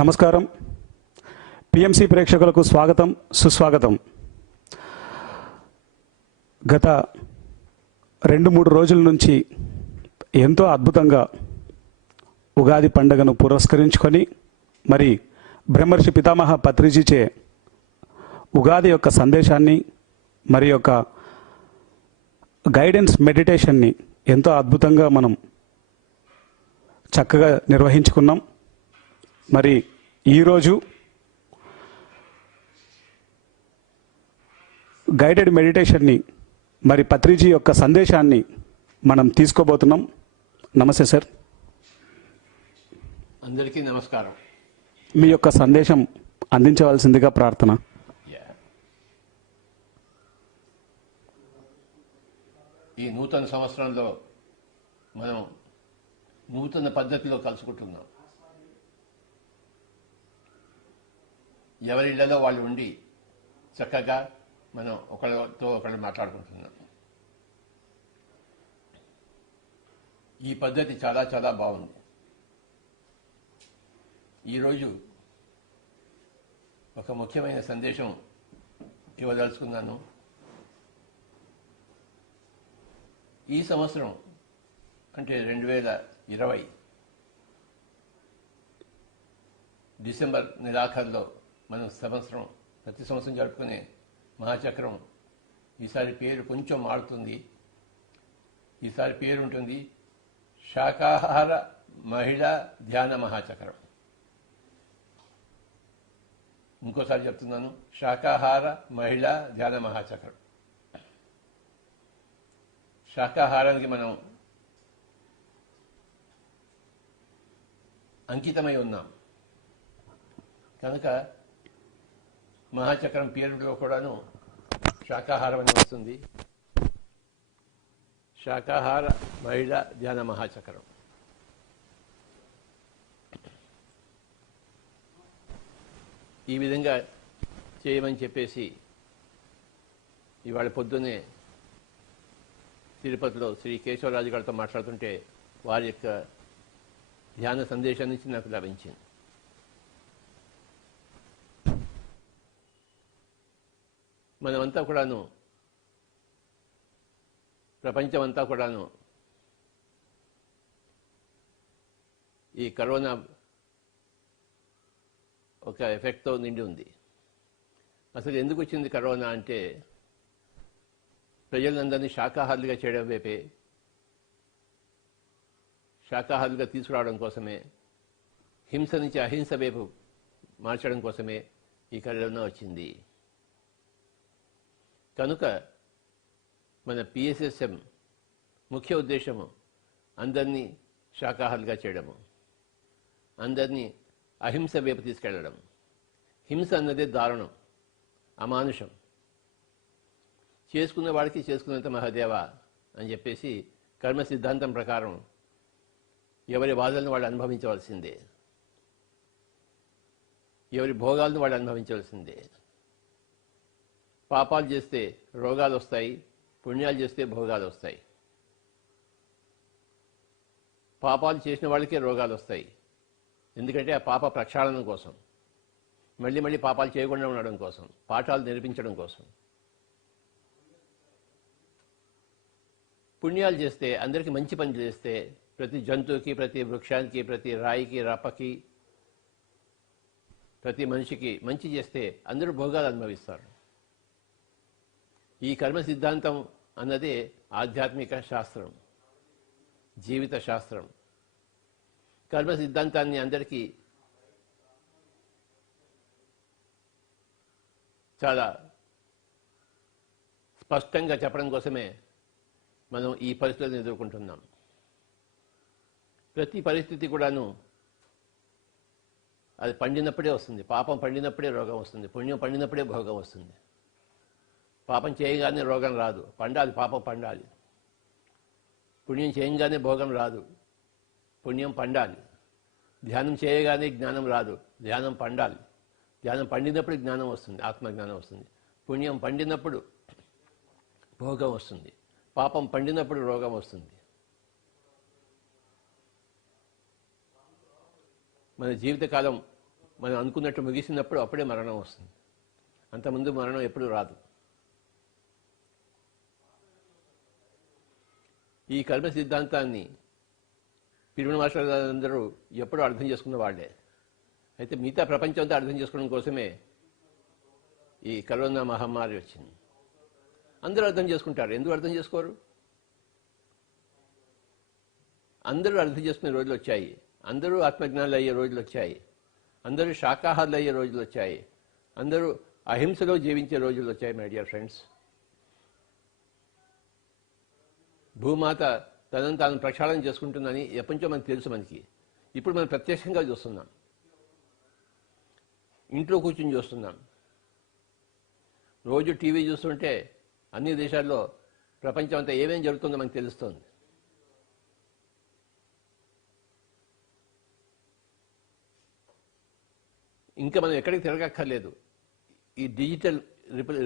నమస్కారం. పిఎంసి ప్రేక్షకులకు స్వాగతం, సుస్వాగతం. గత 2-3 రోజుల నుంచి ఎంతో అద్భుతంగా ఉగాది పండుగను పురస్కరించుకొని మరి బ్రహ్మర్షి పితామహ పత్రిజీచే ఉగాది యొక్క సందేశాన్ని మరి యొక్క గైడెన్స్ మెడిటేషన్ని ఎంతో అద్భుతంగా మనం చక్కగా నిర్వహించుకున్నాం. మరి ఈరోజు గైడెడ్ మెడిటేషన్ని మరి పత్రిజీ యొక్క సందేశాన్ని మనం తీసుకోబోతున్నాం. నమస్తే సార్. అందరికీ నమస్కారం. మీ యొక్క సందేశం అందించవలసిందిగా ప్రార్థన. ఈ నూతన సంవత్సరంలో మనం నూతన పద్ధతిలో కలుసుకుంటున్నాం. ఎవరి ఇళ్లలో వాళ్ళు ఉండి చక్కగా మనం ఒకరితో ఒకరు మాట్లాడుకుంటున్నాం. ఈ పద్ధతి చాలా చాలా బాగుంది. ఈరోజు ఒక ముఖ్యమైన సందేశం ఇవ్వదలుచుకున్నాను. ఈ సంవత్సరం అంటే 2020 డిసెంబర్ నెలాఖరులో మనం ప్రతి సంవత్సరం జరుపుకునే మహాచక్రం ఈసారి పేరు కొంచెం మారుతుంది. ఈసారి పేరు ఉంటుంది శాకాహార మహిళా ధ్యాన మహాచక్రం. ఇంకోసారి చెప్తున్నాను, శాకాహార మహిళా ధ్యాన మహాచక్రం. శాకాహారానికి మనం అంకితమై ఉన్నాం కనుక మహాచక్రం పేరులో కూడాను శాకాహారం అని వస్తుంది. శాకాహార మహిళా ధ్యాన మహాచక్రం. ఈ విధంగా చేయమని చెప్పేసి ఇవాళ పొద్దున్నే తిరుపతిలో శ్రీ కేశవరాజు గారితో మాట్లాడుతుంటే వారి యొక్క ధ్యాన సందేశం నుంచి నాకు లభించింది. మనమంతా కూడాను, ప్రపంచమంతా కూడాను ఈ కరోనా ఒక ఎఫెక్ట్తో నిండి ఉంది. అసలు ఎందుకు వచ్చింది కరోనా అంటే ప్రజలందరినీ శాకాహారులుగా చేయడం వైపే, శాకాహారులుగా తీసుకురావడం కోసమే, హింస నుంచి అహింస వైపు మార్చడం కోసమే ఈ కరోనా వచ్చింది. కనుక మన పిఎస్ఎస్ఎం ముఖ్య ఉద్దేశము అందరినీ శాకాహారులుగా చేయడము, అందరినీ అహింస వైపు తీసుకెళ్లడం. హింస అన్నదే దారుణం, అమానుషం. చేసుకున్న వాడికి చేసుకున్నంత మహాదేవ అని చెప్పేసి కర్మ సిద్ధాంతం ప్రకారం ఎవరి బాధలను వాళ్ళు అనుభవించవలసిందే, ఎవరి భోగాలను వాళ్ళు అనుభవించవలసిందే. పాపాలు చేస్తే రోగాలు వస్తాయి, పుణ్యాలు చేస్తే భోగాలు వస్తాయి. పాపాలు చేసిన వాళ్ళకే రోగాలు వస్తాయి, ఎందుకంటే ఆ పాప ప్రక్షాళన కోసం, మళ్ళీ మళ్ళీ పాపాలు చేయకుండా ఉండడం కోసం, పాఠాలు నేర్పించడం కోసం. పుణ్యాలు చేస్తే, అందరికీ మంచి పని చేస్తే, ప్రతి జంతువుకి, ప్రతి వృక్షానికి, ప్రతి రాయికి, రప్పకి, ప్రతి మనిషికి మంచి చేస్తే అందరూ భోగాలు అనుభవిస్తారు. ఈ కర్మ సిద్ధాంతం అన్నదే ఆధ్యాత్మిక శాస్త్రం, జీవిత శాస్త్రం. కర్మ సిద్ధాంతాన్ని అందరికీ చాలా స్పష్టంగా చెప్పడం కోసమే మనం ఈ పరిస్థితులను ఎదుర్కొంటున్నాం. ప్రతి పరిస్థితి కూడాను అది పండినప్పుడే వస్తుంది. పాపం పండినప్పుడే రోగం వస్తుంది, పుణ్యం పండినప్పుడే భోగం వస్తుంది. పాపం చేయగానే రోగం రాదు, పండాలి, పాపం పండాలి. పుణ్యం చేయగానే భోగం రాదు, పుణ్యం పండాలి. ధ్యానం చేయగానే జ్ఞానం రాదు, ధ్యానం పండాలి. ధ్యానం పండినప్పుడు జ్ఞానం వస్తుంది, ఆత్మజ్ఞానం వస్తుంది. పుణ్యం పండినప్పుడు భోగం వస్తుంది, పాపం పండినప్పుడు రోగం వస్తుంది. మన జీవితకాలం మనం అనుకున్నట్టు ముగిసినప్పుడు అప్పుడే మరణం వస్తుంది. అంతకుముందు మరణం ఎప్పుడూ రాదు. ఈ కర్మ సిద్ధాంతాన్ని పిరమిడ్ మాస్టర్ అందరూ ఎప్పుడూ అర్థం చేసుకున్న వాళ్ళే. అయితే మిగతా ప్రపంచం అంతా అర్థం చేసుకోవడం కోసమే ఈ కరోనా మహమ్మారి వచ్చింది. అందరూ అర్థం చేసుకుంటారు. ఎందుకు అర్థం చేసుకోరు? అందరూ అర్థం చేసుకునే రోజులు వచ్చాయి. అందరూ ఆత్మజ్ఞానులు అయ్యే రోజులు వచ్చాయి. అందరూ శాకాహారులు అయ్యే రోజులు వచ్చాయి. అందరూ అహింసలో జీవించే రోజులు వచ్చాయి. మై డియర్ ఫ్రెండ్స్, భూమాత తనను తాను ప్రక్షాళన చేసుకుంటుందని ఎప్పటించో మనకు తెలుసు. మనకి ఇప్పుడు మనం ప్రత్యక్షంగా చూస్తున్నాం. ఇంట్లో కూర్చుని చూస్తున్నాం. రోజు టీవీ చూస్తుంటే అన్ని దేశాల్లో ప్రపంచం అంతా ఏమేం జరుగుతుందో మనకు తెలుస్తుంది. ఇంకా మనం ఎక్కడికి తిరగక్కర్లేదు. ఈ డిజిటల్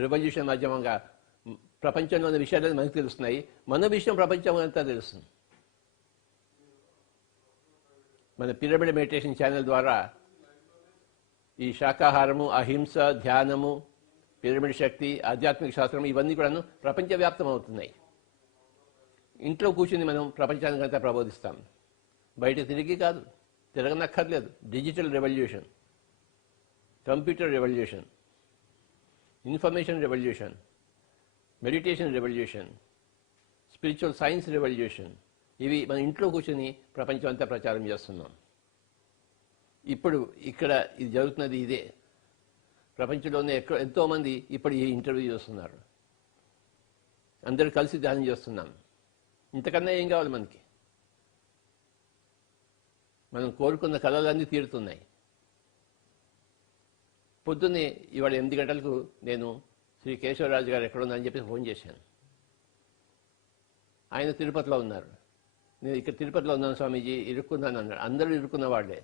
రెవల్యూషన్ మాధ్యమంగా ప్రపంచంలో ఉన్న విషయాలు మనకు తెలుస్తున్నాయి. మన విషయం ప్రపంచం అంతా తెలుస్తుంది. మన పిరమిడ్ మెడిటేషన్ ఛానల్ ద్వారా ఈ శాకాహారము, అహింస, ధ్యానము, పిరమిడ్ శక్తి, ఆధ్యాత్మిక శాస్త్రం ఇవన్నీ కూడాను ప్రపంచవ్యాప్తం అవుతున్నాయి. ఇంట్లో కూర్చుని మనం ప్రపంచానికి అంతా ప్రబోధిస్తాం. బయట తిరిగి కాదు, తిరగనక్కర్లేదు. Digital revolution, computer revolution, information revolution, meditation revolution, spiritual science revolution, ఇవి మన ఇంట్లో కూర్చొని ప్రపంచం అంతా ప్రచారం చేస్తున్నాం. ఇప్పుడు ఇక్కడ ఇది జరుగుతున్నది ఇదే. ప్రపంచంలోనే ఎంతోమంది ఇప్పుడు ఈ ఇంటర్వ్యూ చేస్తున్నారు. అందరూ కలిసి ధ్యానం చేస్తున్నాం. ఇంతకన్నా ఏం కావాలి మనకి? మనం కోరుకున్న కళలన్నీ తీరుతున్నాయి. పొద్దున్నే ఇవాళ 8 గంటలకు నేను శ్రీ కేశవరాజు గారు ఎక్కడున్నారని చెప్పి ఫోన్ చేశాను. ఆయన తిరుపతిలో ఉన్నారు. నేను ఇక్కడ తిరుపతిలో ఉన్నాను స్వామీజీ, ఇరుక్కున్నాను అన్నాడు. అందరూ ఇరుక్కున్న వాళ్ళే.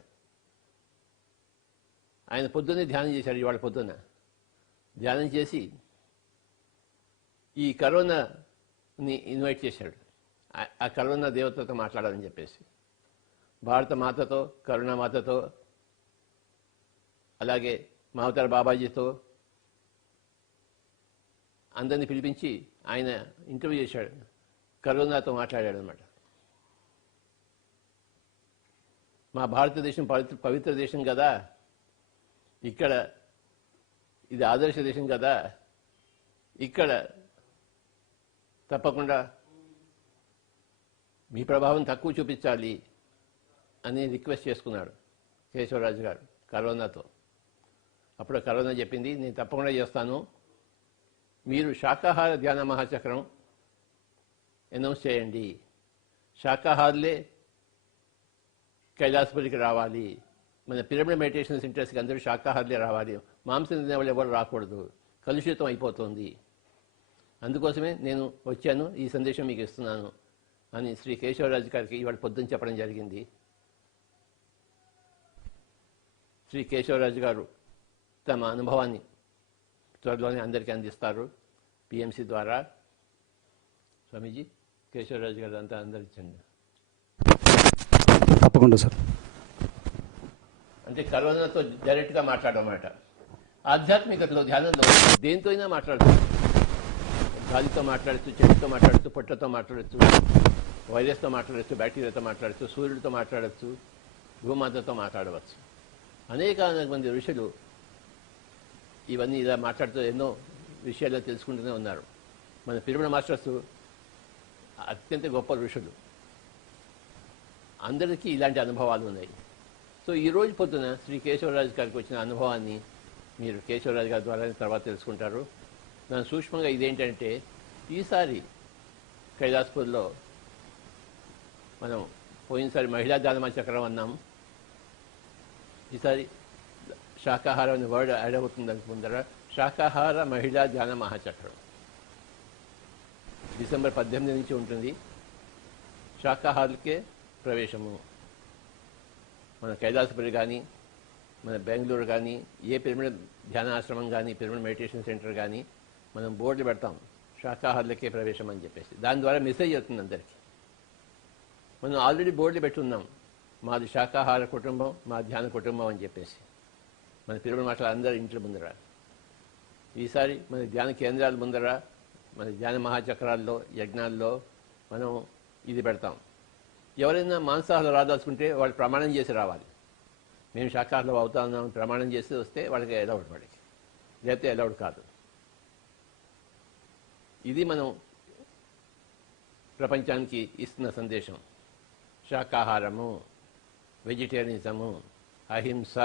ఆయన పొద్దున్నే ధ్యానం చేశాడు. ఇవాళ పొద్దున్న ధ్యానం చేసి ఈ కరోనాని ఇన్వైట్ చేశాడు. ఆ కరోనా దేవతతో మాట్లాడాలని చెప్పేసి భారత మాతతో, కరుణామాతతో, అలాగే మావతార బాబాజీతో అందరినీ పిలిపించి ఆయన ఇంటర్వ్యూ చేశాడు. కరోనాతో మాట్లాడాడు అనమాట. మా భారతదేశం పవిత్ర దేశం కదా, ఇక్కడ ఇది ఆదర్శ దేశం కదా, ఇక్కడ తప్పకుండా మీ ప్రభావం తక్కువ చూపించాలి అని రిక్వెస్ట్ చేసుకున్నాడు కేశవరాజు గారు కరోనాతో. అప్పుడు కరోనా చెప్పింది, నేను తప్పకుండా చేస్తాను, మీరు శాకాహార ధ్యాన మహాచక్రం అనౌన్స్ చేయండి, శాకాహారులే కైలాసపురికి రావాలి, మన పిరమిడ్ మెడిటేషన్ సెంటర్స్కి అందరూ శాకాహారులే రావాలి, మాంసం తినేవాళ్ళు ఎవరు రాకూడదు, కలుషితం అయిపోతుంది, అందుకోసమే నేను వచ్చాను, ఈ సందేశం మీకు ఇస్తున్నాను అని శ్రీ కేశవరాజు గారికి ఇవాళ పొద్దున్న చెప్పడం జరిగింది. శ్రీ కేశవరాజు గారు తమ అనుభవాన్ని త్వరలోనే అందరికీ అందిస్తారు పిఎంసి ద్వారా. స్వామీజీ, కేశవరాజు గారు అంతా అందరిచ్చండి. తప్పకుండా సార్. అంటే కరోనాతో డైరెక్ట్గా మాట్లాడమాట. ఆధ్యాత్మికతలో, ధ్యానంలో దేంతో అయినా మాట్లాడచ్చు. గాలితో మాట్లాడచ్చు, చెట్టుతో మాట్లాడచ్చు, పొట్టతో మాట్లాడచ్చు, వైరస్తో మాట్లాడచ్చు, బ్యాక్టీరియాతో మాట్లాడచ్చు, సూర్యుడితో మాట్లాడచ్చు, భూమాతతో మాట్లాడవచ్చు. అనేక మంది ఋషులు ఇవన్నీ ఇలా మాట్లాడుతూ ఎన్నో విషయాలు తెలుసుకుంటూనే ఉన్నారు. మన పిరమిడ్ మాస్టర్స్ అత్యంత గొప్ప ఋషులు, అందరికీ ఇలాంటి అనుభవాలు ఉన్నాయి. సో ఈరోజు పొద్దున శ్రీ కేశవరాజు గారికి వచ్చిన అనుభవాన్ని మీరు కేశవరాజు గారి ద్వారా తర్వాత తెలుసుకుంటారు. దాని సూక్ష్మంగా ఇదేంటంటే, ఈసారి కైలాసపూర్లో మనం పోయినసారి మహిళా ధ్యాన చక్రం అన్నాం, ఈసారి శాకాహారం అనే వర్డ్ యాడ్ అవుతుంది అనుకుంటారా. శాకాహార మహిళా ధ్యాన మహాచక్రం డిసెంబర్ 18 నుంచి ఉంటుంది. శాకాహారులకే ప్రవేశము. మన కైలాసపురి కానీ, మన బెంగళూరు కానీ, ఏ పిరమిడ్ ధ్యానాశ్రమం కానీ, పిరమిడ్ మెడిటేషన్ సెంటర్ కానీ మనం బోర్డులు పెడతాం, శాకాహారులకే ప్రవేశం అని చెప్పేసి. దాని ద్వారా మెసేజ్ అవుతుంది అందరికీ. మనం ఆల్రెడీ బోర్డులు పెట్టున్నాం, మాది శాకాహార కుటుంబం, మా ధ్యాన కుటుంబం అని చెప్పేసి. మన పిరమిడ్ మాస్టర్లు అందరూ ఇంట్లో ముందర. ఈసారి మన ధ్యాన కేంద్రాల ముందర, మన ధ్యాన మహాచక్రాల్లో, యజ్ఞాల్లో మనం ఇది పెడతాం. ఎవరైనా మాంసాహారం రాదాల్చుకుంటే వాళ్ళు ప్రమాణం చేసి రావాలి. మేము శాకాహారం అవుతామని ప్రమాణం చేసి వస్తే వాళ్ళకి అలౌడ్, వాడికి లేకపోతే అలౌడ్ కాదు. ఇది మనం ప్రపంచానికి ఇస్తున్న సందేశం. శాకాహారము, వెజిటేరియనిజము, అహింస,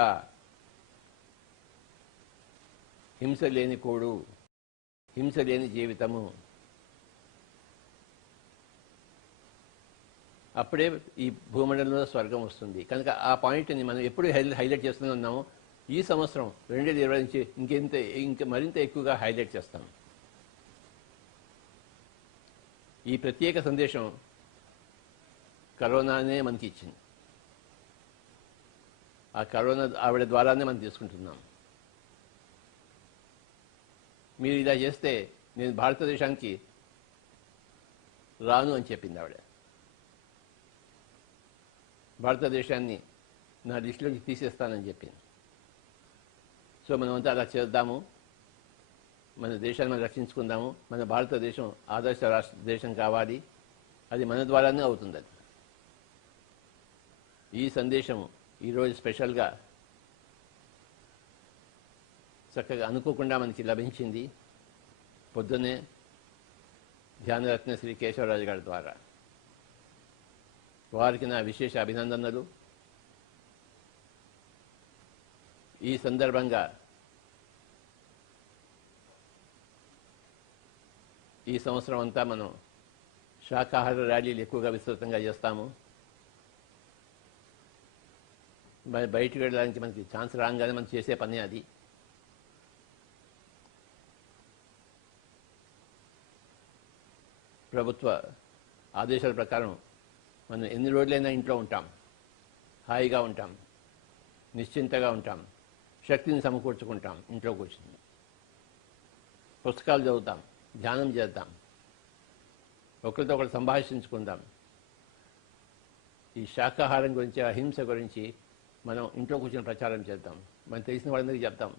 హింస లేని కోడు, హింస లేని జీవితము. అప్పుడే ఈ భూమండలంలో స్వర్గం వస్తుంది. కనుక ఆ పాయింట్ని మనం ఎప్పుడు హైలైట్ చేస్తూనే ఉన్నాము. ఈ సంవత్సరం 2020 నుంచి ఇంకా మరింత ఎక్కువగా హైలైట్ చేస్తాం. ఈ ప్రత్యేక సందేశం కరోనానే మనకి ఇచ్చింది. ఆ కరోనా ఆవిడ ద్వారానే మనం తీసుకుంటున్నాం. మీరు ఇలా చేస్తే నేను భారతదేశానికి రాను అని చెప్పింది ఆవిడ. భారతదేశాన్ని నా లిస్టులోంచి తీసేస్తానని చెప్పింది. సో మనమంతా అలా చేద్దాము, మన దేశాన్ని మనం రక్షించుకుందాము. మన భారతదేశం ఆదర్శ రాష్ట్ర దేశం కావాలి. అది మన ద్వారానే అవుతుంది. అది ఈ సందేశం ఈరోజు స్పెషల్గా చక్కగా అనుకోకుండా మనకి లభించింది. పొద్దున్నే ధ్యానరత్న శ్రీ కేశవరాజు గారి ద్వారా. వారికి నా విశేష అభినందనలు. ఈ సందర్భంగా ఈ సంవత్సరం అంతా మనం శాకాహార ర్యాలీలు ఎక్కువగా విస్తృతంగా చేస్తాము. బయటికి వెళ్ళడానికి మనకి ఛాన్స్ రాగానే మనం చేసే పని అది. ప్రభుత్వ ఆదేశాల ప్రకారం మనం ఎన్ని రోజులైనా ఇంట్లో ఉంటాం, హాయిగా ఉంటాం, నిశ్చింతగా ఉంటాం, శక్తిని సమకూర్చుకుంటాం. ఇంట్లో కూర్చుని పుస్తకాలు చదువుతాం, ధ్యానం చేద్దాం, ఒకరితో ఒకరు సంభాషించుకుందాం. ఈ శాకాహారం గురించి, అహింస గురించి మనం ఇంట్లో కూర్చొని ప్రచారం చేద్దాం. మనం తెలిసిన వాళ్ళందరికీ చెప్తాం.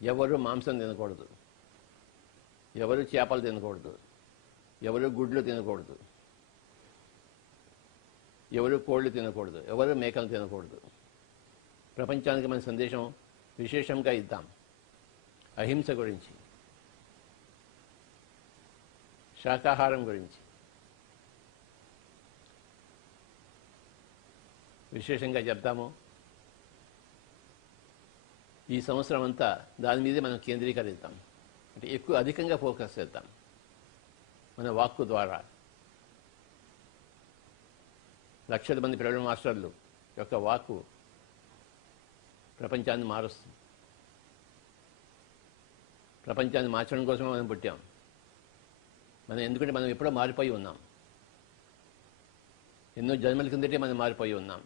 ఎవరు మాంసం తినకూడదు, ఎవరు చేపలు తినకూడదు, ఎవరు గుడ్లు తినకూడదు, ఎవరు కోళ్ళు తినకూడదు, ఎవరు మేకలు తినకూడదు. ప్రపంచానికి మన సందేశం విశేషంగా ఇద్దాం. అహింస గురించి, శాకాహారం గురించి విశేషంగా చెప్తాము. ఈ సంవత్సరం అంతా దాని మీదే మనం కేంద్రీకరిద్దాం. అంటే అధికంగా ఫోకస్ చేద్దాం. మన వాక్కు ద్వారా లక్షల మంది పిరమిడ్ మాస్టర్లు యొక్క వాక్కు ప్రపంచాన్ని మారుస్తుంది. ప్రపంచాన్ని మార్చడం కోసమే మనం పుట్టాం. ఎందుకంటే మనం ఎప్పుడో మారిపోయి ఉన్నాం. ఎన్నో జన్మల కిందటే మనం మారిపోయి ఉన్నాం.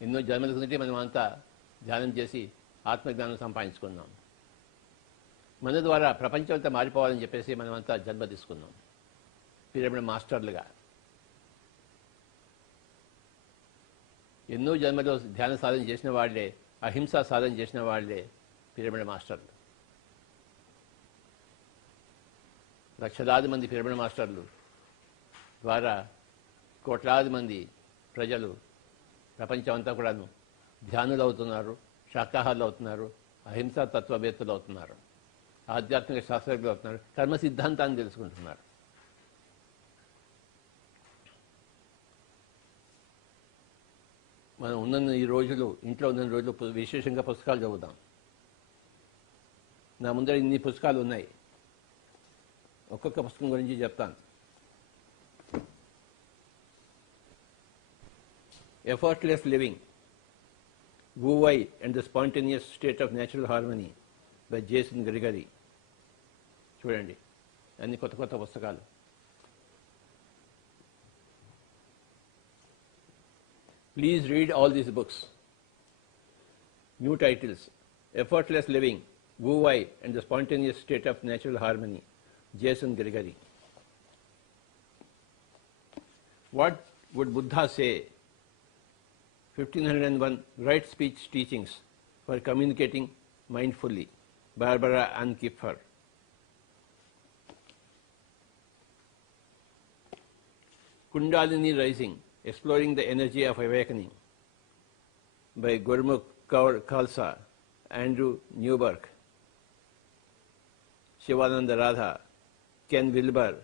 ఎన్నో జన్మల కిందటే మనం అంతా ధ్యానం చేసి ఆత్మజ్ఞానం సంపాదించుకున్నాం. మన ద్వారా ప్రపంచం అంతా మారిపోవాలని చెప్పేసి మనమంతా జన్మ తీసుకున్నాం పిరమిడ్ మాస్టర్లుగా. ఎన్నో జన్మలో ధ్యాన సాధన చేసిన వాళ్లే, అహింసా సాధన చేసిన వాళ్లే పిరమిడ్ మాస్టర్లు. లక్షలాది మంది పిరమిడ్ మాస్టర్లు ద్వారా కోట్లాది మంది ప్రజలు ప్రపంచం అంతా కూడాను ధ్యానులు అవుతున్నారు, శాకాహారులు అవుతున్నారు, అహింసా తత్వవేత్తలు అవుతున్నారు, ఆధ్యాత్మిక శాస్త్రజ్ఞులు అవుతున్నారు, కర్మ సిద్ధాంతాన్ని తెలుసుకుంటున్నారు. మనం ఉన్న ఈ రోజులు, ఇంట్లో ఉన్న రోజులు విశేషంగా పుస్తకాలు చదువుతాం. నా ముందర ఇన్ని పుస్తకాలు ఉన్నాయి. ఒక్కొక్క పుస్తకం గురించి చెప్తాను. Effortless living, Wu Wei and the Spontaneous State of Natural Harmony by Jason Gregory. చూడండి, అన్ని కొత్త కొత్త పుస్తకాలు. Please read all these books. New titles: Effortless Living, Wu Wei and the Spontaneous State of Natural Harmony, Jason Gregory. What would Buddha say 1501 Right Speech Teachings for Communicating Mindfully, Barbara Ann Kipfer. Kundalini Rising, Exploring the Energy of Awakening by Gurmukh Kaur Khalsa, Andrew Newberg, Shivananda Radha, Ken Wilber,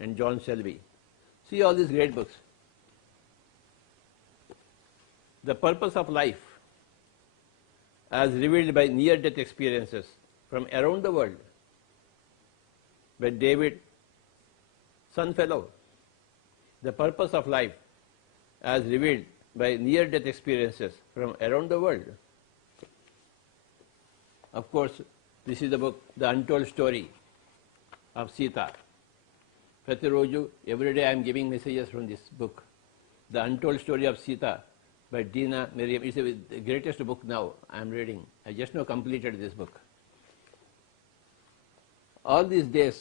and John Selby. See all these great books. The Purpose of Life, as revealed by near-death experiences from around the world, by David Sunfellow. The Purpose of Life, as revealed by near-death experiences from around the world. Of course, this is the book, The Untold Story of Sita. Pratiroju, every day I am giving messages from this book. The Untold Story of Sita by Dina Miriam. It's the greatest book now I am reading. I just now completed this book. All these days,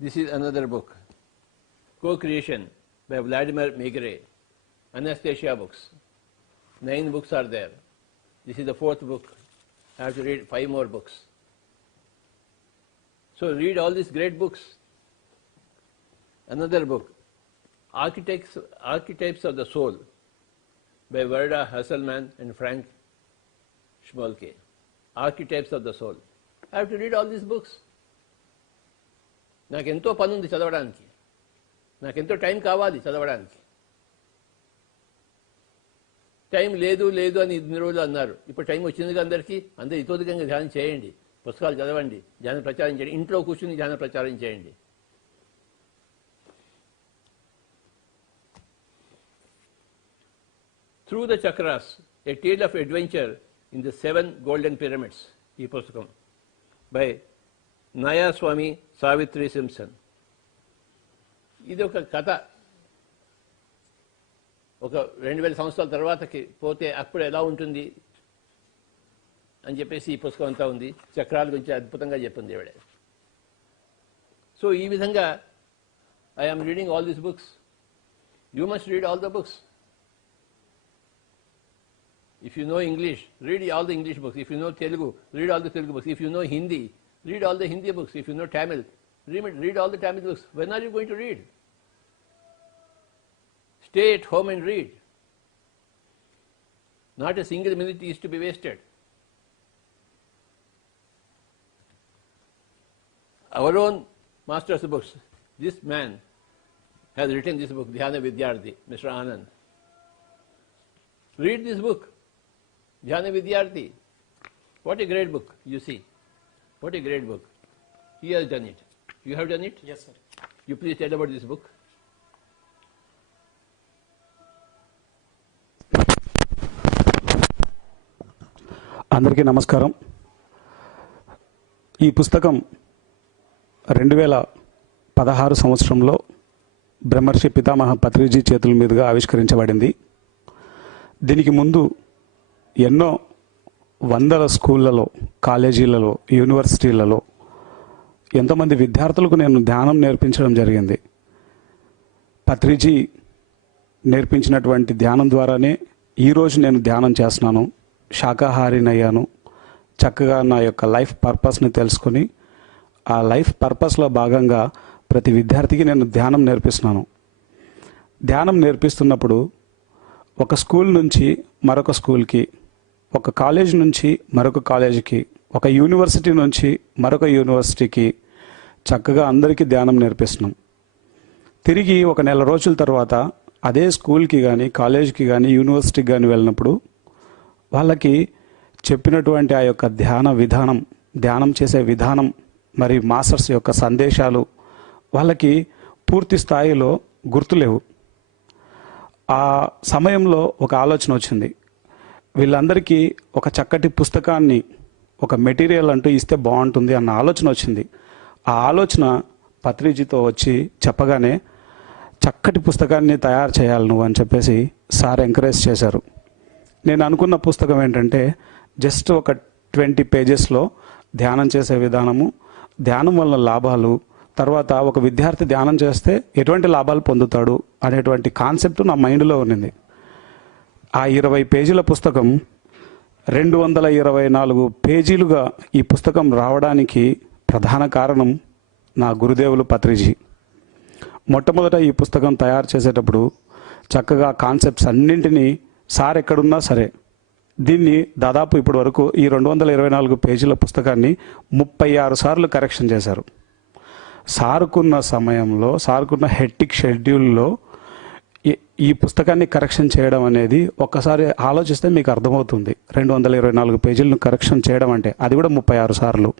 this is another book, Co-Creation by Vladimir Megre, Anastasia Books. 9 books are there. This is the 4th book. I have to read 5 more books. So read all these great books. Another book, Archetypes of the Soul by Verda Hasselman and Frank Schmolke. Archetypes of the Soul. I have to read all these books. నాకెంతో పని ఉంది చదవడానికి, నాకెంతో time కావాలి చదవడానికి. Time లేదు లేదు అని ఇన్ని రోజులు అన్నారు. ఇప్పుడు టైం వచ్చిందిగా అందరికీ. అందరూ ఇతోధికంగా ధ్యానం చేయండి, పుస్తకాలు చదవండి, ధ్యాన ప్రచారం చేయండి, ఇంట్లో కూర్చుని ధ్యాన ప్రచారం చేయండి. Through the chakras, a tale of adventure in the 7 golden pyramids, ఈ పుస్తకం బై నయా స్వామి సావిత్రి సింప్సన్. ఇది ఒక కథ. ఒక 2000 సంవత్సరాల తర్వాతకి పోతే అప్పుడు ఎలా ఉంటుంది అని చెప్పేసి ఈ పుస్తకం అంతా ఉంది. చక్రాల గురించి అద్భుతంగా చెప్పింది ఇవిడే. సో ఈ విధంగా I am reading all these books. You must read all the books. If you know English, read all the English books. If you know Telugu, read all the Telugu books. If you know Hindi, read all the Hindi books. If you know Tamil, read all the Tamil books. When are you going to read? Stay at home and read. Not a single minute is to be wasted. Our own master's books. This man has written this book, Dhyana Vidyarthi, Mr. Anand. Read this book, Dhyana Vidyarthi. What a great book, you see. What a great book. He has done it. You have done it? Yes, sir. You please tell about this book. అందరికీ నమస్కారం. ఈ పుస్తకం 2016 సంవత్సరంలో బ్రహ్మర్షి పితామహ పత్రిజీ చేతుల మీదుగా ఆవిష్కరించబడింది. దీనికి ముందు ఎన్నో వందల స్కూళ్ళలో, కాలేజీలలో, యూనివర్సిటీలలో ఎంతోమంది విద్యార్థులకు నేను ధ్యానం నేర్పించడం జరిగింది. పత్రిజీ నేర్పించినటువంటి ధ్యానం ద్వారానే ఈరోజు నేను ధ్యానం చేస్తున్నాను. శాకాహారినయ్యాను. చక్కగా నా యొక్క లైఫ్ పర్పస్ని తెలుసుకొని ఆ లైఫ్ పర్పస్లో భాగంగా ప్రతి విద్యార్థికి నేను ధ్యానం నేర్పిస్తున్నాను. ధ్యానం నేర్పిస్తున్నప్పుడు ఒక స్కూల్ నుంచి మరొక స్కూల్కి, ఒక కాలేజ్ నుంచి మరొక కాలేజీకి, ఒక యూనివర్సిటీ నుంచి మరొక యూనివర్సిటీకి చక్కగా అందరికీ ధ్యానం నేర్పిస్తున్నాం. తిరిగి ఒక నెల రోజుల తర్వాత అదే స్కూల్కి కానీ, కాలేజీకి కానీ, యూనివర్సిటీకి కానీ వెళ్ళినప్పుడు వాళ్ళకి చెప్పినటువంటి ఆ యొక్క ధ్యాన విధానం, ధ్యానం చేసే విధానం, మరి మాస్టర్స్ యొక్క సందేశాలు వాళ్ళకి పూర్తి స్థాయిలో గుర్తులేవు. ఆ సమయంలో ఒక ఆలోచన వచ్చింది. వీళ్ళందరికీ ఒక చక్కటి పుస్తకాన్ని, ఒక మెటీరియల్ అంటూ ఇస్తే బాగుంటుంది అన్న ఆలోచన వచ్చింది. ఆ ఆలోచన పత్రిజీతో వచ్చి చెప్పగానే చక్కటి పుస్తకాన్ని తయారు చేయాలి నువ్వు అని చెప్పేసి సార్ ఎంకరేజ్ చేశారు. నేను అనుకున్న పుస్తకం ఏంటంటే జస్ట్ ఒక 20 పేజెస్లో ధ్యానం చేసే విధానము, ధ్యానం వల్ల లాభాలు, తర్వాత ఒక విద్యార్థి ధ్యానం చేస్తే ఎటువంటి లాభాలు పొందుతాడు అనేటువంటి కాన్సెప్ట్ నా మైండ్లో ఉన్నింది. ఆ 20 పేజీల పుస్తకం 224 పేజీలుగా ఈ పుస్తకం రావడానికి ప్రధాన కారణం నా గురుదేవులు పత్రిజీ. మొట్టమొదట ఈ పుస్తకం తయారు చేసేటప్పుడు చక్కగా కాన్సెప్ట్స్ అన్నింటినీ సార్ ఎక్కడున్నా సరే దీన్ని దాదాపు ఇప్పటి వరకు ఈ 224 పేజీల పుస్తకాన్ని 36 సార్లు కరెక్షన్ చేశారు. సార్కున్న సమయంలో, సార్కున్న హెక్టిక్ షెడ్యూల్లో ఈ పుస్తకాన్ని కరెక్షన్ చేయడం అనేది ఒక్కసారి ఆలోచిస్తే మీకు అర్థమవుతుంది. 224 పేజీలను కరెక్షన్ చేయడం అంటే అది కూడా 36 సార్లు.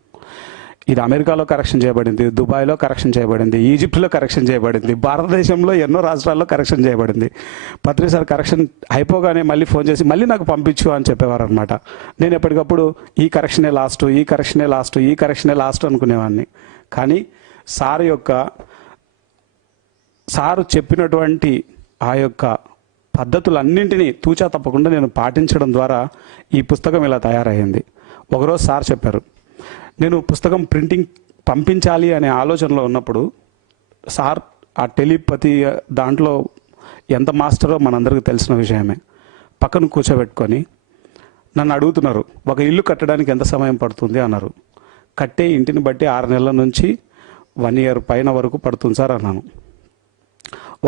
ఇది అమెరికాలో కరెక్షన్ చేయబడింది, దుబాయ్లో కరెక్షన్ చేయబడింది, ఈజిప్ట్లో కరెక్షన్ చేయబడింది, భారతదేశంలో ఎన్నో రాష్ట్రాల్లో కరెక్షన్ చేయబడింది. పత్రి సార్ కరెక్షన్ అయిపోగానే మళ్ళీ ఫోన్ చేసి మళ్ళీ నాకు పంపించు అని చెప్పేవారు అనమాట. నేను ఎప్పటికప్పుడు ఈ కరెక్షనే లాస్ట్, ఈ కరెక్షనే లాస్ట్, ఈ కరెక్షనే లాస్ట్ అనుకునేవాడిని. కానీ సారు చెప్పినటువంటి ఆ యొక్క పద్ధతులన్నింటినీ తూచా తప్పకుండా నేను పాటించడం ద్వారా ఈ పుస్తకం ఇలా తయారైంది. ఒకరోజు సార్ చెప్పారు, నేను పుస్తకం ప్రింటింగ్ పంపించాలి అనే ఆలోచనలో ఉన్నప్పుడు సార్ ఆ టెలిపతి దాంట్లో ఎంత మాస్టరో మనందరికీ తెలిసిన విషయమే. పక్కన కూర్చోబెట్టుకొని నన్ను అడుగుతున్నారు, ఒక ఇల్లు కట్టడానికి ఎంత సమయం పడుతుంది అన్నారు. కట్టే ఇంటిని బట్టి 6 నెలల నుంచి 1 year పైన వరకు పడుతుంది సార్ అన్నాను.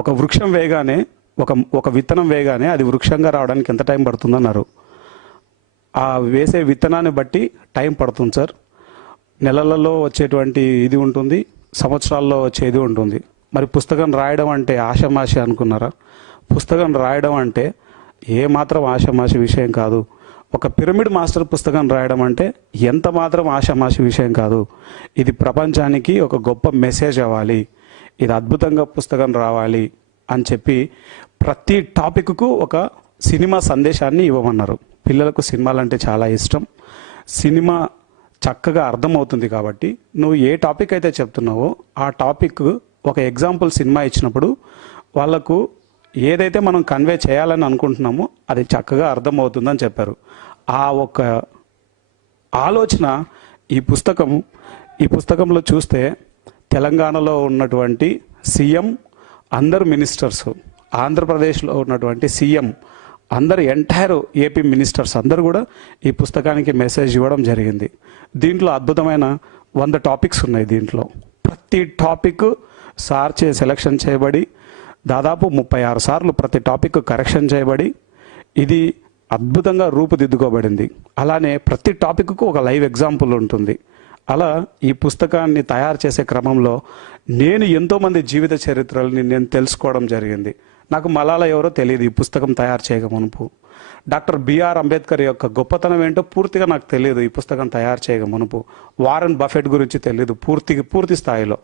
ఒక వృక్షం వేయగానే, ఒక విత్తనం వేయగానే అది వృక్షంగా రావడానికి ఎంత టైం పడుతుందన్నారు. ఆ వేసే విత్తనాన్ని బట్టి టైం పడుతుంది సార్. నెలలలో వచ్చేటువంటి ఇది ఉంటుంది, సంవత్సరాల్లో వచ్చేది ఉంటుంది. మరి పుస్తకం రాయడం అంటే ఆషామాషి అనుకున్నారా? పుస్తకం రాయడం అంటే ఏమాత్రం ఆషామాషి విషయం కాదు. ఒక పిరమిడ్ మాస్టర్ పుస్తకం రాయడం అంటే ఎంత మాత్రం ఆషామాషి విషయం కాదు. ఇది ప్రపంచానికి ఒక గొప్ప మెసేజ్ అవ్వాలి, ఇది అద్భుతంగా పుస్తకం రావాలి అని చెప్పి ప్రతి టాపిక్కు ఒక సినిమా సందేశాన్ని ఇవ్వమన్నారు. పిల్లలకు సినిమాలు అంటే చాలా ఇష్టం. సినిమా చక్కగా అర్థమవుతుంది కాబట్టి నువ్వు ఏ టాపిక్ అయితే చెప్తున్నావో ఆ టాపిక్ ఒక ఎగ్జాంపుల్ సినిమా ఇచ్చినప్పుడు వాళ్ళకు ఏదైతే మనం కన్వే చేయాలని అనుకుంటున్నామో అది చక్కగా అర్థమవుతుందని చెప్పారు. ఆ ఒక ఆలోచన ఈ పుస్తకంలో చూస్తే తెలంగాణలో ఉన్నటువంటి సీఎం, అందరు మినిస్టర్స్, ఆంధ్రప్రదేశ్లో ఉన్నటువంటి సీఎం, అందరు ఎంటైర్ ఏపీ మినిస్టర్స్ అందరూ కూడా ఈ పుస్తకానికి మెసేజ్ ఇవ్వడం జరిగింది. దీంట్లో అద్భుతమైన 100 టాపిక్స్ ఉన్నాయి. దీంట్లో ప్రతి టాపిక్ సార్ సెలెక్షన్ చేయబడి దాదాపు 36 సార్లు ప్రతి టాపిక్ కరెక్షన్ చేయబడి ఇది అద్భుతంగా రూపుదిద్దుకోబడింది. అలానే ప్రతి టాపిక్కు ఒక లైవ్ ఎగ్జాంపుల్ ఉంటుంది. అలా ఈ పుస్తకాన్ని తయారు చేసే క్రమంలో నేను ఎంతోమంది జీవిత చరిత్రలని నేను తెలుసుకోవడం జరిగింది. నాకు మలాలా ఎవరో తెలియదు ఈ పుస్తకం తయారు చేయక మునుపు. డాక్టర్ బిఆర్ అంబేద్కర్ యొక్క గొప్పతనం ఏంటో పూర్తిగా నాకు తెలియదు ఈ పుస్తకం తయారు చేయక మునుపు. వారెన్ బఫెట్ గురించి తెలియదు పూర్తి స్థాయిలో.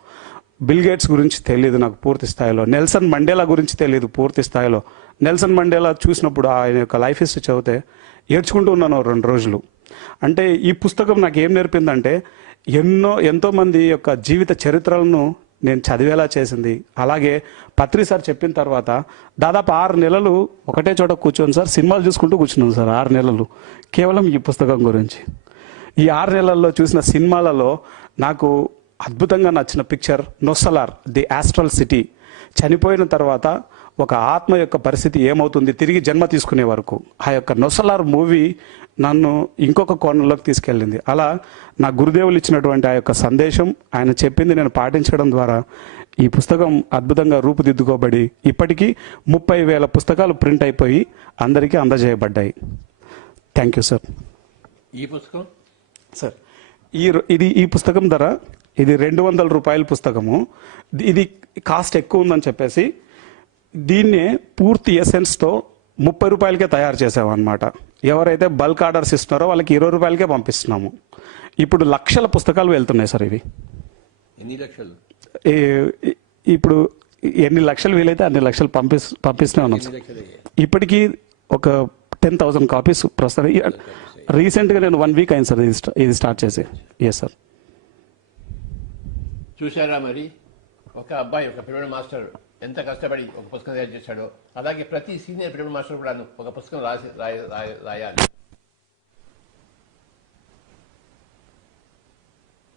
బిల్ గేట్స్ గురించి తెలియదు నాకు పూర్తి స్థాయిలో. నెల్సన్ మండేలా గురించి తెలియదు పూర్తి స్థాయిలో. నెల్సన్ మండేలా చూసినప్పుడు ఆయన యొక్క లైఫ్ హిస్టరీ చదివితే ఏడ్చుకుంటూ ఉన్నాను 2 రోజులు. అంటే ఈ పుస్తకం నాకు ఏం నేర్పిందంటే ఎంతోమంది యొక్క జీవిత చరిత్రలను నేను చదివేలా చేసింది. అలాగే పత్రి సార్ చెప్పిన తర్వాత దాదాపు 6 నెలలు ఒకటే చోట కూర్చొని సార్ సినిమాలు చూసుకుంటూ కూర్చున్నాను సార్. 6 నెలలు కేవలం ఈ పుస్తకం గురించి. ఈ 6 నెలల్లో చూసిన సినిమాలలో నాకు అద్భుతంగా నచ్చిన పిక్చర్ నొసలార్, ది ఆస్ట్రల్ సిటీ. చనిపోయిన తర్వాత ఒక ఆత్మ యొక్క పరిస్థితి ఏమవుతుంది తిరిగి జన్మ తీసుకునే వరకు ఆ యొక్క నొసలార్ మూవీ నన్ను ఇంకొక కోణంలోకి తీసుకెళ్ళింది. అలా నా గురుదేవులు ఇచ్చినటువంటి ఆ యొక్క సందేశం, ఆయన చెప్పింది నేను పాటించడం ద్వారా ఈ పుస్తకం అద్భుతంగా రూపుదిద్దుకోబడి ఇప్పటికీ 30,000 పుస్తకాలు ప్రింట్ అయిపోయి అందరికీ అందజేయబడ్డాయి. Thank you sir. ఈ పుస్తకం సార్ ఈ పుస్తకం ధర ఇది 200 రూపాయల పుస్తకము. ఇది కాస్ట్ ఎక్కువ ఉందని చెప్పేసి దీన్నే పూర్తి ఎసెన్స్తో 30 రూపాయలకే తయారు చేసామన్నమాట. ఎవరైతే బల్క్ ఆర్డర్స్ ఇస్తున్నారో వాళ్ళకి 20 రూపాయలకే పంపిస్తున్నాము. ఇప్పుడు లక్షల పుస్తకాలు వెళ్తున్నాయి సార్. ఇవి ఎన్ని లక్షలు? ఇప్పుడు ఎన్ని లక్షలు వీలైతే అన్ని లక్షలు పంపిస్తూనే ఉన్నాం సార్. ఇప్పటికీ ఒక 10,000 కాపీస్ ప్రస్తుతం. రీసెంట్గా నేను 1 వీక్ అయింది సార్ ఇది స్టార్ట్ చేసి. Yes sir. చూసారా మరి ఒక అబ్బాయి, ఒక పిరమిడ్ మాస్టర్ ఎంత కష్టపడి ఒక పుస్తకం తయారు చేశాడో, అలాగే ప్రతి సీనియర్ పిరమిడ్ మాస్టర్ కూడా ఒక పుస్తకం రాయాలి.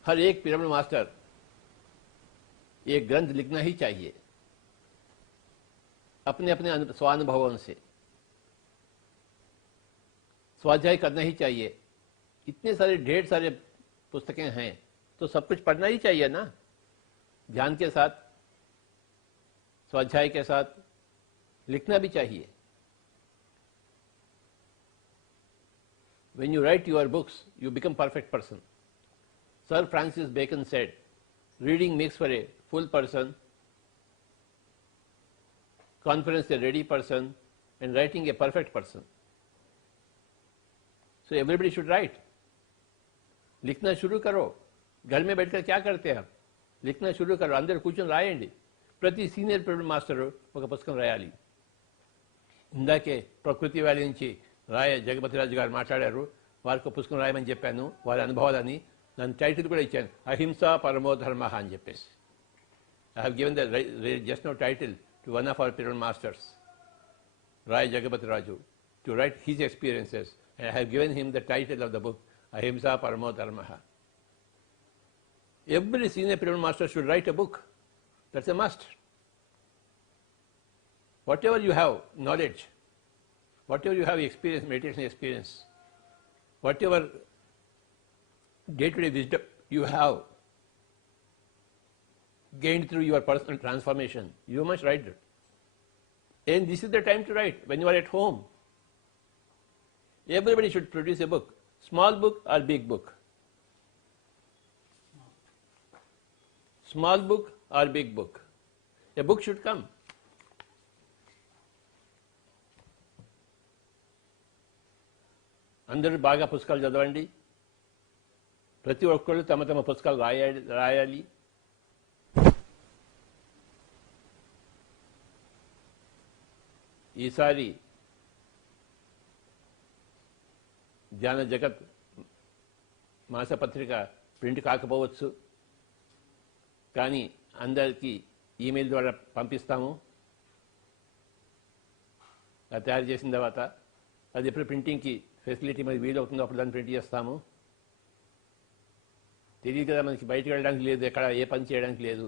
हर एक पिरामिड मास्टर एक ग्रंथ लिखना ही चाहिए अपने अपने स्वानुभवों से, स्वाध्याय करना ही चाहिए। इतने सारे ढेर सारे पुस्तकें हैं तो सब कुछ पढ़ना ही चाहिए ना, ध्यान के साथ, स्वाध्याय के साथ लिखना भी चाहिए। When you write your books, you become perfect person. Sir Francis Bacon said, reading makes for a full person, conference a ready person, and writing a perfect person. So everybody should write. लिखना शुरू करो। घर में बैठकर क्या करते हैं आप? लिखना शुरू करो। अंदर కూర్చొని రాయండి। ప్రతి సీనియర్ ప్రిన్సిపల్ మాస్టర్ ఒక పుస్తకం రాయాలి। ఇందాకే ప్రకృతి వ్యాలీ నుంచి రాయ జగపతిరాజు గారు మాట్లాడారు, వారికి పుస్తకం రాయమని చెప్పాను, వారి అనుభవాలని నన్ను టైటిల్ కూడా ఇచ్చాను, అహింస పరమో ధర్మ అని చెప్పేసి. I have given the just no title to one of our pyramid masters, Raya Jagapathiraju, to write his experiences, and I have given him the title of the book Ahimsa Paramo ధర్మ. Every senior pyramid master should write a book. That's a must. Whatever you have knowledge, whatever you have experience, meditation experience, whatever day-to-day wisdom you have gained through your personal transformation, you must write it. And this is the time to write, when you are at home. Everybody should produce a book, small book or big book. Small book or big book. A book should come. అందరూ బాగా పుస్తకాలు చదవండి. ప్రతి ఒక్కళ్ళు తమ తమ పుస్తకాలు రాయాలి. ఈసారి ధ్యాన జగత్ మాసపత్రిక ప్రింట్ కాకపోవచ్చు, కానీ అందరికీ ఈమెయిల్ ద్వారా పంపిస్తాము. అది తయారు చేసిన తర్వాత అది ఎప్పుడు ప్రింటింగ్కి ఫెసిలిటీ మరి వీలవుతుందో అప్పుడు దాన్ని ప్రింట్ చేస్తాము. తెలియదు కదా, మనకి బయటకు వెళ్ళడానికి లేదు, ఎక్కడ ఏ పని చేయడానికి లేదు.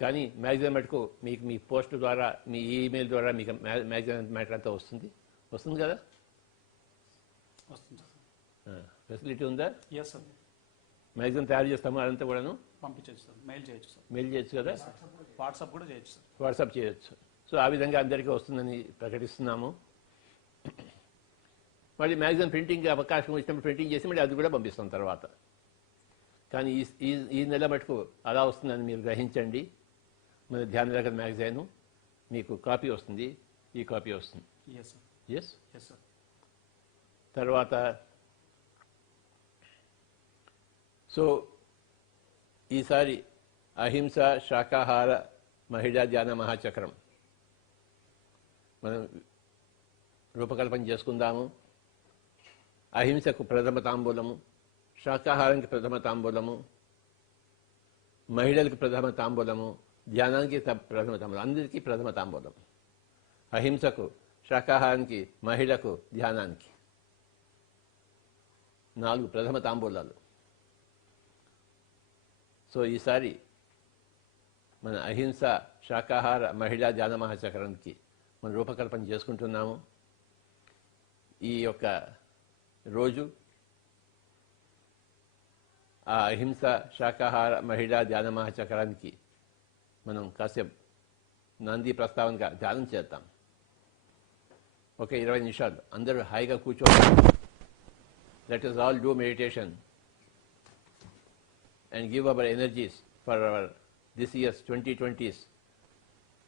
కానీ మ్యాగజైన్ మటుకు మీకు మీ పోస్ట్ ద్వారా, మీ ఈమెయిల్ ద్వారా మీకు మ్యాగజైన్ మ్యాటర్ అంతా వస్తుంది కదా. ఫెసిలిటీ ఉందా? మ్యాగజైన్ తయారు చేస్తాము, అదంతా కూడాను పంపించవచ్చు సార్, మెయిల్ చేయొచ్చు సార్. మెయిల్ చేయొచ్చు కదా, వాట్సాప్ కూడా చేయొచ్చు సార్. వాట్సాప్ చేయొచ్చు. సో ఆ విధంగా అందరికీ వస్తుందని ప్రకటిస్తున్నాము. మళ్ళీ మ్యాగజైన్ ప్రింటింగ్ అవకాశం వచ్చినప్పుడు ప్రింటింగ్ చేసి మళ్ళీ అది కూడా పంపిస్తాం తర్వాత. కానీ ఈ నెల మటుకు అలా వస్తుందని మీరు గ్రహించండి. మన ధ్యాన జగత్ మ్యాగజైన్ మీకు కాపీ వస్తుంది, ఈ కాపీ వస్తుంది. Yes sir. తర్వాత సో ఈసారి అహింస శాకాహార మహిళా ధ్యాన మహాచక్రం మనం రూపకల్పన చేసుకుందాము. అహింసకు ప్రథమ తాంబూలము, శాకాహారానికి ప్రథమ తాంబూలము, మహిళలకు ప్రథమ తాంబూలము, ధ్యానానికి ప్రథమ తాంబూలం, అందరికీ ప్రథమ తాంబూలం. అహింసకు, శాకాహారానికి, మహిళకు, ధ్యానానికి 4 ప్రథమ తాంబూలాలు. సో ఈసారి మన అహింస శాకాహార మహిళా ధ్యాన మహాచక్రానికి మనం రూపకల్పన చేసుకుంటున్నాము. ఈ యొక్క రోజు ఆ అహింస శాకాహార మహిళా ధ్యాన మహాచక్రానికి మనం కాసేపు నాంది ప్రస్తావనగా ధ్యానం చేద్దాం. ఒక 20 నిమిషాలు అందరూ హాయిగా కూర్చోండి. Let us all do meditation and give our energies for our this year's 2020's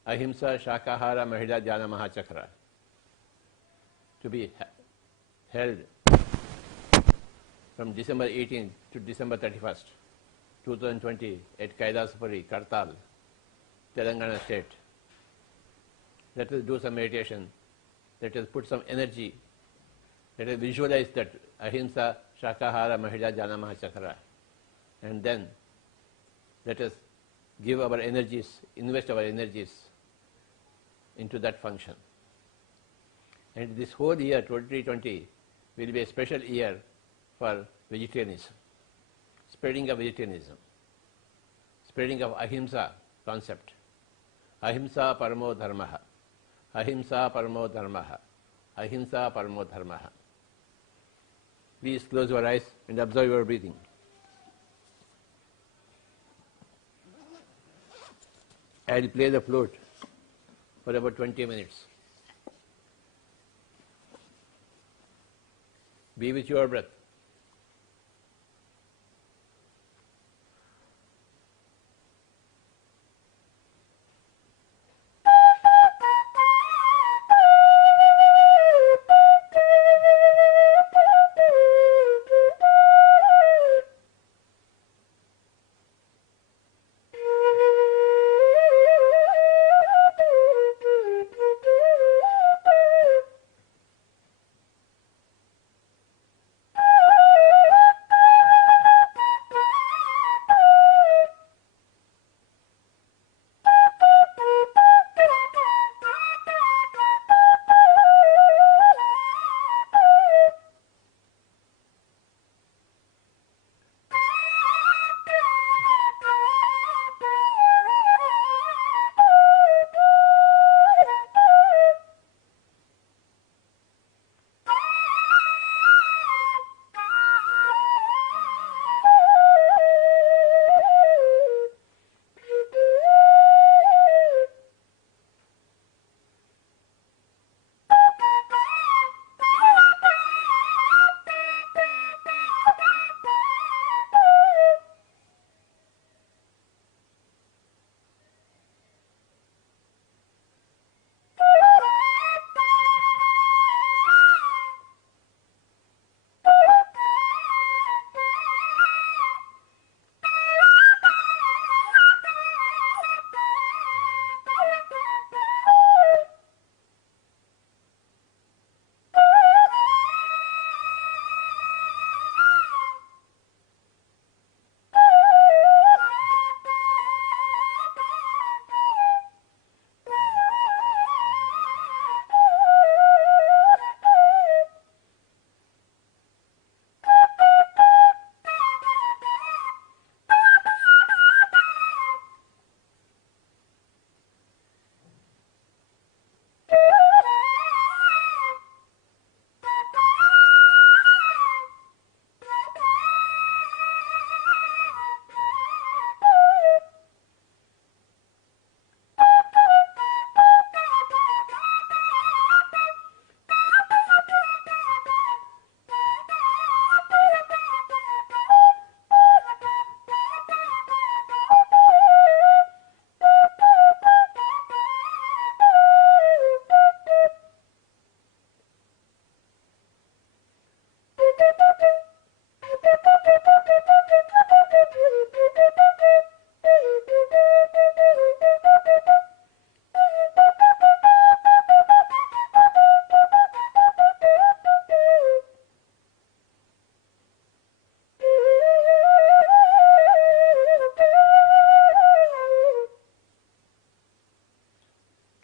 Ahimsa Shakahara Mahila Dhyana Mahachakra to be held from December 18th to December 31st, 2020 at Kailasapuri, Kartal, Telangana State. Let us do some meditation. Let us put some energy. Let us visualize that Ahimsa Shakahara Mahila Dhyana Mahachakra. And then let us give our energies, invest our energies into that function. And this whole year, 2020, will be a special year for vegetarianism, spreading of vegetarianism, spreading of ahimsa concept. Ahimsa paramo dharma. Ahimsa paramo dharma. Ahimsa paramo dharma. Please close your eyes and observe your breathing. I'll play the flute for about 20 minutes. Be with your breath.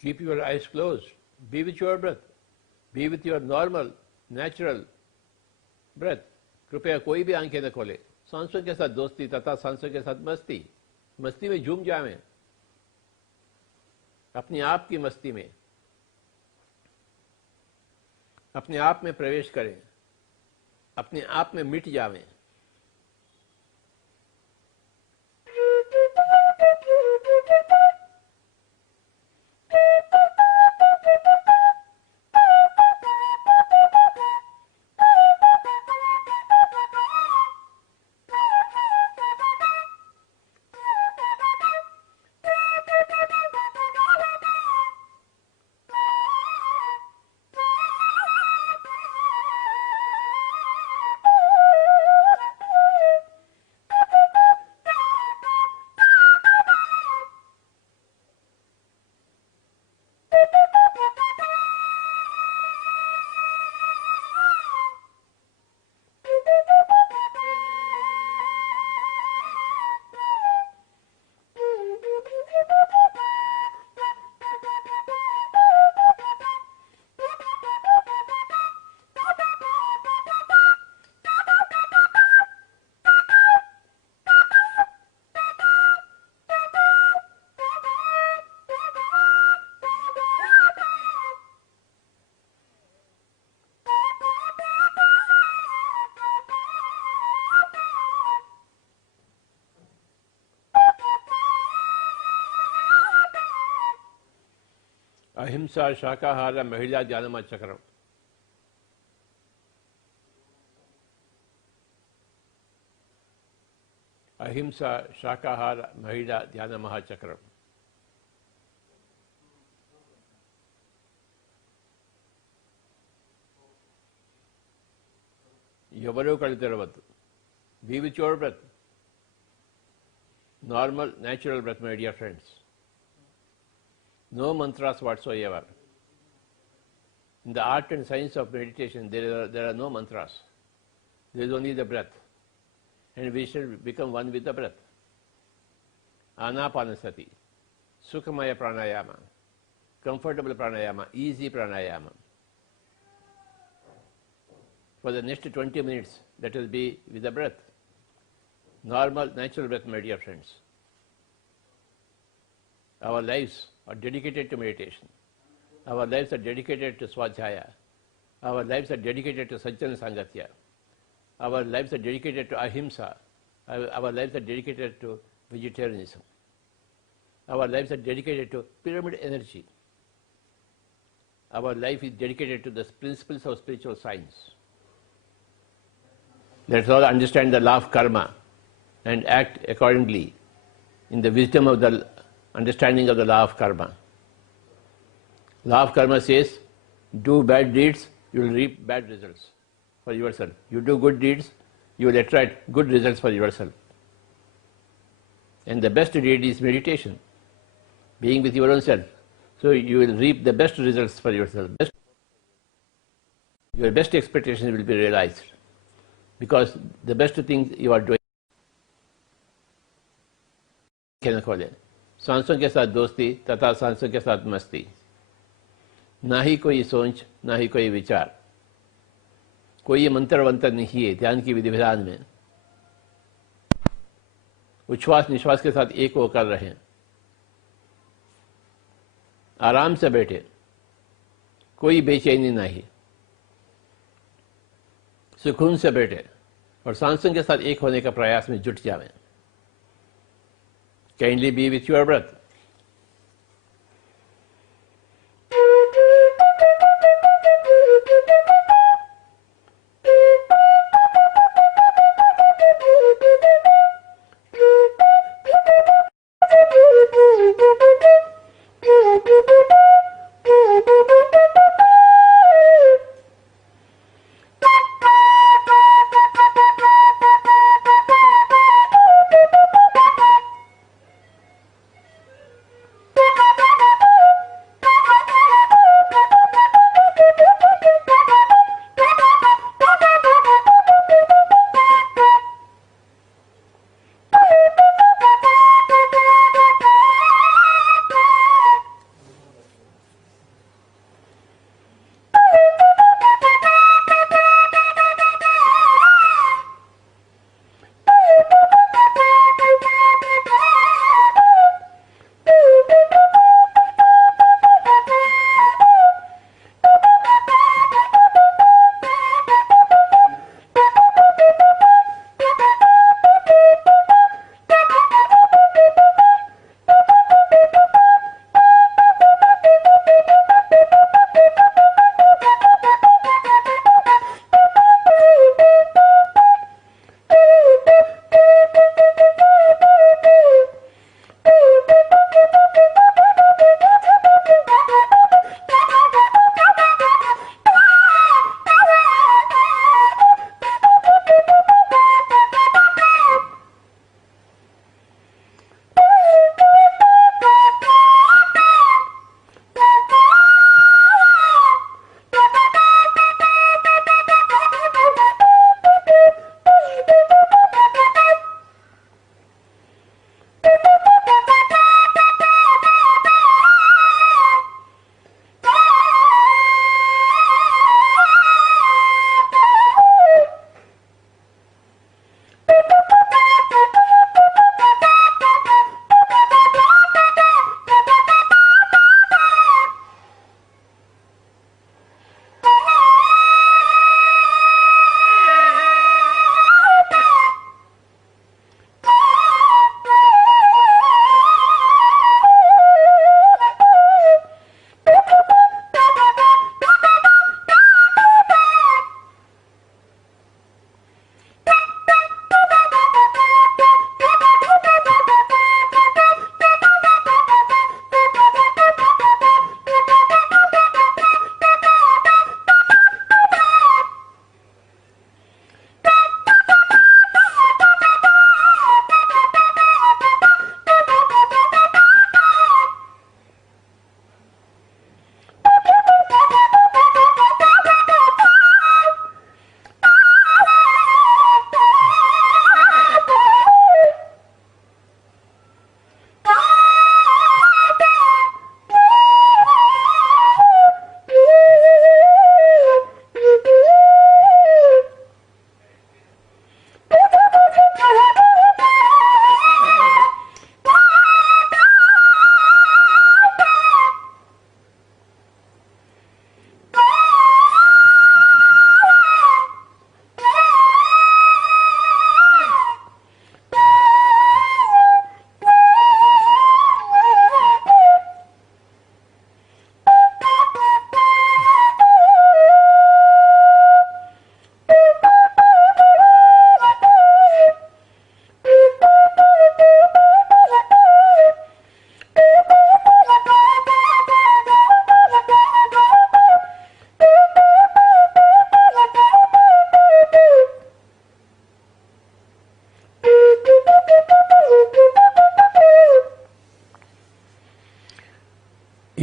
Keep your eyes closed. Be with your breath. Be with your normal, natural breath. कृपया कोई भी आंखें न खोले. सांसों के साथ दोस्ती तथा सांसों के साथ मस्ती. मस्ती में झूम जाएं. अपने आप की मस्ती में अपने आप में प्रवेश करें. अपने आप में मिट जावें. అహింస శాకాహార మహిళా ధ్యానమహా చక్రం. అహింస శాకాహార మహిళా ధ్యానమహా చక్రం. ఎవరూ కళ్ళు తెరవద్దు. Be with your breath. Normal natural breath, my dear friends. No mantras whatsoever. In the art and science of meditation, there are no mantras. There is only the breath. And we should become one with the breath. Anapanasati, Sukhamaya pranayama, comfortable pranayama, easy pranayama. For the next 20 minutes, let us be with the breath. Normal, natural breath, my dear friends. Our lives are dedicated to meditation. Our lives are dedicated to Svadhyaya. Our lives are dedicated to Sajjana Sangatya. Our lives are dedicated to Ahimsa. Our lives are dedicated to vegetarianism. Our lives are dedicated to pyramid energy. Our life is dedicated to the principles of spiritual science. Let us all understand the law of karma and act accordingly in the wisdom of the understanding of the law of karma. Law of karma says, do bad deeds, you will reap bad results for yourself. You do good deeds, you will attract good results for yourself. And the best deed is meditation, being with your own self. So you will reap the best results for yourself. Your best expectations will be realized because the best things you are doing. सांसों के साथ दोस्ती तथा सांसों के साथ मस्ती. ना ही कोई सोच, ना ही कोई विचार. कोई मंत्र वंत्र नहीं है ध्यान की विधि विधान में. उच्छ्वास निश्वास के साथ एक होकर रहें. आराम से बैठे, कोई बेचैनी नहीं. सुकून से बैठे और सांसों के साथ एक होने का प्रयास में जुट जाएं. Kindly be with your breath.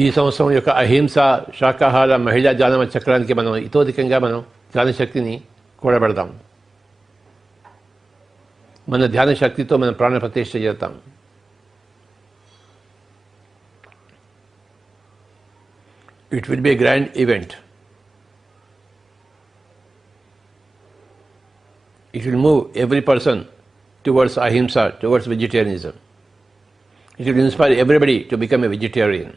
ఈ సంవత్సరం యొక్క అహింస శాకాహార మహిళా ధ్యాన చక్రానికి మనం ఇతోధికంగా మనం ధ్యాన శక్తిని కూడబెడతాం. మన ధ్యాన శక్తితో మనం ప్రాణ ప్రతిష్ఠ చేస్తాం. It will be a grand event. It will move every person towards ahimsa, towards vegetarianism. It will inspire everybody to become a vegetarian.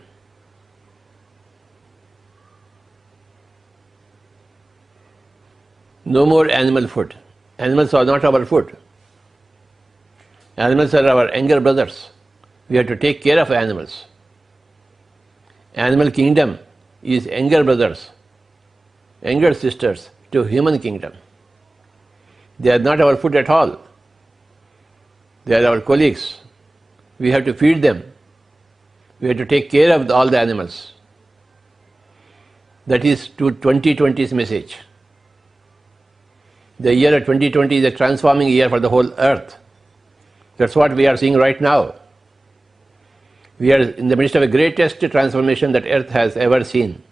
No more animal food. Animals are not our food. Animals are our younger brothers. We have to take care of animals. Animal kingdom is younger brothers, younger sisters to human kingdom. They are not our food at all. They are our colleagues. We have to feed them. We have to take care of all the animals. That is to 2020's message. The year of 2020 is a transforming year for the whole earth. That's what we are seeing right now. We are in the midst of the greatest transformation that earth has ever seen.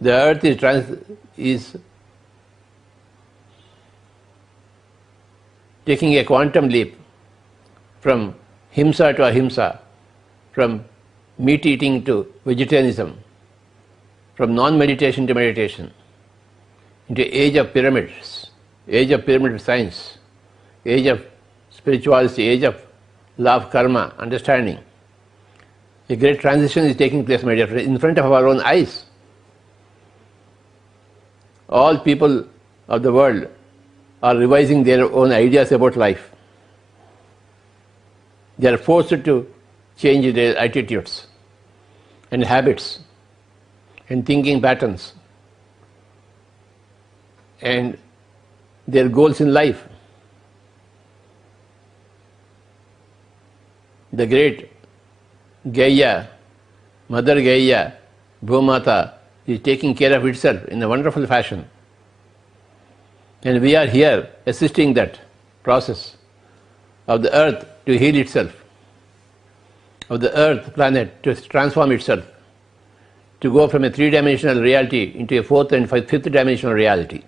The earth is taking a quantum leap from himsa to ahimsa, from meat eating to vegetarianism, from non-meditation to meditation, into age of pyramids, age of pyramid science, age of spirituality, age of law of karma, understanding. A great transition is taking place, my dear friends, in front of our own eyes. All people of the world are revising their own ideas about life. They are forced to change their attitudes and habits and thinking patterns and their goals in life. The great Gaia, Mother Gaia, Bhumata, is taking care of itself in a wonderful fashion. And we are here assisting that process of the earth to heal itself, of the earth planet to transform itself, to go from a three-dimensional reality into a fourth and fifth dimensional reality.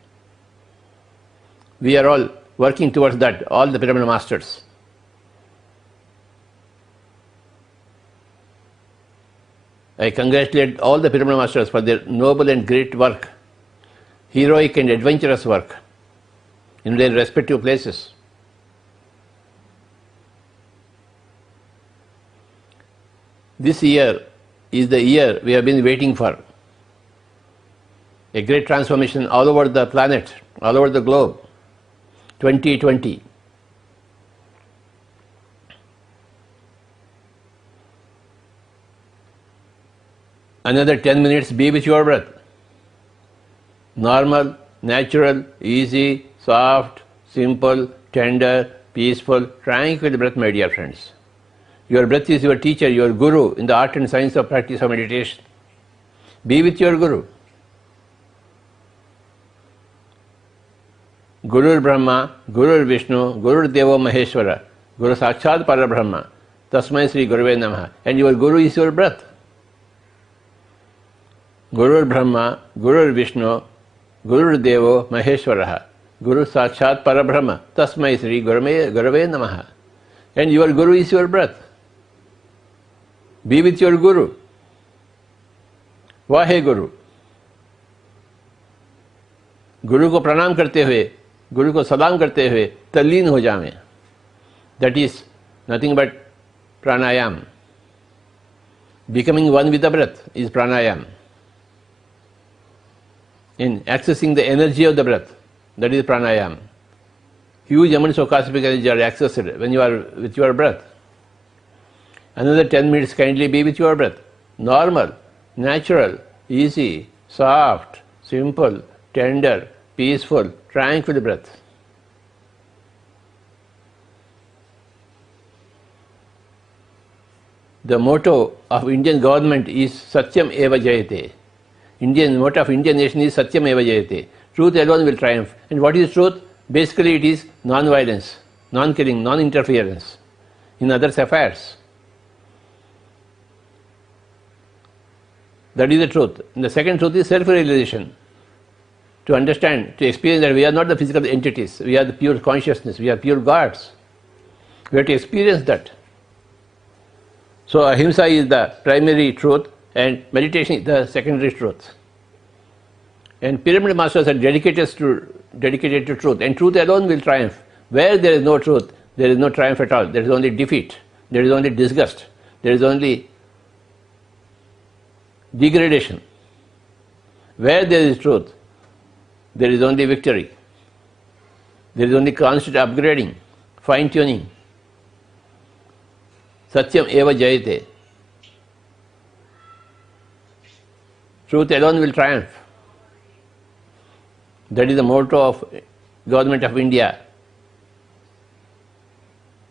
We are all working towards that, all the pyramid masters. I congratulate all the pyramid masters for their noble and great work, heroic and adventurous work in their respective places. This year is the year we have been waiting for. A great transformation all over the planet, all over the globe. 2020. Another 10 minutes, be with your breath. Normal, natural, easy, soft, simple, tender, peaceful, tranquil breath, my dear friends. Your breath is your teacher, your guru in the art and science of practice of meditation. Be with your guru. Gurur Brahma, Gurur Vishnu, Gurur Devo Maheshwara, Guru Sakshat Parabrahma, Tasmai Sri Gurave Namaha. And your guru is your breath. Gurur Brahma, Gurur Vishnu, Gurur Devo Maheshwara, Guru Sakshat Parabrahma, Tasmai Sri Gurave Namaha. And your guru is your breath. Be with your guru. Vahe Guru. गुरु को प्रणाम करते हुए, गुरु को सलाम करते हुए तल्लीन हो जावें. That is nothing but pranayam. Becoming one with the breath is pranayam. In accessing the energy of the breath, that is pranayam. Huge amounts of cosmic energy are accessed when you are with your breath. Another 10 minutes, kindly be with your breath. Normal, natural, easy, soft, simple, tender, peaceful, tranquil breath. The motto of Indian government is Satyam Eva Jayate. Indian motto of Indian nation is Satyam Eva Jayate. Truth alone will triumph. And what is truth? Basically it is non-violence, non-killing, non-interference in others' affairs. That is the truth. And the second truth is self-realization. To understand, to experience that we are not the physical entities, we are the pure consciousness, we are pure gods. We have to experience that. So ahimsa is the primary truth and meditation is the secondary truth. And pyramid masters are dedicated to truth, and truth alone will triumph. Where there is no truth, there is no triumph at all. There is only defeat, there is only disgust, there is only degradation. Where there is truth, there is only victory. There is only constant upgrading, fine-tuning. Satyam eva jayate. Truth alone will triumph. That is the motto of Government of India.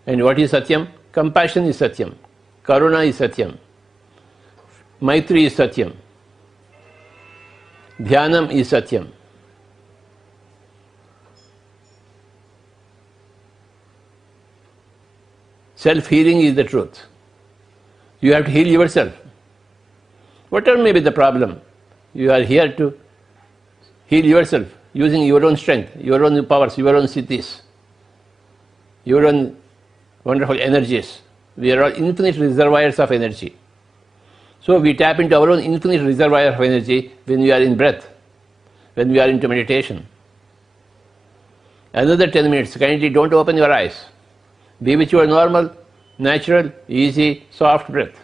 And what is Satyam? Compassion is Satyam. Karuna is Satyam. Maitri is Satyam. Dhyanam is Satyam. Self-healing is the truth. You have to heal yourself. Whatever may be the problem, you are here to heal yourself using your own strength, your own powers, your own siddhis, your own wonderful energies. We are all infinite reservoirs of energy. So we tap into our own infinite reservoir of energy when we are in breath, when we are into meditation. Another 10 minutes, kindly don't open your eyes. Be with your normal, natural, easy, soft breath.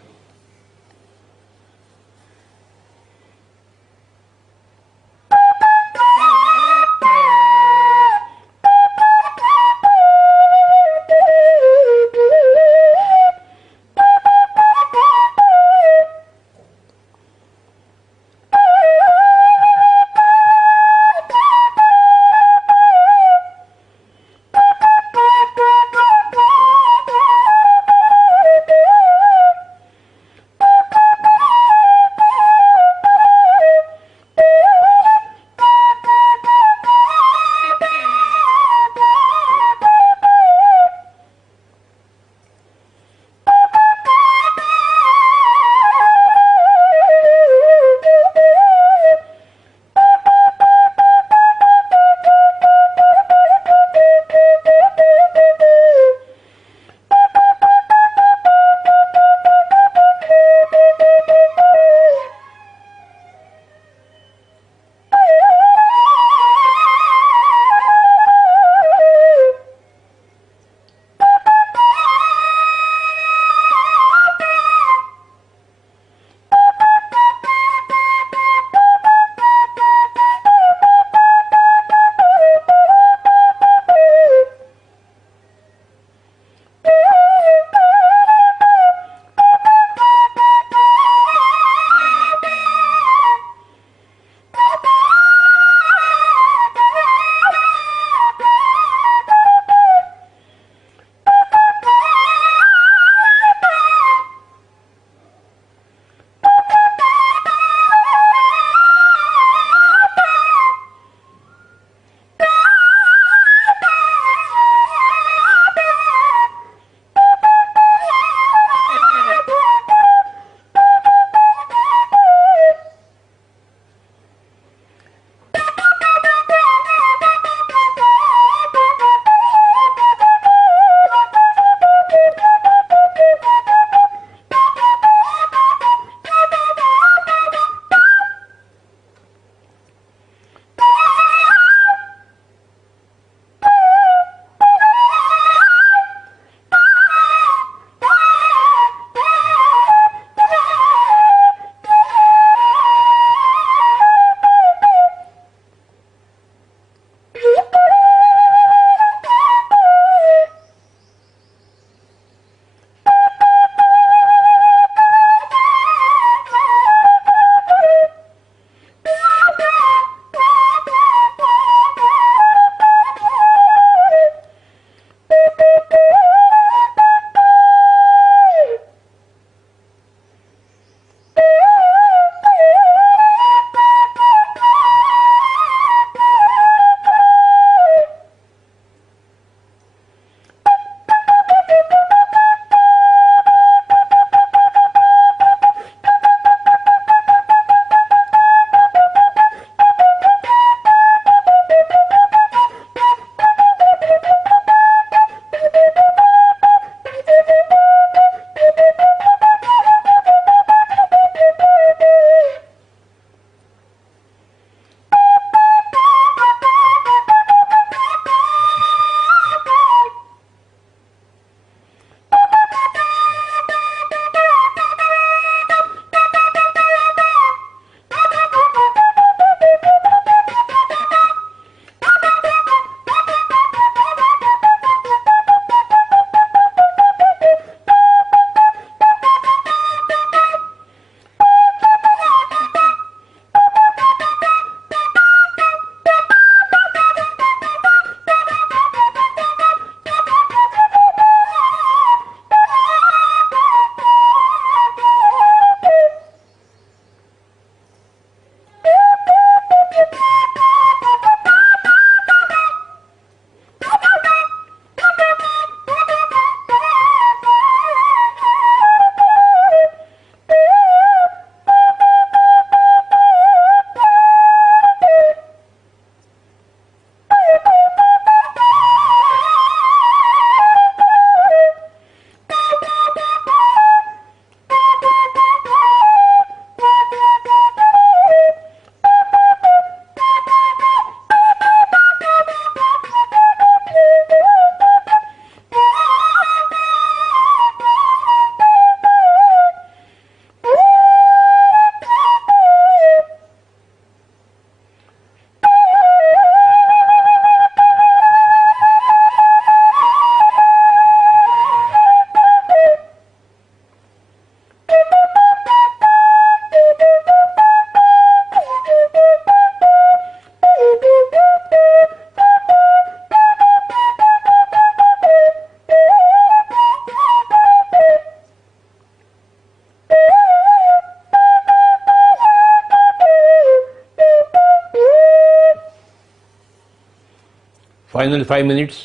Final 5 minutes,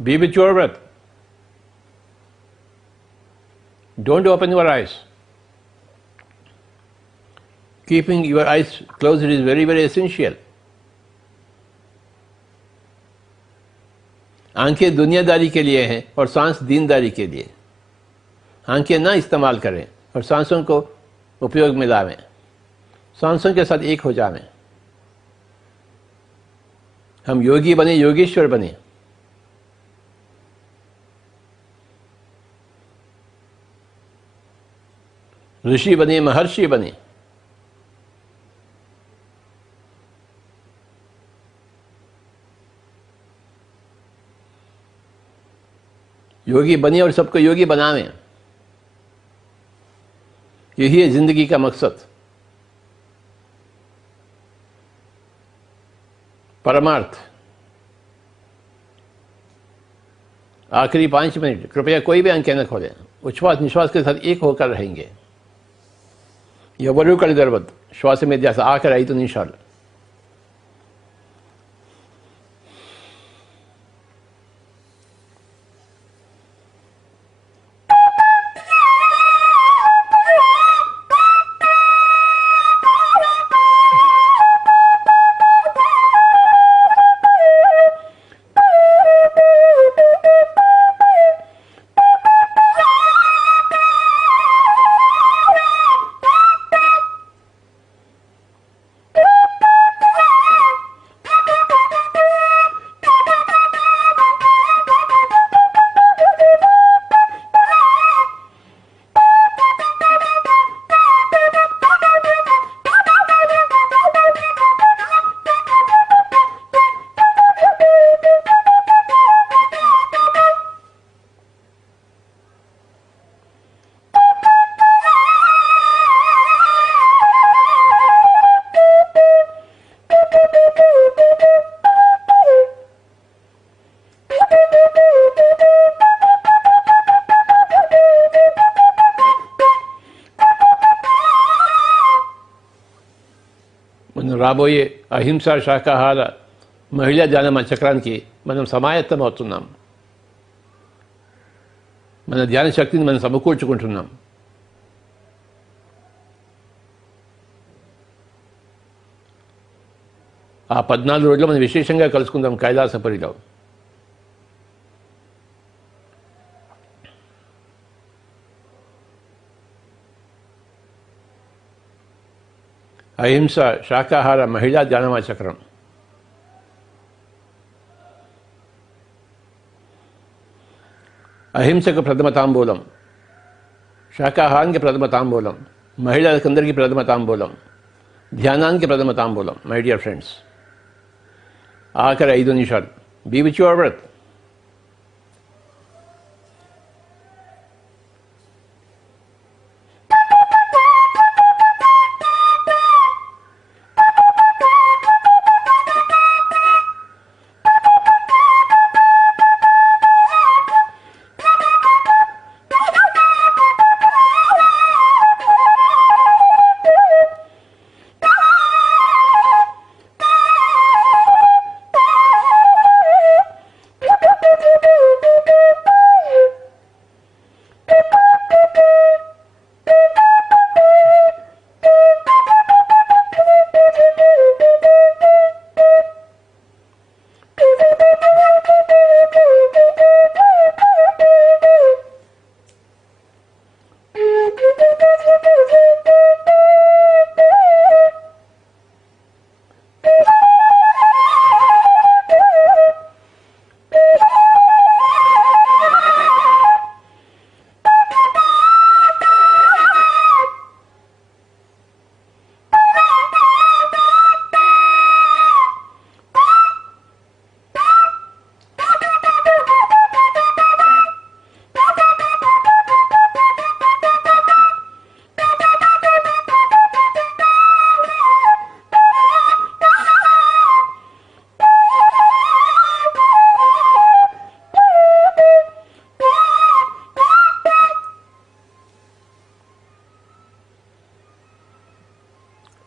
be with your breath. Don't open your eyes. Keeping your eyes closed is very, very essential. आंखें दुनियादारी के लिए हैं और सांस दीनदारी के लिए। आंखें ना इस्तेमाल करें और सांसों को उपयोग में लावें, सांसों के साथ एक हो जावें। हम योगी बने, योगेश्वर बने। ऋषि बने, महर्षि बने। योगी बने और सबको योगी बनावें। यही है जिंदगी का मकसद, परमार्थ। आखिरी 5 मिनट कृपया कोई भी आंखें न खोलें, उच्छ्वास निश्वास के साथ एक होकर रहेंगे। ఎవరు కళ్ళు తెరవద్దు, శ్వాస మీద ధ్యాస ఆఖరి 5 నిమిషాలు। రాబోయే అహింస శాకాహార మహిళా ధ్యాన చక్రానికి మనం సమాయత్తం అవుతున్నాం। మన ధ్యాన శక్తిని మనం సమకూర్చుకుంటున్నాం। ఆ 14 రోజుల్లో మనం విశేషంగా కలుసుకుందాం కైలాసపురిలో। అహింస శాకాహార మహిళా ధ్యానమా చక్రం। అహింసకు ప్రథమ తాంబూలం, శాకాహారానికి ప్రథమ తాంబూలం, మహిళలకందరికీ ప్రథమ తాంబూలం, ధ్యానానికి ప్రథమ తాంబూలం। మై డియర్ ఫ్రెండ్స్, ఆఖరి 5 నిమిషాలు, బీ విత్ యువర్ బ్రెత్।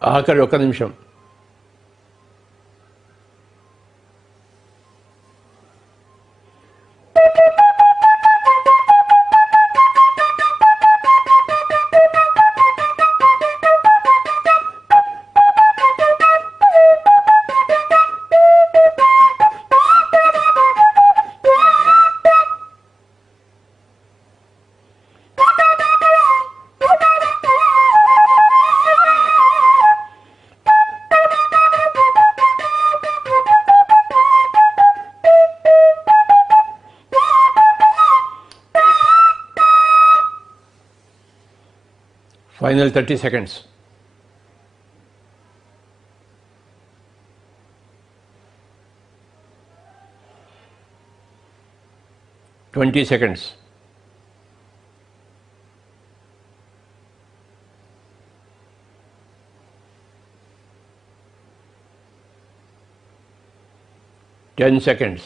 ఆఖరి 1 నిమిషం। Final 30 seconds. Twenty seconds. Ten seconds.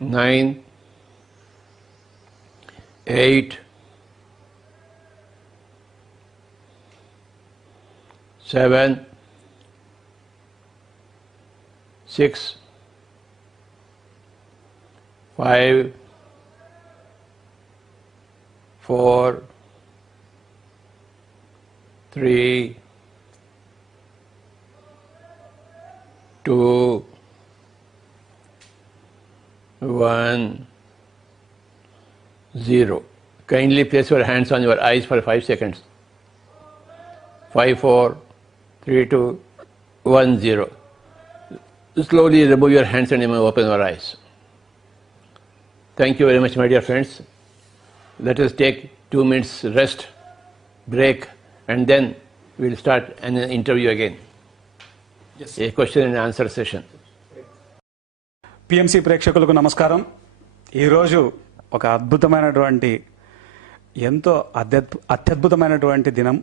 9, 8, 7, 6, 5, 4, 3, 2, 1, 0. Kindly place your hands on your eyes for 5 seconds. 5, 4, 3, 2, 1, 0. Slowly remove your hands and open your eyes. Thank you very much, my dear friends. Let us take 2 minutes rest, break, and then we'll start an interview again. Yes. A question and answer session. PMC ప్రేక్షకులకు నమస్కారం. ఈరోజు ఒక అద్భుతమైనటువంటి ఎంతో అత్యద్భుతమైనటువంటి దినం.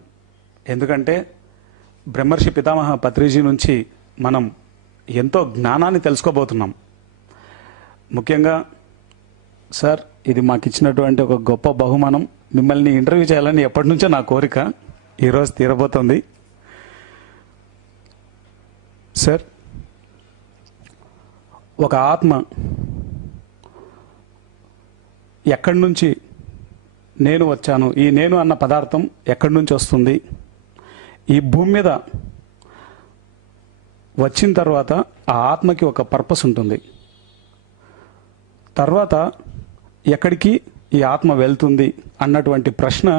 ఎందుకంటే బ్రహ్మర్షి పితామహ పత్రిజీ నుంచి మనం ఎంతో జ్ఞానాన్ని తెలుసుకోబోతున్నాం. ముఖ్యంగా సార్, ఇది మాకు ఇచ్చినటువంటి ఒక గొప్ప బహుమానం. మిమ్మల్ని ఇంటర్వ్యూ చేయాలని ఎప్పటి నుంచో నా కోరిక ఈరోజు తీరబోతోంది. సార్, ఒక ఆత్మ ఎక్కడి నుంచి నేను వచ్చాను, ఈ నేను అన్న పదార్థం ఎక్కడి నుంచి వస్తుంది, ఈ భూమి మీద వచ్చిన తర్వాత ఆ ఆత్మకి ఒక పర్పస్ ఉంటుంది, తర్వాత ఎక్కడికి ఈ ఆత్మ వెళ్తుంది అన్నటువంటి ప్రశ్న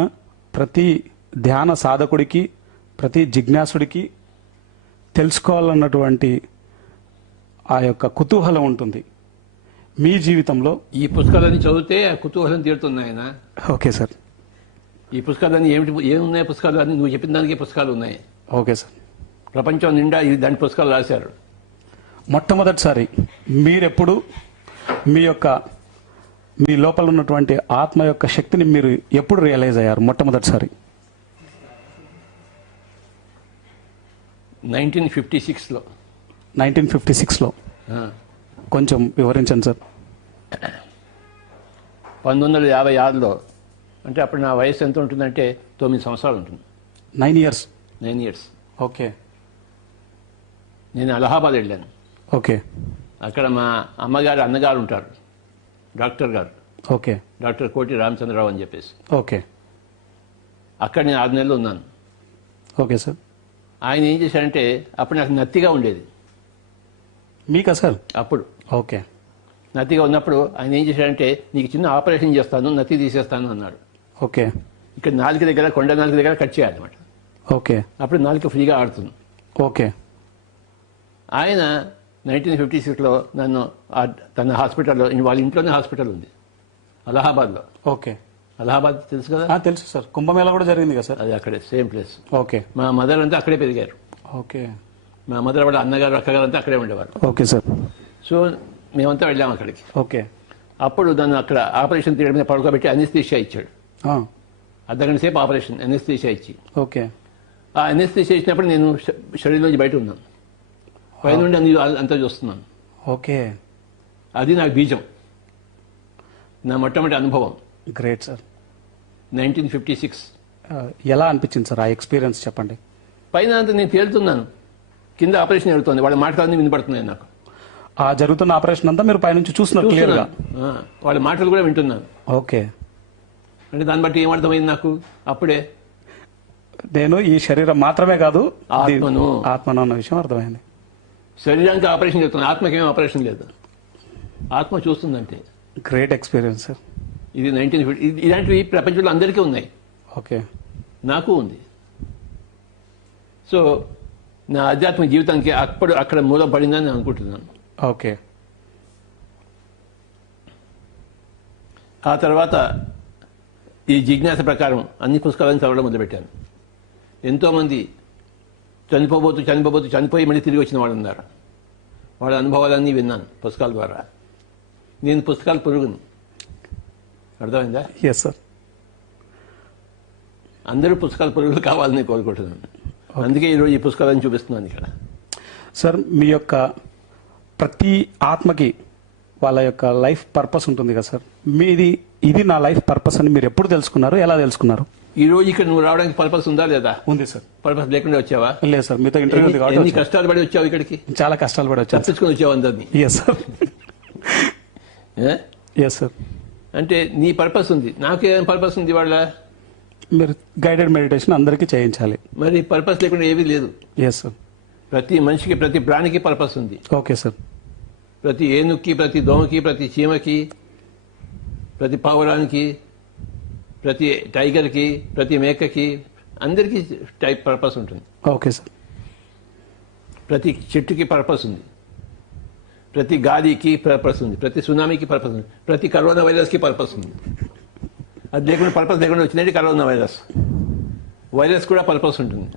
ప్రతి ధ్యాన సాధకుడికి, ప్రతి జిజ్ఞాసుడికి తెలుసుకోవాలన్నటువంటి ఆ యొక్క కుతూహలం ఉంటుంది. మీ జీవితంలో ఈ పుస్తకాలన్నీ చదివితే ఆ కుతూహలం తీరుతుంది ఆయన. Okay sir. ఈ పుస్తకాలన్నీ ఏమున్నాయి? పుస్తకాలు అన్నీ నువ్వు చెప్పిన దానికి పుస్తకాలు ఉన్నాయి. Okay sir. ప్రపంచం నిండా దాని పుస్తకాలు రాశారు. మొట్టమొదటిసారి మీరెప్పుడు మీ లోపల ఉన్నటువంటి ఆత్మ యొక్క శక్తిని మీరు ఎప్పుడు రియలైజ్ అయ్యారు మొట్టమొదటిసారి? 1956లో. 1956లో. కొంచెం వివరించండి సార్. 1956లో అంటే అప్పుడు నా వయసు ఎంత ఉంటుందంటే 9 సంవత్సరాలు ఉంటుంది. 9 years. 9 years. ఓకే. నేను అలహాబాద్ వెళ్ళాను. ఓకే. అక్కడ మా అమ్మగారు అన్నగారు ఉంటారు, డాక్టర్ గారు. ఓకే. డాక్టర్ కోటి రామచంద్రరావు అని చెప్పేసి. ఓకే. అక్కడ నేను 6 నెలలు ఉన్నాను. Okay sir. ఆయన ఏం చేశారంటే అప్పుడు నాకు నత్తిగా ఉండేది. మీకా సార్? అప్పుడు ఓకే. నత్తిగా ఉన్నప్పుడు ఆయన ఏం చేశారంటే నీకు చిన్న ఆపరేషన్ చేస్తాను, నత్తి తీసేస్తాను అన్నాడు. ఓకే. ఇక్కడ నాలుక దగ్గర, కొండ నాలుక దగ్గర కట్ చేయాలన్నమాట. ఓకే. అప్పుడు నాలుక ఫ్రీగా ఆడుతుంది. ఓకే. ఆయన 1956లో నన్ను తన హాస్పిటల్లో, వాళ్ళ ఇంట్లోనే హాస్పిటల్ ఉంది అలహాబాద్లో. ఓకే. అలహాబాద్ తెలుసు కదా? తెలుసు సార్. కుంభమేళా కూడా జరిగింది కదా సార్? అది అక్కడే, సేమ్ ప్లేస్. ఓకే. మా మదర్ అంతా అక్కడే పెరిగారు. ఓకే. మా మదర్ వాళ్ళ అన్నగారు, అక్కగారు అంతా అక్కడే ఉండేవారు. Okay sir. సో మేమంతా వెళ్ళాము అక్కడికి. ఓకే. అప్పుడు నన్ను అక్కడ ఆపరేషన్ తీయడం మీద పడుకోబెట్టి అనెస్థీషియా ఇచ్చాడు. అర్ధగంట సేపు ఆపరేషన్ అనెస్థీషియా ఇచ్చి. ఓకే. ఆ అనెస్థీషియా ఇచ్చినప్పుడు నేను శరీరంలోంచి బయట ఉన్నాను, పైనుండి అంతా చూస్తున్నాను. ఓకే. అది నాకు బీజం, నా మొట్టమొదటి అనుభవం. Great sir. 1956. ఎలా అనిపించింది సార్ ఆ ఎక్స్పీరియన్స్ చెప్పండి? పైన అంతా నేను తేలుతున్నాను, కింద ఆపరేషన్ జరుగుతుంది, వాళ్ళ మాటలన్నీ వినపడుతున్నాయి నాకు. ఆ జరుగుతున్న ఆపరేషన్ అంతా మీరు పైనుంచి చూస్తున్నారు క్లియర్గా? వాళ్ళ మాటలు కూడా వింటున్నాను. ఓకే. అంటే దాన్ని బట్టి ఏమర్థమైంది నాకు అప్పుడే, నేను ఈ శరీరం మాత్రమే కాదు, ఆత్మను అన్న విషయం అర్థమైంది. శరీరానికి ఆపరేషన్ చేస్తున్నాను, ఆత్మకేం ఆపరేషన్ లేదు, ఆత్మ చూస్తుందంటే. Great experience sir. ఇది 1950. ఇలాంటివి ప్రపంచంలో అందరికీ ఉన్నాయి. ఓకే. నాకు ఉంది. సో నా ఆధ్యాత్మిక జీవితానికి అక్కడ మూలం పడిందని నేను అనుకుంటున్నాను. ఓకే. ఆ తర్వాత ఈ జిజ్ఞాస ప్రకారం అన్ని పుస్తకాలను చదవడం మొదలుపెట్టాను. ఎంతోమంది చనిపోయి మళ్ళీ తిరిగి వచ్చిన వాళ్ళు ఉన్నారు. వాళ్ళ అనుభవాలన్నీ విన్నాను పుస్తకాల ద్వారా. నేను పుస్తకాలు పురుగును, అర్థమైందా? Yes sir. అందరూ పుస్తకాలు పురుగులు కావాలని కోరుకుంటున్నాను. అందుకే ఈరోజు ఈ పుస్తకాలను చూపిస్తున్నాను ఇక్కడ. సార్, మీ యొక్క ప్రతి ఆత్మకి వాళ్ళ యొక్క లైఫ్ పర్పస్ ఉంటుంది కదా సార్. ఇది నా లైఫ్ పర్పస్ అని మీరు ఎప్పుడు తెలుసుకున్నారు, ఎలా తెలుసుకున్నారు? ఈ రోజు ఇక్కడ నువ్వు రావడానికి పర్పస్ ఉందా లేదా? ఉంది సార్. పర్పస్ లేకుండా వచ్చావా? లేదు సార్, మీతో ఇంటర్వ్యూ ఉంది ఎన్ని కాబట్టి కష్టాలు పడి వచ్చావు ఇక్కడికి? చాలా కష్టాలు పడి వచ్చాను. తప్పించుకొని వచ్చావు అందరినీ. Yes sir. ఏ? Yes sir. అంటే నీ పర్పస్ ఉంది, నాకేం పర్పస్ ఉంది వాళ్ళ? మీరు గైడెడ్ మెడిటేషన్ అందరికీ చేయించాలి. మరి పర్పస్ లేకుండా ఏమీ లేదు. Yes sir. ప్రతి మనిషికి, ప్రతి ప్రాణికి పర్పస్ ఉంది. Okay sir. ప్రతి ఏనుక్కి, ప్రతి దోమకి, ప్రతి చీమకి, ప్రతి పావురానికి, ప్రతి టైగర్కి, ప్రతి మేకకి, అందరికీ టైప్ పర్పస్ ఉంటుంది. Okay sir. ప్రతి చెట్టుకి పర్పస్ ఉంది, ప్రతి గాలికి పర్పస్ ఉంది, ప్రతి సునామీకి పర్పస్ ఉంది, ప్రతి కరోనా వైరస్కి పర్పస్ ఉంది. అది లేకుండా, పర్పస్ లేకుండా వచ్చిందంటే కరోనా వైరస్ కూడా పర్పస్ ఉంటుంది.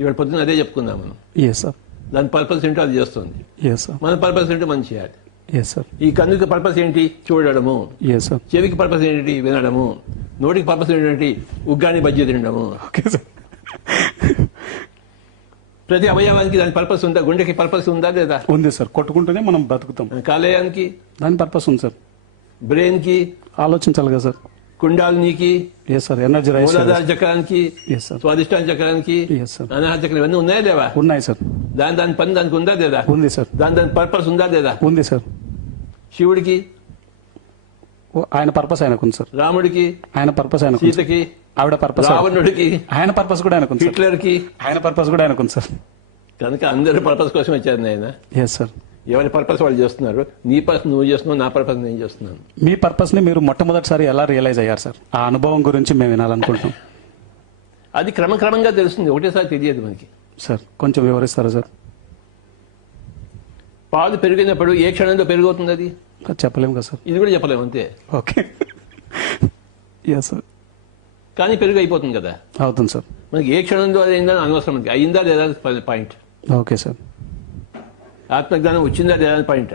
ఇవాళ పొద్దున్న అదే చెప్పుకుందాం మనం. Yes sir. దాని పర్పస్ ఏంటో అది చేస్తుంది. Yes sir. మన పర్పస్ ఏంటో మనం చేయాలి. Yes sir. ఈ కన్నుకి పర్పస్ ఏంటి? చూడడము. Yes sir. చెవికి పర్పస్ ఏంటి? వినడము. నోటికి పర్పస్ ఏంటి? ఉగ్గాని బజ్జీ తినడము. Okay sir. ప్రతి అవయవానికి దాని పర్పస్ ఉందా? గుండెకి పర్పస్ ఉందా లేదా? ఉంది సార్. కొట్టుకుంటూనే మనం బతుకుతాం. కాలేయానికి దాని పర్పస్ ఉంది సార్. బ్రెయిన్కి, ఆలోచించాలి కదా సార్. కుండాలినికి, ఎస్ సార్. Energy rise. మూలాధార చక్రానికి, ఎస్ సార్. స్వాదిష్టాన చక్రానికి, ఎస్ సార్. అనాహత చక్రం, ఇవన్నీ ఉన్నాయా లేవా? ఉన్నాయి సార్. దాని పని దానికి ఉందా లేదా? ఉంది సార్. దాని పర్పస్ ఉందా లేదా? ఉంది సార్. శివుడికి, ఆయన పర్పస్ ఆయనకు ఉంది సార్. రాముడికి, ఆయన పర్పస్ ఆయనకు ఉంది సార్. సీతకి, ఆవిడ పర్పస్ రావణుడికి, ఆయన పర్పస్ కూడా ఆయనకు ఉంది సార్. హిట్లర్కి, ఆయన పర్పస్ కూడా ఆయనకు ఉంది సార్. కనుక అందరూ పర్పస్ కోసం వచ్చారు ఆయన. Yes sir. ఎవరి పర్పస్ వాళ్ళు చేస్తున్నారు. నీ పర్పస్ నువ్వు చేస్తున్నావు, నా పర్పస్ నేను చేస్తున్నాను. మీ పర్పస్ ని మీరు మొట్టమొదటిసారి ఎలా రియలైజ్ అయ్యారు సార్? ఆ అనుభవం గురించి మేము వినాలనుకుంటున్నాం. అది క్రమక్రమంగా తెలుస్తుంది, ఒకటేసారి తెలియదు మనకి. సార్, కొంచెం వివరిస్తారా సార్? పాలు పెరిగినప్పుడు ఏ క్షణంలో పెరిగవుతుంది అది? చెప్పలేము కదా సార్. ఇది కూడా చెప్పలేము, అంతే. ఓకే. Yes sir. కానీ పెరుగు అయిపోతుంది కదా. అవుతుంది సార్. మనకి ఏ క్షణంలో అది అయిందని అనవసరం, మనకి అయిందా లేదా పాయింట్. Okay sir. ఆత్మజ్ఞానం వచ్చిందా లేదా పాయింట్.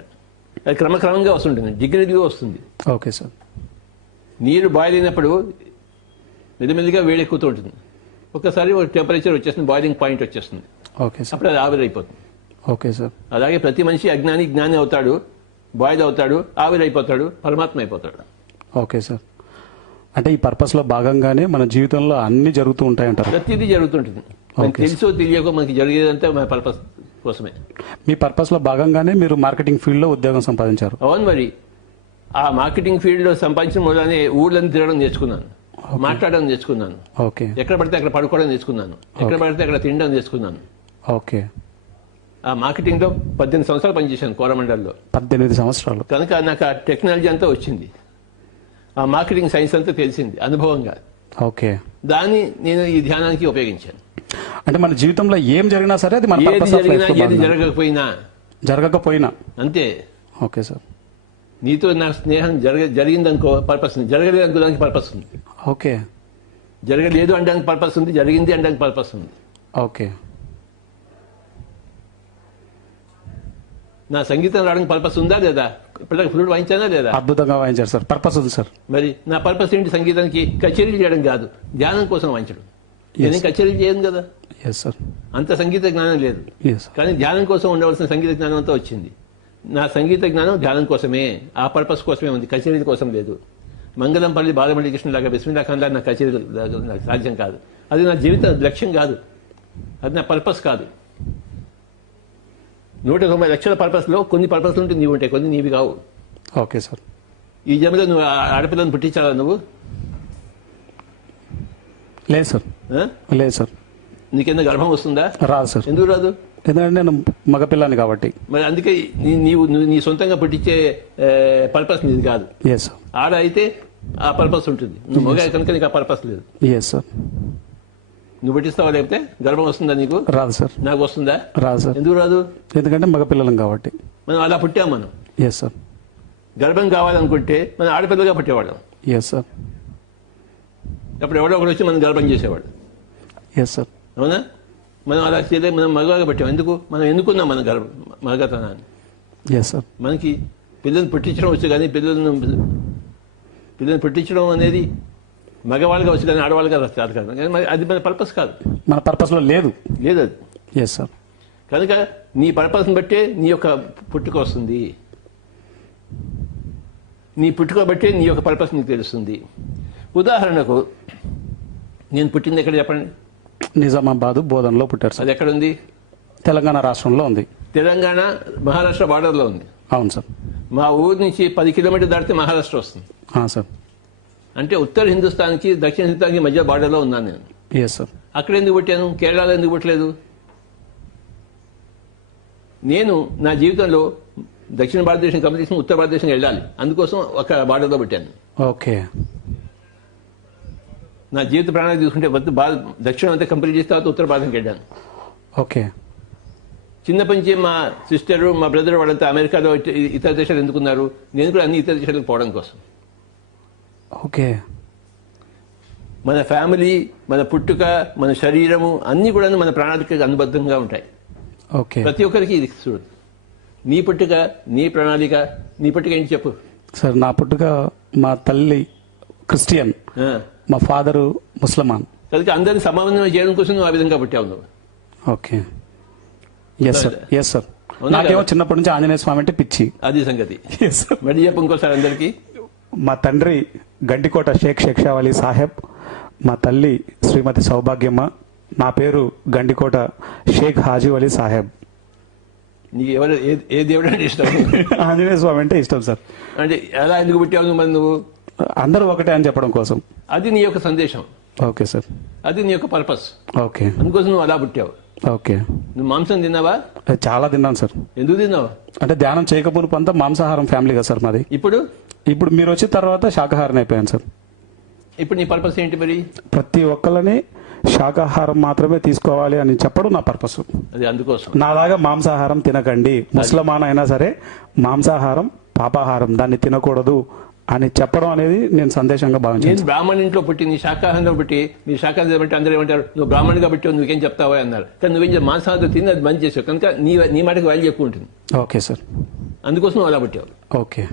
అది క్రమక్రమంగా వస్తుంటుంది, డిగ్రీగా వస్తుంది. Okay sir. నీరు బాయిల్ అయినప్పుడు మెల్లిమెల్లిగా వేడెక్కుతూ ఉంటుంది. ఒకసారి ఒక టెంపరేచర్ వచ్చేస్తుంది, బాయిలింగ్ పాయింట్ వచ్చేస్తుంది. Okay sir. అప్పుడు అది ఆవిరైపోతుంది. Okay sir. అలాగే ప్రతి మనిషి జ్ఞాని అవుతాడు, బాయిల్ అవుతాడు, ఆవిరైపోతాడు, పరమాత్మ అయిపోతాడు. Okay sir. అంటే ఈ పర్పస్ లో భాగంగానే మన జీవితంలో అన్ని జరుగుతూ ఉంటాయంటారు. ప్రతిదీ జరుగుతుంటుంది. మనకి తెలుసో తెలియకో మనకి జరిగేదంతా మన పర్పస్ కోసమే. మీ పర్పస్ లో భాగంగానే మీరు మార్కెటింగ్ ఫీల్డ్ లో ఉద్యోగం సంపాదించారు. అవును, మరి ఆ మార్కెటింగ్ ఫీల్డ్ లో సంపాదించిన మూలానే ఊళ్ళని తిరగడం నేర్చుకున్నాను, మాట్లాడడం నేర్చుకున్నాను, ఓకే. ఎక్కడ పడితే అక్కడ పడుకోవడం నేర్చుకున్నాను, ఎక్కడ పడితే అక్కడ తినడం నేర్చుకున్నాను. ఓకే. ఆ మార్కెటింగ్ లో 18 సంవత్సరాలు పనిచేశాను కోరమండల్లో. 18 సంవత్సరాలు. కనుక నాకు ఆ టెక్నాలజీ అంతా వచ్చింది, ఆ మార్కెటింగ్ సైన్స్ అంతా తెలిసింది అనుభవంగా. ఓకే. దాన్ని నేను ఈ ధ్యానానికి ఉపయోగించాను. అంటే మన జీవితంలో ఏం జరిగినా సరే అది మన ఏది పర్పస్ ఆఫ్ జరిగినా లైఫ్ లో ఏది భాగంగా. జరగకపోయినా అంతే. Okay sir. నీతో నా స్నేహం జరిగిందనుకో పర్పస్ ఉంది, జరగలేదు అనుకో దానికి పర్పస్ ఉంది. ఓకే. జరగలేదు అనడానికి పర్పస్ ఉంది, జరిగింది అనడానికి పర్పస్ ఉంది. ఓకే. నా సంగీతం రావడానికి పర్పస్ ఉందా లేదా? ఇప్పటిదాకా ఫ్లూట్ వాయించానా లేదా? అద్భుతంగా వాయించారు సార్. పర్పస్ ఉంది సార్. మరి నా పర్పస్ ఏంటి? సంగీతానికి కచేరీలు చేయడం కాదు, ధ్యానం కోసం వాయించడం. నేను కచేరీలు చేయను కదా. Yes sir. అంత సంగీత జ్ఞానం లేదు, ఎస్ సార్. కానీ ధ్యానం కోసం ఉండవలసిన సంగీత జ్ఞానం అంతా వచ్చింది. నా సంగీత జ్ఞానం ధ్యానం కోసమే, ఆ పర్పస్ కోసమే ఉంది, కచేరీల కోసం లేదు. మంగళంపల్లి బాలమల్లి కృష్ణ లాగా, బిస్మిల్లా ఖాన్ లాగా నా కచేరీ నాకు సాధ్యం కాదు. అది నా జీవిత లక్ష్యం కాదు, అది నా పర్పస్ కాదు. 190 లక్షల పర్పస్లో కొన్ని పర్పస్లు ఉంటే నీవు ఉంటాయి, కొన్ని నీవి కావు. Okay sir. ఈ జన్మలో నువ్వు ఆడపిల్లను పుట్టించాలా నువ్వు? లేదు సార్. లేదు సార్. నీకేందో గర్భం వస్తుందా? రాదు సార్. ఎందుకు రాదు? ఎందుకంటే నేను మగపిల్లాన్ని కాబట్టి. మరి అందుకే నీవు నీ సొంతంగా పుట్టించే పర్పస్ నీది కాదు. Yes sir. ఆడ అయితే ఆ పర్పస్ ఉంటుంది, నువ్వు మగ కనుక నీకు ఆ పర్పస్ లేదు. Yes sir. నువ్వు పుట్టిస్తావా? లేకపోతే గర్భం వస్తుందా నీకు? రాదు సార్. నాకు వస్తుందా? రాదు సార్. ఎందుకు రాదు? ఎందుకంటే మగపిల్లలం కాబట్టి. మనం అలా పుట్టాం. మనం ఎస్ సార్. గర్భం కావాలనుకుంటే మనం ఆడపిల్లగా పుట్టేవాళ్ళం. Yes sir. అప్పుడు ఎవడో ఒకడు వచ్చి మనం గర్భం చేసేవాడు. Yes sir. అవునా? మనం అలా చేయలేదు, మనం మగగా పెట్టాం. ఎందుకు? మనం ఎన్నుకున్నాం మన మగతనాన్ని. Yes sir. మనకి పిల్లల్ని పుట్టించడం వచ్చు, కానీ పిల్లల్ని పుట్టించడం అనేది మగవాళ్ళుగా వచ్చు, కానీ ఆడవాళ్ళుగా కాదు కదా. కానీ అది మన పర్పస్ కాదు, మన పర్పస్లో లేదు. లేదు అది. Yes sir. కనుక నీ పర్పస్ని బట్టే నీ యొక్క పుట్టుక వస్తుంది, నీ పుట్టుక బట్టే నీ యొక్క పర్పస్ నీకు తెలుస్తుంది. ఉదాహరణకు నేను పుట్టింది ఎక్కడ చెప్పండి? నిజామాబాద్ బోధనలో పుట్టారు సార్. అది ఎక్కడుంది? తెలంగాణ రాష్ట్రంలో ఉంది. తెలంగాణ మహారాష్ట్ర బార్డర్లో ఉంది. అవును సార్. మా ఊరు నుంచి 10 కిలోమీటర్లు దాటితే మహారాష్ట్ర వస్తుంది. సార్. అంటే ఉత్తర హిందుస్థాన్కి దక్షిణ హిందుస్థాన్కి మధ్య బార్డర్లో ఉన్నాను నేను. Yes sir. అక్కడ ఎందుకు పుట్టాను? కేరళలో ఎందుకు పుట్టలేదు? నేను నా జీవితంలో దక్షిణ భారతదేశం కంపెనీస్ ఉత్తర భారతదేశం వెళ్ళాలి, అందుకోసం ఒక బార్డర్లో పుట్టాను. ఓకే. నా జీవిత ప్రాణాలు తీసుకుంటే దక్షిణం అంతా కంప్లీట్ చేసిన తర్వాత ఉత్తర భారతంకి వెళ్ళాను. ఓకే. చిన్నప్పటి నుంచి మా సిస్టరు, మా బ్రదర్ వాళ్ళంతా అమెరికాలో ఇతర దేశాలు ఎందుకున్నారు, నేను కూడా అన్ని ఇతర దేశాలకు పోవడం కోసం. ఓకే. మన ఫ్యామిలీ, మన పుట్టుక, మన శరీరము అన్నీ కూడా మన ప్రణాళికకు అనుబద్ధంగా ఉంటాయి. ఓకే. ప్రతి ఒక్కరికి ఇది చూడు. నీ పుట్టుక, నీ ప్రణాళిక. నీ పుట్టుక ఏంటి చెప్పు? సార్, నా పుట్టుక మా తల్లి క్రిస్టియన్, మా ఫాదరు ముస్లిమాన్. కనుక అందరిని సమానంగా చేయడం కోసం నువ్వు ఆ విధంగా పుట్టావు నువ్వు. Okay. Yes sir. Yes sir. నాకేమో చిన్నప్పటి నుంచి ఆంజనేయ స్వామి అంటే పిచ్చి. అది సంగతి. Yes sir. మళ్ళీ చెప్పు ఇంకోసారి అందరికీ. మా తండ్రి గండికోట షేక్ షేక్షావలి సాహెబ్, మా తల్లి శ్రీమతి సౌభాగ్యమ్మ, నా పేరు గండికోట షేక్ హాజీ వలి సాహెబ్. నీకు ఎవరు ఏ దేవుడు అంటే ఇష్టం? ఆంజనేయ స్వామి అంటే ఇష్టం సార్. అంటే ఎలా ఎందుకు పుట్టావు మరి నువ్వు? అందరూ ఒకటే అని చెప్పడం కోసం. అది నీ యొక్క సందేశం. Okay sir. అది నీ యొక్క పర్పస్. ఓకే. అందుకోసం నువ్వు అలా పుట్టావు. ఓకే. నువ్వు మాంసం తిన్నావా? చాలా తిన్నాను సార్. ఎందుకు తిన్నావు? అంటే ధ్యానం చేయకపోతే అంతా మాంసాహారం ఫ్యామిలీ కదా సార్ మాది. ఇప్పుడు మీరు వచ్చిన తర్వాత శాకాహారం అయిపోయాను సార్. ఇప్పుడు నీ పర్పస్ ఏంటి మరి? ప్రతి ఒక్కళ్ళని శాకాహారం మాత్రమే తీసుకోవాలి అని చెప్పడం నా పర్పస్. అది అందుకోసం. నాలాగా మాంసాహారం తినకండి, ముస్లిమాన్ అయినా సరే మాంసాహారం పాపాహారం, దాన్ని తినకూడదు అని చెప్పడం అనేది నేను సందేశంగా భావించాను. నేను బ్రాహ్మణ ఇంట్లో పుట్టి నీ శాకాహారంలో పుట్టి మీ శాకాహారం బట్టి అందరూ ఏమంటారు, నువ్వు బ్రాహ్మణుగా బట్టి నువ్వేం చెప్తావా అన్నారు. కానీ నువ్వేం మాంసాహారం తిని అది బంద్ చేసావు కనుక నీ మాటకి వాల్యూ ఎక్కువ ఉంటుంది. Okay sir. అందుకోసం నువ్వు అలా పుట్టావు. ఓకే.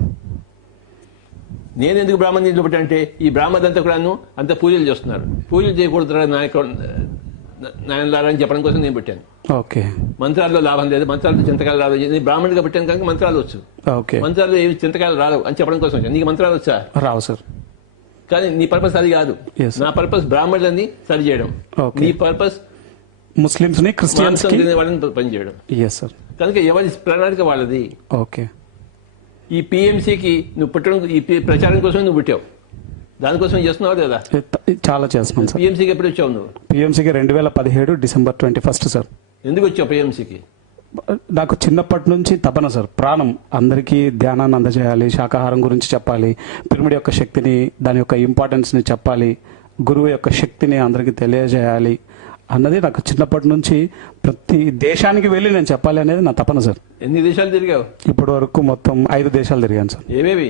నేను ఎందుకు బ్రాహ్మణ ఇంట్లో పుట్టా అంటే ఈ బ్రాహ్మణులంతా కూడా అంత పూజలు చేస్తున్నారు. పూజలు చేయకూడదు నాయనలారా అని చెప్పడం కోసం నేను పుట్టాను. ఓకే. మంత్రాల్లో లాభం లేదు, మంత్రాలు చింతకాయలు రాదు. నేను బ్రాహ్మణుడిగా పుట్టాను కనుక మంత్రాలు వచ్చు. ఓకే. మంత్రాలు ఏవి చింతకాయలు రావు అని చెప్పడం కోసం వచ్చాను. నీకు మంత్రాలు వచ్చా? రావు సార్. కానీ నీ పర్పస్ అది కాదు. నా పర్పస్ బ్రాహ్మణులని సరి చేయడం. నీ పర్పస్ ముస్లిమ్స్ ని క్రిస్టియన్స్ వాళ్ళని పనిచేయడం. Yes sir. కనుక ఎవరి ప్రణాళిక వాళ్ళది. ఓకే. ఈ పిఎంసీకి నువ్వు పుట్టడం, ఈ ప్రచారం కోసం నువ్వు పుట్టావు, దానికోసం చేస్తున్నావు కదా? చాలా చేస్తున్నాను సార్. పిఎంసీకి ఎప్పుడు వచ్చావు నువ్వు? పిఎంసీకి 2017 డిసెంబర్ 21 సార్. ఎందుకు వచ్చావు పిఎంసీకి? నాకు చిన్నప్పటి నుంచి తపన సార్, ప్రాణం అందరికీ ధ్యానాన్ని అందజేయాలి, శాకాహారం గురించి చెప్పాలి, పిరమిడ్ యొక్క శక్తిని, దాని యొక్క ఇంపార్టెన్స్ని చెప్పాలి, గురువు యొక్క శక్తిని అందరికీ తెలియజేయాలి అన్నది నాకు చిన్నప్పటి నుంచి ప్రతి దేశానికి వెళ్ళి నేను చెప్పాలి అనేది నా తపన సార్. ఎన్ని దేశాలు తిరిగావు? ఇప్పటి వరకు మొత్తం 5 దేశాలు తిరిగాను సార్. ఏవేవి?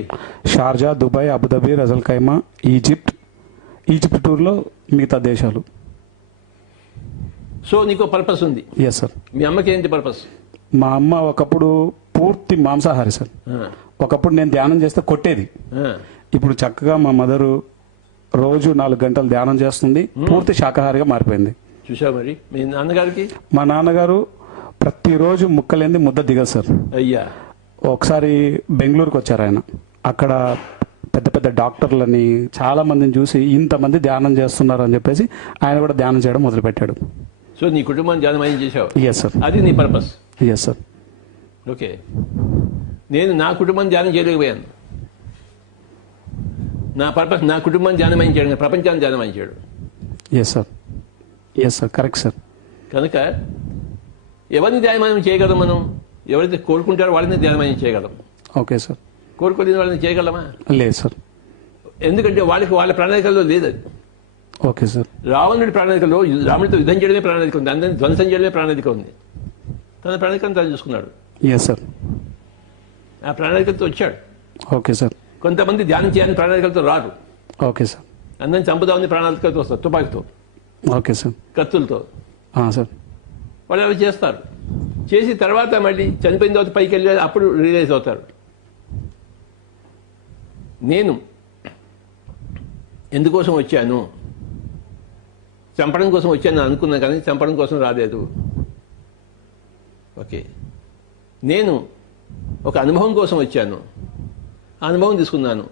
షార్జా, దుబాయ్, అబుదాబి, రజల్ ఖైమా, ఈజిప్ట్ టూర్లో మిగతా దేశాలు. సో నీకు పర్పస్ ఉంది. Yes sir. మీ అమ్మకి ఏంటి పర్పస్? మా అమ్మ ఒకప్పుడు పూర్తి మాంసాహారి సార్. ఒకప్పుడు నేను ధ్యానం చేస్తే కొట్టేది. ఇప్పుడు చక్కగా మా మదరు రోజు 4 గంటలు ధ్యానం చేస్తుంది, పూర్తి శాకాహారిగా మారిపోయింది. చూసా మరి మీ నాన్నగారికి? మా నాన్నగారు ప్రతిరోజు ముక్కలేంది ముద్ద దిగదు సార్. అయ్యా. ఒకసారి బెంగళూరుకు వచ్చారు ఆయన. అక్కడ పెద్ద పెద్ద డాక్టర్లని చాలా మందిని చూసి ఇంతమంది ధ్యానం చేస్తున్నారు అని చెప్పేసి ఆయన కూడా ధ్యానం చేయడం మొదలుపెట్టాడు. సో నీ కుటుంబాన్ని ధ్యానం చేసావు? Yes sir. అది నీ పర్పస్? Yes sir. ఓకే. నేను నా కుటుంబాన్ని ధ్యానం చేయలేకపోయాను. నా పర్పస్ నా కుటుంబాన్ని ధ్యానం చేయడం, ప్రపంచాన్ని ధ్యానం చేయడం. Yes sir. Yes sir. Correct sir. కనుక ఎవరిని ధ్యానం చేయగలం మనం? ఎవరైతే కోరుకుంటారో వాళ్ళని ధ్యానం చేయగలం. Okay sir. కోరుకోలేని వాళ్ళని చేయగలమా? లేదు సార్. ఎందుకంటే వాళ్ళ ప్రణాళికల్లో లేదు అది. Okay sir. రావణుడి ప్రణాళికలో రాముడితో యుద్ధం చేయడమే ప్రణాళిక ఉంది, అందరినీ ధ్వంసం చేయడమే ప్రణాళిక ఉంది. తన ప్రణాళికను తను చూసుకున్నాడు. Yes sir. ఆ ప్రణాళికలతో వచ్చాడు. Okay sir. కొంతమంది ధ్యానం చేయాలని ప్రణాళికలతో రారు. Okay sir. అందరిని చంపుదామని ప్రాణాలతో వస్తారు తుపాకీతో, ఓకే సార్. కత్తులతో. సార్. వాళ్ళు అవి చేస్తారు. చేసి తర్వాత మళ్ళీ చనిపోయిన తర్వాత పైకి వెళ్ళి అప్పుడు రియలైజ్ అవుతారు. నేను ఎందుకోసం వచ్చాను, చంపడం కోసం వచ్చాను అనుకున్నా కానీ చంపడం కోసం రాలేదు. ఓకే, నేను ఒక అనుభవం కోసం వచ్చాను, ఆ అనుభవం తీసుకున్నాను,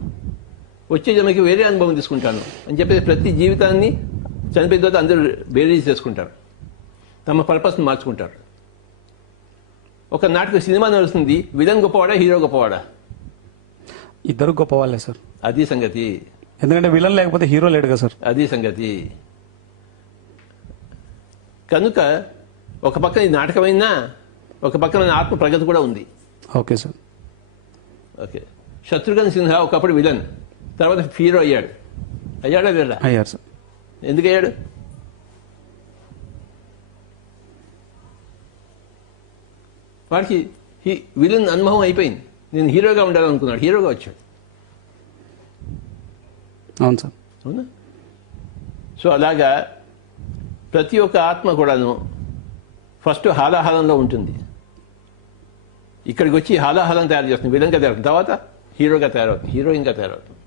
వచ్చే జన్మకి వేరే అనుభవం తీసుకుంటాను అని చెప్పేసి ప్రతి జీవితాన్ని చనిపోయిన తర్వాత అందరూ బేరీజ్ చేసుకుంటారు, తమ పర్పస్ని మార్చుకుంటారు. ఒక నాటక సినిమా నడుస్తుంది, విలన్ గొప్పవాడా హీరో గొప్పవాడా? ఇద్దరు గొప్ప వాళ్ళే సార్. అది సంగతి. ఎందుకంటే విలన్ లేకపోతే హీరో లేడు కదా సార్. అది సంగతి. కనుక ఒక పక్కన ఈ నాటకమైనా ఒక పక్కన ఆత్మ ప్రగతి కూడా ఉంది. Okay sir. Okay, Shatrughna Sinha ఒకప్పుడు విలన్, తర్వాత హీరో అయ్యాడు. అయ్యాడా వీళ్ళ? అయ్యారు సార్. ఎందుకు అయ్యాడు? వాడికి విలన్ అనుభవం అయిపోయింది. నేను హీరోగా ఉండాలనుకున్నాడు, హీరోగా వచ్చాడు. అవును సార్. అవునా? సో అలాగా ప్రతి ఒక్క ఆత్మ కూడాను ఫస్ట్ హాలాహలంలో ఉంటుంది. ఇక్కడికి వచ్చి హాలాహలం తయారు చేస్తుంది, విలన్గా తయారవుతుంది, తర్వాత హీరోగా తయారవుతుంది, హీరోయిన్గా తయారవుతుంది.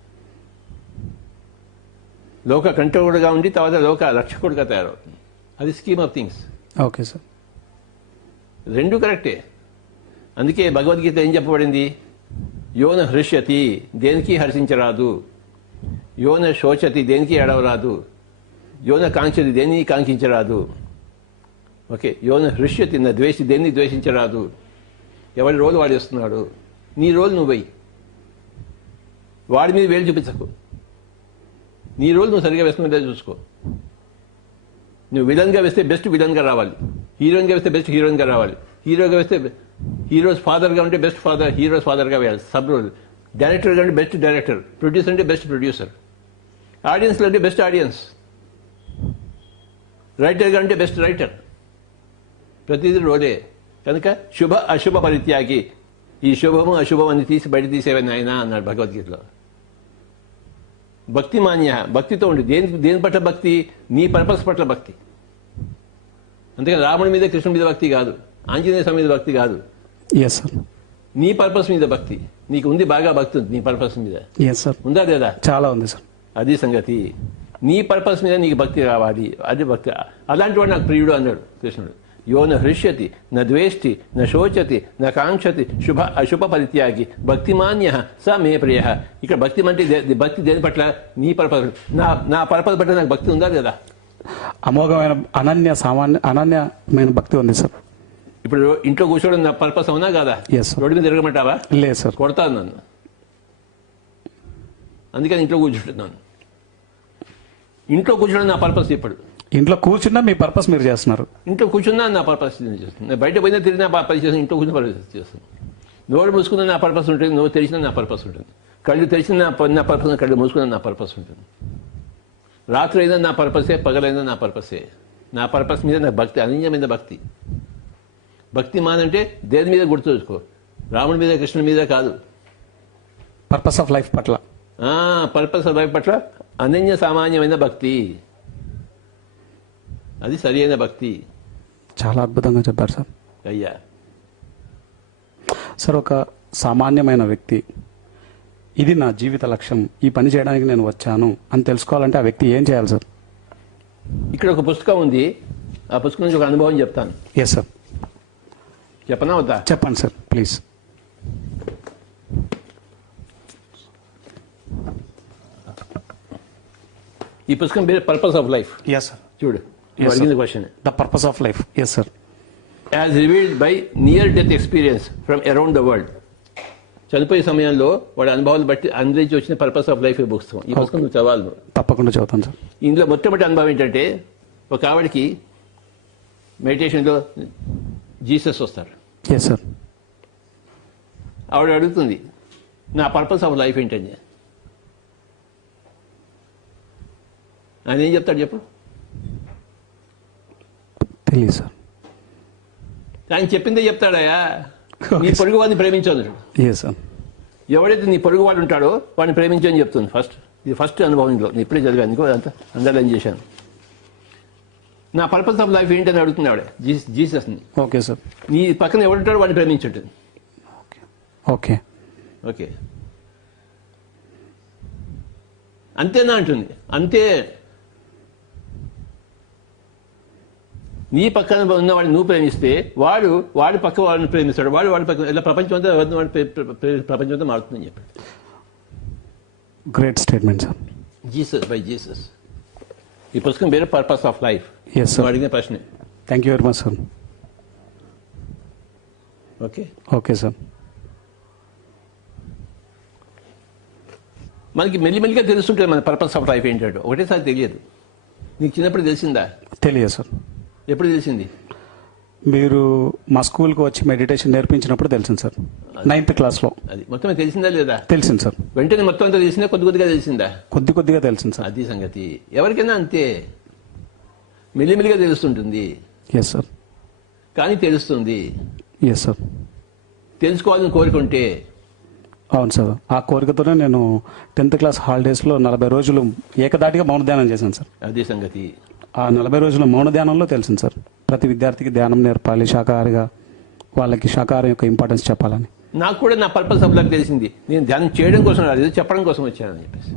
లోక కంట్రోలుగా ఉండి తర్వాత లోక రక్షకుడిగా తయారవుతుంది. అది scheme of things. Okay sir. రెండు కరెక్టే. అందుకే భగవద్గీత ఏం చెప్పబడింది? యోన హృష్యతి, దేనికి హర్షించరాదు. యోన శోచతి, దేనికి ఏడవరాదు. యోన కాంక్షతి, దేన్ని కాంక్షించరాదు. ఓకే, యోన హృష్యతి, నా ద్వేషి, దేన్ని ద్వేషించరాదు. ఎవరి రోలు వాడు వేస్తున్నాడు, నీ రోలు నువ్వు వెయ్యి. వాడి మీద వేలు చూపించకు, నీ రోలు నువ్వు సరిగా వేస్తున్నదే చూసుకో. నువ్వు విలన్గా వేస్తే బెస్ట్ విలన్గా రావాలి, హీరోయిన్గా వేస్తే బెస్ట్ హీరోయిన్గా రావాలి, హీరోగా వేస్తే హీరోస్ ఫాదర్గా ఉంటే బెస్ట్ ఫాదర్, హీరోస్ ఫాదర్గా వేయాలి. Sub role. డైరెక్టర్గా అంటే బెస్ట్ డైరెక్టర్, ప్రొడ్యూసర్ అంటే బెస్ట్ ప్రొడ్యూసర్, ఆడియన్స్లో అంటే బెస్ట్ ఆడియన్స్, రైటర్గా అంటే బెస్ట్ రైటర్. ప్రతిదీ రోలే. కనుక శుభ అశుభ పరిత్యాగి, ఈ శుభము అశుభం అని తీసి బయట తీసేవని ఆయన అన్నాడు భగవద్గీతలో. భక్తి మాన్య, భక్తితో ఉండి. దేని పట్ల భక్తి? నీ పర్పస్ పట్ల భక్తి. అందుకని రాముడి మీద కృష్ణుడి మీద భక్తి కాదు, ఆంజనేయ స్వామి మీద భక్తి కాదు. Yes sir. నీ పర్పస్ మీద భక్తి. నీకు ఉంది, బాగా భక్తి ఉంది నీ పర్పస్ మీద. Yes sir. ఉందా లేదా? చాలా ఉంది సార్. అది సంగతి. నీ పర్పస్ మీద నీకు భక్తి కావాలి, అది భక్తి. అలాంటి వాడు నాకు ప్రియుడు అన్నాడు కృష్ణుడు. యో న హృష్యతి న ద్వేష్టి న శోచతి న కాంక్షతి శుభ అశుభ పరిత్యాగి భక్తిమాన్య స మే ప్రియ. ఇక్కడ భక్తి అంటే భక్తి దేని పట్ల? నీ పర్పస్. నా పర్పస్ పట్ల నాకు భక్తి ఉందా లేదా? అమోఘమైన అనన్యమైన భక్తి ఉంది సార్. ఇప్పుడు ఇంట్లో కూర్చోవడం నా పర్పస్ అవునా కాదా? Yes sir. రోడ్డు మీద తిరగమంటావా? లేదు సార్. కొడతాను నన్ను. అందుకని ఇంట్లో కూర్చుంటున్నాను. ఇంట్లో కూర్చోవడం నా పర్పస్. ఇప్పుడు ఇంట్లో కూర్చున్నా మీ పర్పస్ మీరు చేస్తున్నారు. ఇంట్లో కూర్చున్నా నా పర్పస్ చేస్తుంది. నేను బయట పోయినా తిరిగినా పర్పస్ చేస్తాను, ఇంట్లో కూర్చున్న పర్పస్ చేస్తాను. నోరు మూసుకున్న నా పర్పస్ ఉంటుంది, నోరు తెరిచినా నా పర్పస్ ఉంటుంది. కళ్ళు తెరిచిన నా పర్పస్, కళ్ళు మూసుకున్న నా పర్పస్ ఉంటుంది. రాత్రి అయినా నా పర్పసే, పగలైనా నా పర్పసే. నా పర్పస్ మీద నా భక్తి, అనన్యమైన భక్తి. భక్తి మానంటే దేని మీద గుర్తుంచుకో, రాముడి మీద కృష్ణుడి మీద కాదు. పర్పస్ ఆఫ్ లైఫ్ పట్ల. పర్పస్ ఆఫ్ లైఫ్ పట్ల అనన్య సామాన్యమైన భక్తి, అది సరి అయిన భక్తి. చాలా అద్భుతంగా చెప్పారు సార్. అయ్యా సార్, ఒక సామాన్యమైన వ్యక్తి ఇది నా జీవిత లక్ష్యం, ఈ పని చేయడానికి నేను వచ్చాను అని తెలుసుకోవాలంటే ఆ వ్యక్తి ఏం చేయాలి సార్? ఇక్కడ ఒక పుస్తకం ఉంది, ఆ పుస్తకం నుంచి ఒక అనుభవం చెప్తాను. Yes sir. చెప్పనా వద్దా? చెప్పండి సార్ ప్లీజ్. ఈ పుస్తకం పేరు purpose of life. Yes sir. చూడు, Yes, అడిగిన sir. Question. The purpose of life. Yes sir. As revealed by near death experience from around the world. చనిపోయే సమయంలో వాడి అనుభవాలు బట్టి అందరించి వచ్చిన పర్పస్ ఆఫ్ లైఫ్ పుస్తకం. ఈ పుస్తకం నువ్వు చదవాలి. తప్పకుండా చదువుతాను సార్. ఇందులో మొట్టమొదటి అనుభవం ఏంటంటే, ఒక ఆవిడకి మెడిటేషన్లో జీసస్ వస్తారు. Yes sir. ఆవిడ అడుగుతుంది, నా పర్పస్ ఆఫ్ లైఫ్ ఏంటని. ఆయన ఏం చెప్తాడు చెప్పు? తెలియదు సార్. ఆయన చెప్పిందే చెప్తాడయా. నీ పొరుగు వాడిని ప్రేమించదు. Yes sir. ఎవడైతే నీ పొరుగు వాడు ఉంటాడో వాడిని ప్రేమించని చెప్తుంది ఫస్ట్. ఇది ఫస్ట్ అనుభవం ఇంట్లో నేను ఇప్పుడే చదివాను ఇంకో అంతా అండర్లైన్ చేశాను. నా పర్పస్ ఆఫ్ లైఫ్ ఏంటని అడుగుతుంది ఆవిడ జీసస్ని. Okay sir. నీ పక్కన ఎవడుంటాడో వాడిని ప్రేమించట్టు. ఓకే. ఓకే అంతేనా అంటుంది. అంతే. నీ పక్కన ఉన్నవాడిని నువ్వు ప్రేమిస్తే వాడి పక్క వాడిని ప్రేమిస్తాడు, వాడి పక్క ఇలా ప్రపంచం అంతా మారుతుందని చెప్పాడు. Great statement sir. Jesus by Jesus. ఈ పుస్తకం వేరే purpose of life. Yes sir. అడిగిన ప్రశ్నే. Thank you very much sir. Okay okay sir. మనకి మెల్లిమెల్లిగా తెలుస్తుంటుంది మన పర్పస్ ఆఫ్ లైఫ్ ఏంటంటే. ఒకటేసారి తెలియదు. నీకు చిన్నప్పుడు తెలిసిందా? తెలియదు సార్. ఎప్పుడు తెలిసింది? మీరు మా స్కూల్కి వచ్చి మెడిటేషన్ నేర్పించినప్పుడు తెలిసింది సార్. 9th క్లాస్లో. అది మొత్తం తెలిసిందా లేదా? తెలిసింది సార్. వెంటనే మొత్తం అంతా తెలిసిందా, కొద్దిగా తెలిసిందా? కొద్దిగా తెలిసింది సార్. అది సంగతి. ఎవరికైనా అంతే, మెల్లిమెల్లిగా తెలుస్తుంటుంది. Yes sir. కానీ తెలుస్తుంది. Yes sir. తెలుసుకోవాలని కోరుకుంటే. అవును సార్. ఆ కోరికతోనే నేను 10th క్లాస్ హాలిడేస్లో 40 రోజులు ఏకదాటిగా మౌన ధ్యానం చేశాను సార్. అదే సంగతి. ఆ 40 రోజుల మౌన ధ్యానంలో తెలిసింది సార్, ప్రతి విద్యార్థికి ధ్యానం నేర్పాలి, శాకాహారిగా వాళ్ళకి శాకాహారం యొక్క ఇంపార్టెన్స్ చెప్పాలని. నాకు కూడా నా పర్పస్ ఆఫ్ లైఫ్ తెలిసింది. నేను ధ్యానం చేయడం కోసం రాలేదు, చెప్పడం కోసం వచ్చానని చెప్పేసి.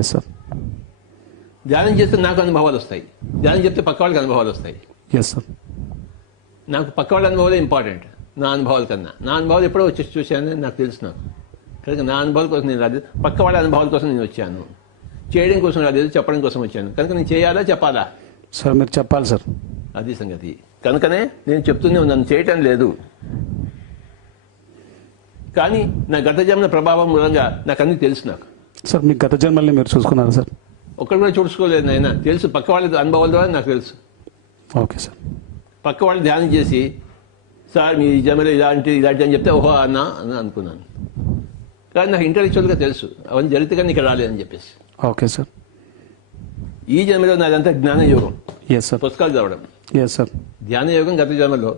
Yes sir. ధ్యానం చేస్తే నాకు అనుభవాలు వస్తాయి, ధ్యానం చెప్తే పక్క వాళ్ళకి అనుభవాలు వస్తాయి. Yes sir. నాకు పక్క వాళ్ళ అనుభవాలే ఇంపార్టెంట్ నా అనుభవాల కన్నా. నా అనుభవాలు ఎప్పుడో వచ్చి చూశానని నాకు తెలుసు. నాకు కనుక నా అనుభవాల కోసం నేను రాలేదు, పక్క వాళ్ళ అనుభవాల కోసం నేను వచ్చాను. చేయడం కోసం రాలేదు, చెప్పడం కోసం వచ్చాను. కనుక నేను చేయాలా చెప్పాలా? సార్ మీరు చెప్పాలి సార్. అది సంగతి. కనుకనే నేను చెప్తూనే ఉన్నాను, చేయటం లేదు. కానీ నా గత జన్మ ప్రభావం మూలంగా నాకు అన్నీ తెలుసు. నాకు సార్ మీ గత జన్మల్ని మీరు చూసుకున్నారా సార్? ఒక్కడు కూడా చూసుకోలేదు నాయన. తెలుసు, పక్క వాళ్ళ అనుభవాల ద్వారా నాకు తెలుసు. Okay sir. పక్క వాళ్ళు ధ్యానం చేసి సార్ మీ జన్మలో ఇలాంటి అని చెప్తే ఓహో అన్నా అని అనుకున్నాను. కానీ నాకు ఇంటలెక్చువల్గా తెలుసు అవన్నీ జరిగితే కానీ ఇక్కడ రాలేదని చెప్పేసి. Okay sir. ఈ జన్మలో నాదంతా జ్ఞానయోగం. Yes sir. పుస్తకాలు చదవడం. Yes sir. ధ్యానయోగం గత జన్మలో,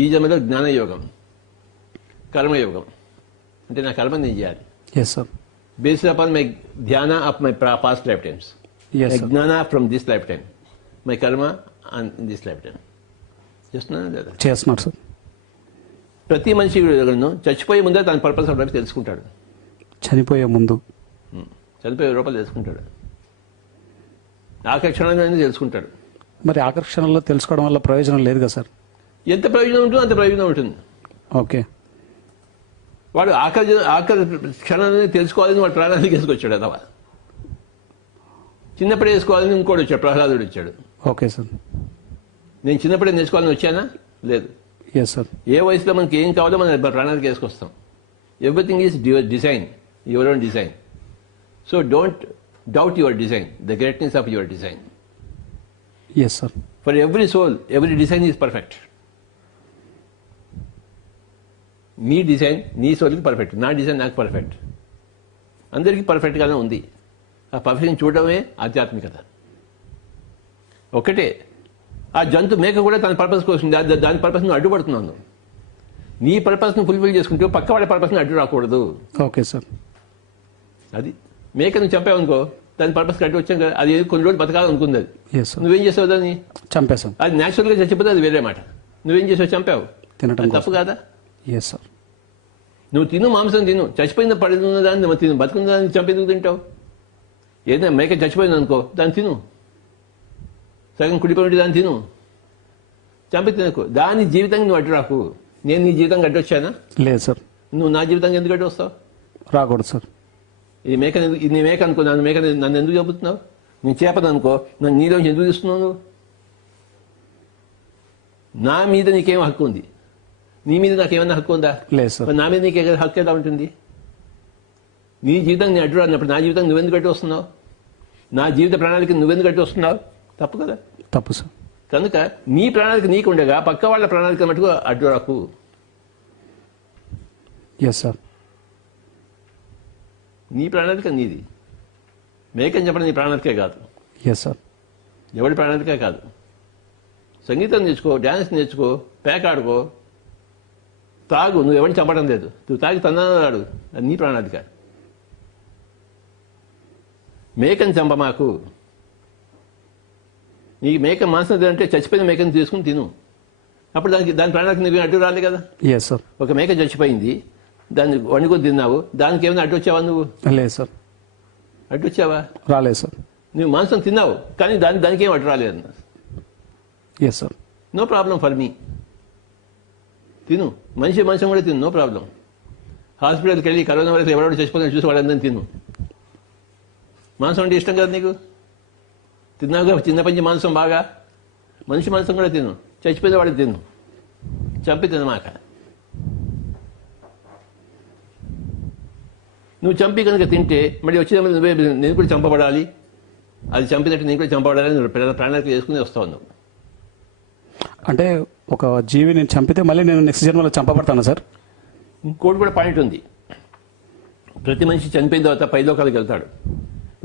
ఈ జన్మలో జ్ఞానయోగం, కర్మయోగం. అంటే నా కర్మ నేను చేయాలి. Yes sir. Based upon my ధ్యాన of my past life times, yes my sir. జ్ఞాన from this life time, my కర్మ అండ్ దిస్ లైఫ్ టైమ్. చేస్తున్నానా లేదా? చేస్తున్నారు సార్. ప్రతి మనిషి చచ్చిపోయే ముందే తన పర్పస్ ఆఫ్ లైఫ్ తెలుసుకుంటాడు. చనిపోయే ముందు, చనిపోయే రూపాయలు తెలుసుకుంటాడు. ఆకర్షణగా తెలుసుకుంటాడు. మరి ఆకర్షణలో తెలుసుకోవడం వల్ల ప్రయోజనం లేదు కదా సార్? ఎంత ప్రయోజనం ఉంటుందో అంత ప్రయోజనం ఉంటుంది. ఓకే. వాడు ఆకర్షణని తెలుసుకోవాలని వాడు ప్రాణానికి వేసుకొచ్చాడు. అదవా చిన్నప్పుడే వేసుకోవాలని ఇంకోటి వచ్చాడు, ప్రహ్లాదుడు వచ్చాడు. Okay sir. నేను చిన్నప్పుడే నేర్చుకోవాలని వచ్చానా? లేదు. Yes sir. ఏ వయసులో మనకి ఏం కావాలో మనం ప్రాణానికి వేసుకొస్తాం. Everything is design, your own design. So don't doubt your design, the greatness of your design. Yes sir. For every soul every design is perfect. నీ డిజైన్ నీ సోల్కి పర్ఫెక్ట్, నా డిజైన్ నాకు పర్ఫెక్ట్. అందరికీ పర్ఫెక్ట్గానే ఉంది. ఆ పర్ఫెక్షన్ చూడడమే ఆధ్యాత్మికత. ఒకటే ఆ జంతు మేక కూడా తన పర్పస్ కోసం దాని పర్పస్ను అడ్డుపడుతున్నాను. నీ పర్పస్ను ఫుల్ఫిల్ చేసుకుంటూ పక్క వాళ్ళ పర్పస్ని అడ్డు రాకూడదు. Okay sir. అది మేకను చంపావనుకో, దాని పర్పస్కి అడ్డు వచ్చాం కదా, అది కొన్ని రోజులు బతకాలనుకుంది. అది ఎస్ సార్. నువ్వేం చేసావు? దాన్ని చంపేశాం. అది న్యాచురల్గా చచ్చిపోతే అది వేరే మాట. నువ్వేం చేసావు? చంపావు. తినటం అది తప్పు కాదా? Yes sir. నువ్వు తిను, మాంసం తిను. చచ్చిపోయిన పడిన దాన్ని తిను, బతుకున్న దాన్ని చంపేందుకు తింటావు? ఏదైనా మేక చచ్చిపోయింది అనుకో, దాన్ని తిను. సగం కుడిపోయి దాన్ని తిను, చంపి తినకు. దాని జీవితానికి నువ్వు అడ్డు రాకు. నేను నీ జీవితానికి అడ్డు వచ్చానా? లేదు సార్. నువ్వు నా జీవితానికి ఎందుకు అడ్డు వస్తావు? రాకూడదు సార్. ఇది నీ మేక అనుకో, నన్ను ఎందుకు చెబుతున్నావు? నేను చేపను అనుకో, నన్ను నీలోంచి ఎందుకు తీస్తున్నావు నువ్వు? నా మీద నీకేం హక్కు ఉంది? నీ మీద నాకేమైనా హక్కు ఉందా? లేదు సార్. నా మీద నీకు హక్కు ఎలా ఉంటుంది? నీ జీవితం నేను అడ్డు రానప్పుడు నా జీవితం నువ్వెందుకు అడ్డు వస్తున్నావు? నా జీవిత ప్రణాళిక నువ్వెందుకు అడ్డు వస్తున్నావు? తప్పు కదా? తప్పు సార్. కనుక నీ ప్రణాళిక నీకు ఉండగా పక్క వాళ్ళ ప్రణాళిక మటుకు అడ్డు రాకు. Yes sir. నీ ప్రణాళిక నీది. మేకని చెప్పడం నీ ప్రణాళికే కాదు. Yes sir. ఎవడి ప్రణాళికే కాదు. సంగీతం నేర్చుకో, డ్యాన్స్ నేర్చుకో, పేకాడుకో, తాగు. నువ్వు ఎవరిని చంపడం లేదు. నువ్వు తాగి తన్నాడు, అది నీ ప్రణాళిక. మేకని చంప మాకు. నీకు మేక మాంసం తినంటే చచ్చిపోయిన మేకని తీసుకుని తిను. అప్పుడు దాని ప్రాణాలకు నీకు అడ్డు రాలే కదా. Yes sir. ఒక మేక చచ్చిపోయింది, దాన్ని వండుకొని తిన్నావు, దానికి ఏమైనా అడ్డు వచ్చావా నువ్వు? లేదు సార్. అడ్డు వచ్చావా? రాలేదు సార్. నువ్వు మాంసం తిన్నావు కానీ దానికి ఏం అడ్డు రాలేదు. Yes sir. No problem for me. తిను, మనిషి మాంసం కూడా తిను, నో ప్రాబ్లం. హాస్పిటల్కి వెళ్ళి కరోనా వైరస్ ఎవరెవరు చచ్చిపోతాను చూసి వాళ్ళందరినీ తిను. మాంసం అంటే ఇష్టం కదా నీకు, తిన్నావుగా చిన్నపంచి మాంసం బాగా. మనిషి మాంసం కూడా తిను, చచ్చిపోయిన వాడికి తిను, చంపి తినమాక. నువ్వు చంపి కనుక తింటే మళ్ళీ వచ్చిన నేను కూడా చంపబడాలి, అది చంపినట్టు నేను కూడా చంపబడాలి, నువ్వు ప్రాణాలకు చేసుకుని వస్తావు నువ్వు. అంటే ఒక జీవిని చంపితే మళ్ళీ నేను నెక్స్ట్ జన్మలో చంపబడతాను సార్? ఇంకోటి కూడా పాయింట్ ఉంది. ప్రతి మనిషి చనిపోయిన తర్వాత పైలోకాలకు వెళ్తాడు.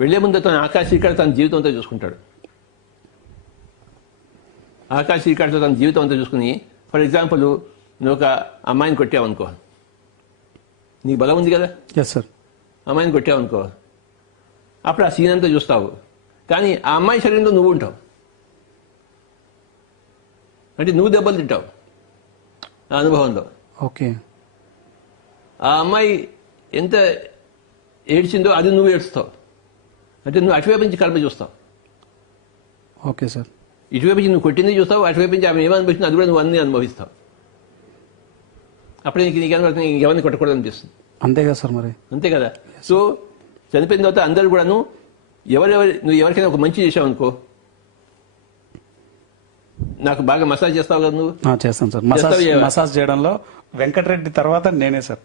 వెళ్లే ముందు తన ఆకాశ శ్రీకాడు తన జీవితం అంతా చూసుకుంటాడు. ఆకాశ శ్రీకాడుతో తన జీవితం అంతా చూసుకుని, ఫర్ ఎగ్జాంపుల్ నువ్వు ఒక అమ్మాయిని కొట్టావనుకో, నీకు బలం ఉంది కదా, ఎస్ సార్. అమ్మాయిని కొట్టావనుకో, అప్పుడు ఆ సీన్ అంతా చూస్తావు. కానీ ఆ అమ్మాయి శరీరంలో నువ్వు ఉంటావు, అంటే నువ్వు దెబ్బలు తింటావు ఆ అనుభవంలో. ఓకే. ఆ అమ్మాయి ఎంత ఏడ్చిందో అది నువ్వు ఏడుస్తావు, అంటే నువ్వు అటువైపు నుంచి కర్మ చూస్తావు. Okay sir. ఇటువైపు నుంచి నువ్వు కొట్టింది చూస్తావు, అటువైపు నుంచి ఆమె ఏమనిపిస్తుంది అది కూడా నువ్వు అన్నీ అనుభవిస్తావు. అప్పుడు నీకేమవుతుంది, ఇంకెవరిని కొట్టకూడదు అనిపిస్తుంది. అంతే కదా సార్ మరి. అంతే కదా. సో చనిపోయిన తర్వాత అందరూ కూడాను నువ్వు ఎవరికైనా ఒక మంచి చేసావు అనుకో, నాకు బాగా మసాజ్ చేస్తావు కదా నువ్వు. చేస్తాను సార్. చేస్తావా? మసాజ్ చేయడంలో వెంకటరెడ్డి తర్వాత నేనే సార్.